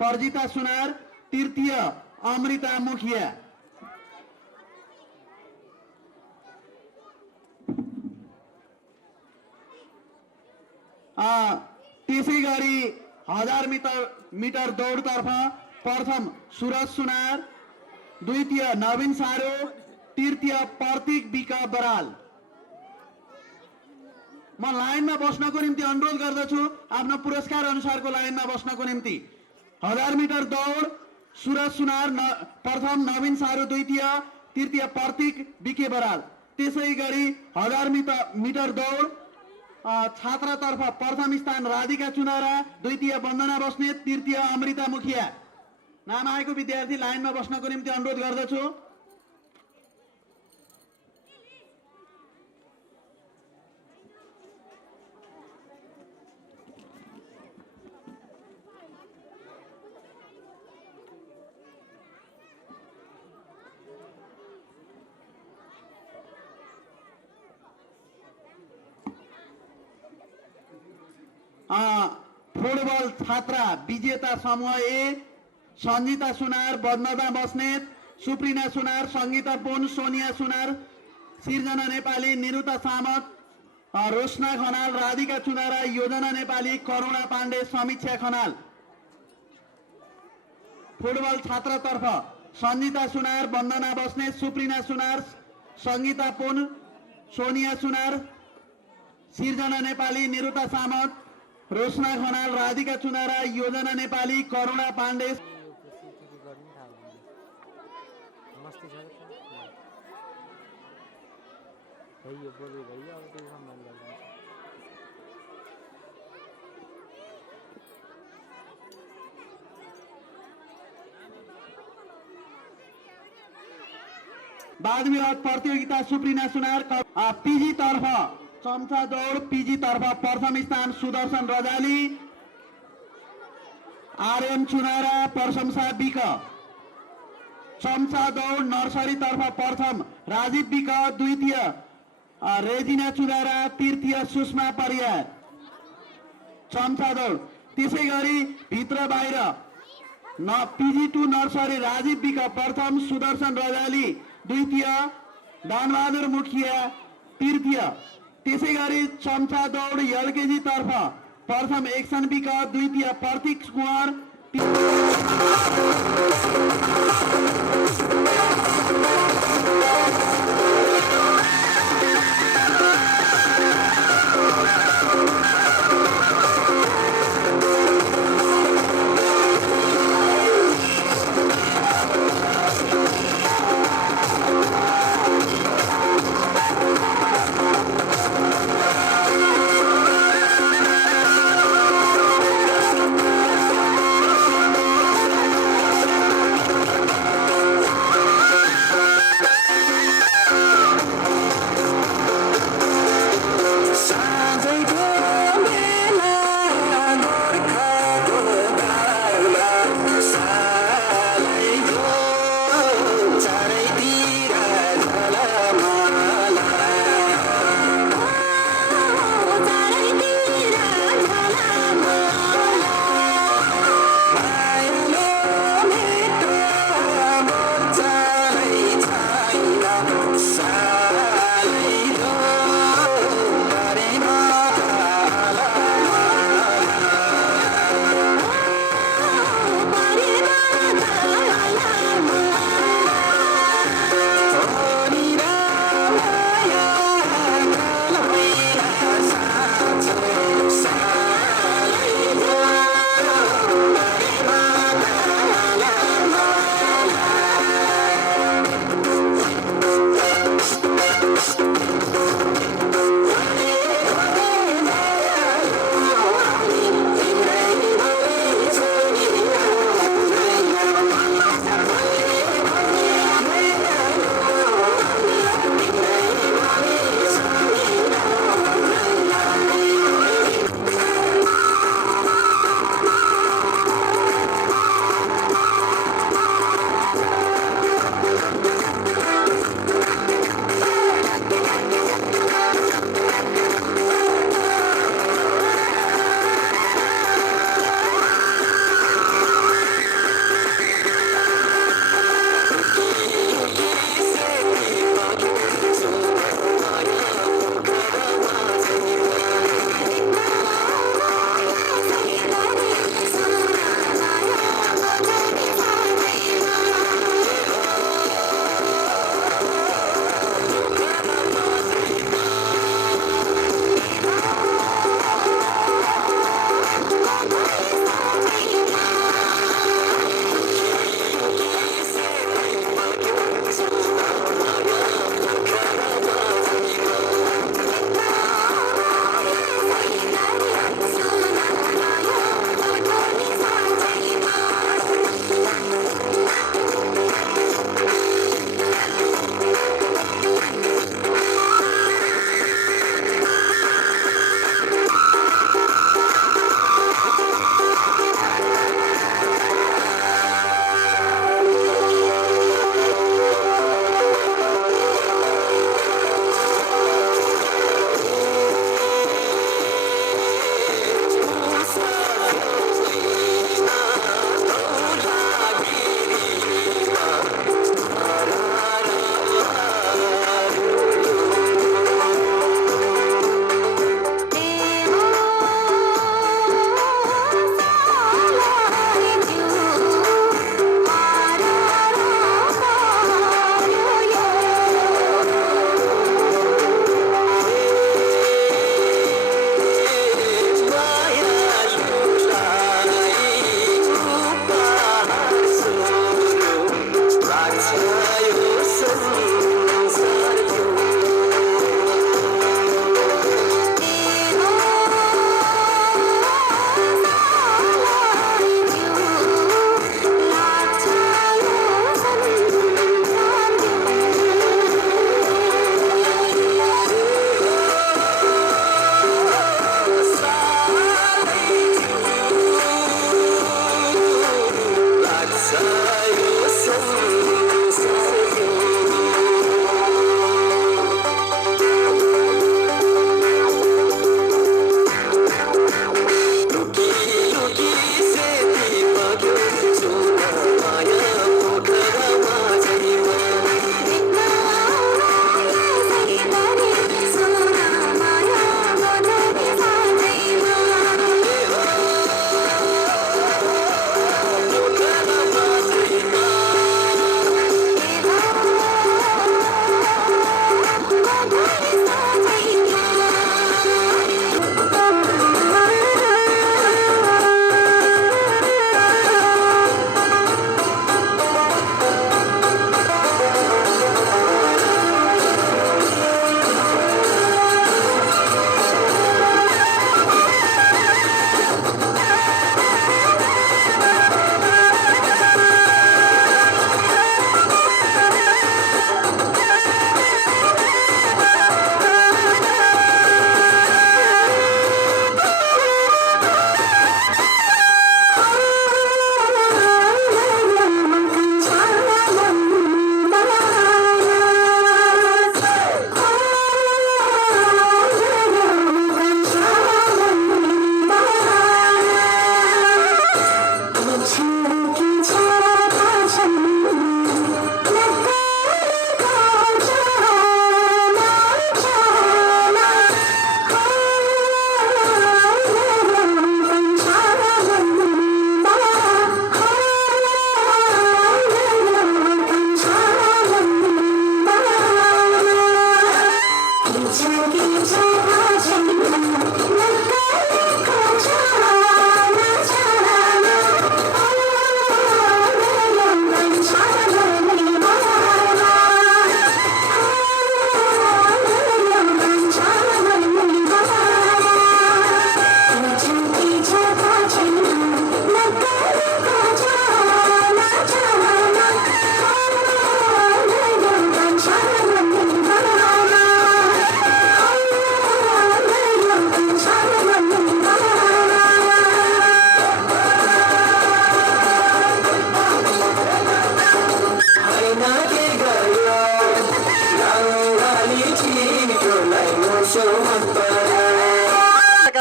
पर्जिता सुनार, तृतीय अमृता मुखिया। त्यसै गरी 1000 मिटर दौडतर्फ प्रथम सुरज सुनार, द्वितीय नवीन सारो, तृतीय प्रतीक बिका बराल। म लाइनमा बस्नको निम्ति अनुरोध गर्दछु, आफ्नो पुरस्कार अनुसारको लाइनमा बस्नको निम्ति। 1000 मिटर दौड सुरज सुनार प्रथम, नवीन सारो द्वितीय, तृतीय प्रतीक बिके बराल। त्यसै गरी 1000 मिटर दौड छात्रातर्फ प्रथम स्थान राधिका चुनारा, द्वितीय वन्दना बस्नेत, तृतीय अमृता मुखिया। नाम आएको विद्यार्थी लाइनमा बस्नको निम्ति अनुरोध गर्दछु। फुटबल छात्रा विजेता समूह ए सञ्जिता सुनार, वन्दना बस्नेत, सुप्रिना सुनार, सङ्गीता पुन, सोनिया सुनार, सिर्जना नेपाली, निरुता सामत, रोशना खनाल, राधिका चुनारा, योजना नेपाली, करुणा पाण्डे, समीक्षा खनाल। फुटबल छात्रातर्फ सञ्जिता सुनार, वन्दना बस्नेत, सुप्रिना सुनार, सङ्गीता पुन, सोनिया सुनार, सिर्जना नेपाली, निरुता सामत, रोशना खनाल, राधिका चुनारा, योजना नेपाली, करुणा पाण्डे। वाद विवाद प्रतियोगिता सुप्रिना सुनार पिजी तर्फ चम्चा दौड पिजी तर्फ प्रथम स्थान सुदर्शन रजाली, आर्यन चुनारा प्रशंसा बिक। चम्चा दौड नर्सरी तर्फ प्रथम राजीव बिक, द्वितीय रेजिना चुनारा, तृतीय सुषमा परियार। चम्चा दौड त्यसै गरी भित्र बाहिर पिजी2 नर्सरी राजीव बिक प्रथम, सुदर्शन रजाली द्वितीय, धनबहादुर मुखिया तृतीय। त्यसै गरी चम्चा दौड एलकेजी तर्फ प्रथम एक्सन बिक, द्वितीय प्रतीक कुमार।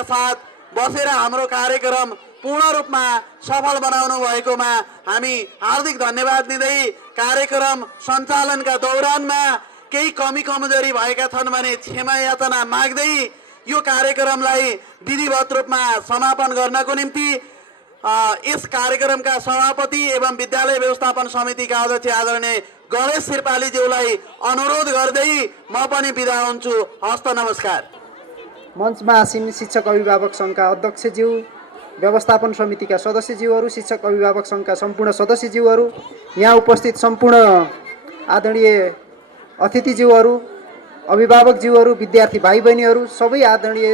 भावनाका साथ बसेर हाम्रो कार्यक्रम पूर्ण रूपमा सफल बनाउनु भएकोमा हामी हार्दिक धन्यवाद दिँदै कार्यक्रम सञ्चालनका दौरानमा केही कमी कमजोरी भएका छन् भने क्षमा याचना माग्दै यो कार्यक्रमलाई विधिवत रूपमा समापन गर्नको निम्ति यस कार्यक्रमका सभापति एवं विद्यालय व्यवस्थापन समितिका अध्यक्ष आदरणीय गणेश शेर्पालीज्यूलाई अनुरोध गर्दै म पनि बिदा हुन्छु। हस्त नमस्कार। मञ्चमा आसीन शिक्षक अभिभावक सङ्घका अध्यक्षज्यू, व्यवस्थापन समितिका सदस्यज्यूहरू, शिक्षक अभिभावक सङ्घका सम्पूर्ण सदस्यज्यूहरू, यहाँ उपस्थित सम्पूर्ण आदरणीय अतिथिज्यूहरू, अभिभावकज्यूहरू, विद्यार्थी भाइ बहिनीहरू, सबै आदरणीय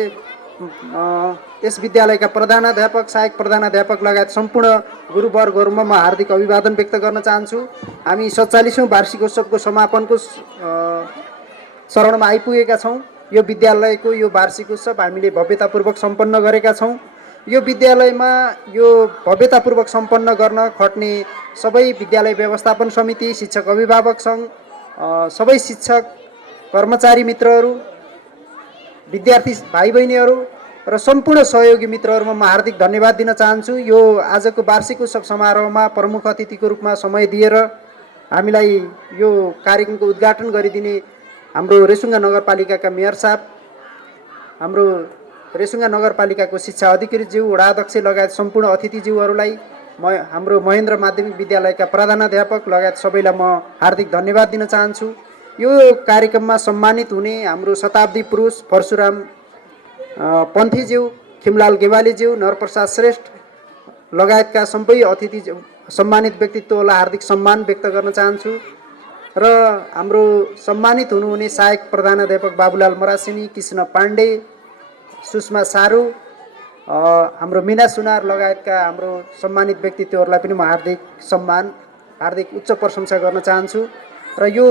यस विद्यालयका प्रधानाध्यापक, सहायक प्रधानाध्यापक लगायत सम्पूर्ण गुरुवर्गहरूमा म हार्दिक अभिवादन व्यक्त गर्न चाहन्छु। हामी 47औं वार्षिकोत्सवको समापनको चरणमा आइपुगेका छौँ। यो विद्यालयको यो वार्षिक उत्सव हामीले भव्यतापूर्वक सम्पन्न गरेका छौँ। यो विद्यालयमा यो भव्यतापूर्वक सम्पन्न गर्न खट्ने सबै विद्यालय व्यवस्थापन समिति, शिक्षक अभिभावक सङ्घ, सबै शिक्षक कर्मचारी मित्रहरू, विद्यार्थी भाइ बहिनीहरू र सम्पूर्ण सहयोगी मित्रहरूमा म हार्दिक धन्यवाद दिन चाहन्छु। यो आजको वार्षिक उत्सव समारोहमा प्रमुख अतिथिको रूपमा समय दिएर हामीलाई यो कार्यक्रमको उद्घाटन गरिदिने हाम्रो रेसुङ्गा नगरपालिकाका मेयर साहब, हाम्रो रेसुङ्गा नगरपालिकाको शिक्षा अधिकृतज्यू, वडा अध्यक्ष लगायत सम्पूर्ण अतिथिज्यूहरूलाई, हाम्रो महेन्द्र माध्यमिक विद्यालयका प्रधानाध्यापक लगायत सबैलाई म हार्दिक धन्यवाद दिन चाहन्छु। यो कार्यक्रममा सम्मानित हुने हाम्रो शताब्दी पुरुष परशुराम पन्थीज्यू, खिमलाल गेवालीज्यू, नरप्रसाद श्रेष्ठ लगायतका सबै अतिथि सम्मानित व्यक्तित्वलाई हार्दिक सम्मान व्यक्त गर्न चाहन्छु। र हाम्रो सम्मानित हुनुहुने सहायक प्रधानाध्यापक बाबुलाल मरासिनी, कृष्ण पाण्डे, सुषमा सारू, हाम्रो मिना सुनार लगायतका हाम्रो सम्मानित व्यक्तित्वहरूलाई पनि म हार्दिक उच्च प्रशंसा गर्न चाहन्छु। र यो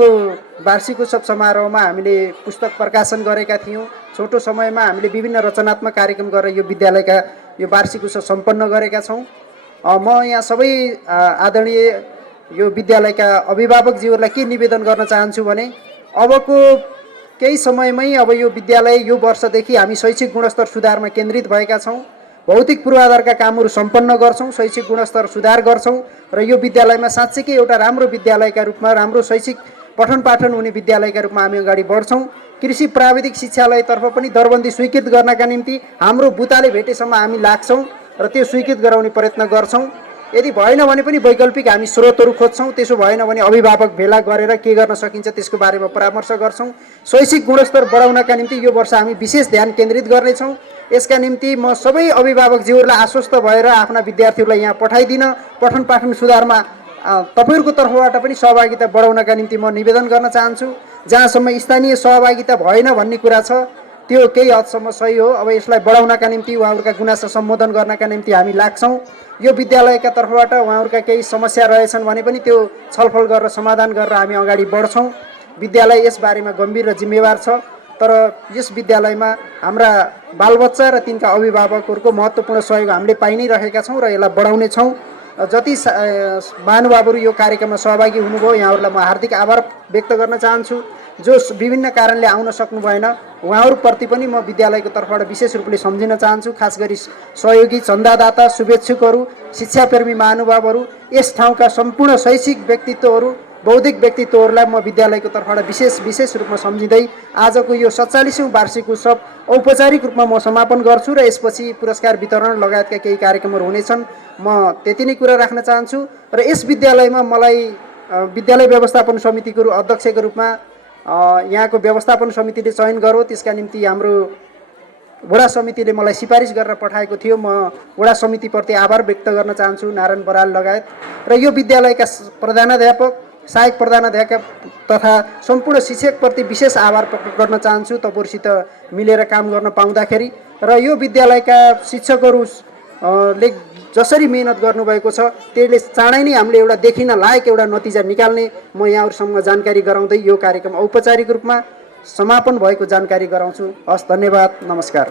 वार्षिक उत्सव समारोहमा हामीले पुस्तक प्रकाशन गरेका थियौँ। छोटो समयमा हामीले विभिन्न रचनात्मक कार्यक्रम गरेर यो विद्यालयका यो वार्षिक उत्सव सम्पन्न गरेका छौँ। म यहाँ सबै आदरणीय यो विद्यालयका अभिभावकज्यूहरूलाई के निवेदन गर्न चाहन्छु भने अबको केही समयमै अब यो विद्यालय यो वर्षदेखि हामी शैक्षिक गुणस्तर सुधारमा केन्द्रित भएका छौँ। भौतिक पूर्वाधारका कामहरू सम्पन्न गर्छौँ, शैक्षिक गुणस्तर सुधार गर्छौँ र यो विद्यालयमा साँच्चैकै एउटा राम्रो विद्यालयका रूपमा, राम्रो शैक्षिक पठन पाठन हुने विद्यालयका रूपमा हामी अगाडि बढ्छौँ। कृषि प्राविधिक शिक्षालयतर्फ पनि दरबन्दी स्वीकृत गर्नका निम्ति हाम्रो बुताले भेटेसम्म हामी लाग्छौँ र त्यो स्वीकृत गराउने प्रयत्न गर्छौँ। यदि भएन भने पनि वैकल्पिक हामी स्रोतहरू खोज्छौँ। त्यसो भएन भने अभिभावक भेला गरेर के गर्न सकिन्छ त्यसको बारेमा परामर्श गर्छौँ। शैक्षिक गुणस्तर बढाउनका निम्ति यो वर्ष हामी विशेष ध्यान केन्द्रित गर्नेछौँ। यसका निम्ति म सबै अभिभावकज्यूहरूलाई आश्वस्त भएर आफ्ना विद्यार्थीहरूलाई यहाँ पठाइदिन पठन पाठन सुधारमा तपाईँहरूको तर्फबाट पनि सहभागिता बढाउनका निम्ति म निवेदन गर्न चाहन्छु। जहाँसम्म स्थानीय सहभागिता भएन भन्ने कुरा छ त्यो केही हदसम्म सही हो। अब यसलाई बढाउनका निम्ति उहाँहरूका गुनासो सम्बोधन गर्नका निम्ति हामी लाग्छौँ। यो विद्यालयका तर्फबाट उहाँहरूका केही समस्या रहेछन् भने पनि त्यो छलफल गरेर समाधान गरेर हामी अगाडि बढ्छौँ। विद्यालय यसबारेमा गम्भीर र जिम्मेवार छ। तर यस विद्यालयमा हाम्रा बालबच्चा र तिनका अभिभावकहरूको महत्त्वपूर्ण सहयोग हामीले पाइ नै रहेका छौँ र यसलाई बढाउने छौँ। जति महानुभावहरू यो कार्यक्रममा सहभागी हुनुभयो यहाँहरूलाई म हार्दिक आभार व्यक्त गर्न चाहन्छु। जो विभिन्न कारणले आउन सक्नु भएन उहाँहरूप्रति पनि म विद्यालयको तर्फबाट विशेष रूपले सम्झिन चाहन्छु। खास गरी सहयोगी चन्दादाता, शुभेच्छुकहरू, शिक्षाप्रेमी महानुभावहरू, यस ठाउँका सम्पूर्ण शैक्षिक व्यक्तित्वहरू, बौद्धिक व्यक्तित्वहरूलाई म विद्यालयको तर्फबाट विशेष रूपमा सम्झिँदै आजको यो 47औं वार्षिक उत्सव औपचारिक रूपमा म समापन गर्छु र यसपछि पुरस्कार वितरण लगायतका केही कार्यक्रमहरू हुनेछन्। म त्यति नै कुरा राख्न चाहन्छु र यस विद्यालयमा मलाई विद्यालय व्यवस्थापन समितिको अध्यक्षको रूपमा यहाँको व्यवस्थापन समितिले चयन गर्यो। त्यसका निम्ति हाम्रो वडा समितिले मलाई सिफारिस गरेर पठाएको थियो। म वडा समितिप्रति आभार व्यक्त गर्न चाहन्छु, नारायण बराल लगायत। र यो विद्यालयका प्रधानाध्यापक, सहायक प्रधानाध्यापक तथा सम्पूर्ण शिक्षकप्रति विशेष आभार प्रकट गर्न चाहन्छु तपाईँहरूसित मिलेर काम गर्न पाउँदाखेरि। र यो विद्यालयका शिक्षकहरूले जसरी मेहनत गर्नुभएको छ त्यसले चाँडै नै हामीले एउटा देखिन लायक एउटा नतिजा निकाल्ने म यहाँहरूसँग जानकारी गराउँदै यो कार्यक्रम औपचारिक रूपमा समापन भएको जानकारी गराउँछु। हस्, धन्यवाद, नमस्कार।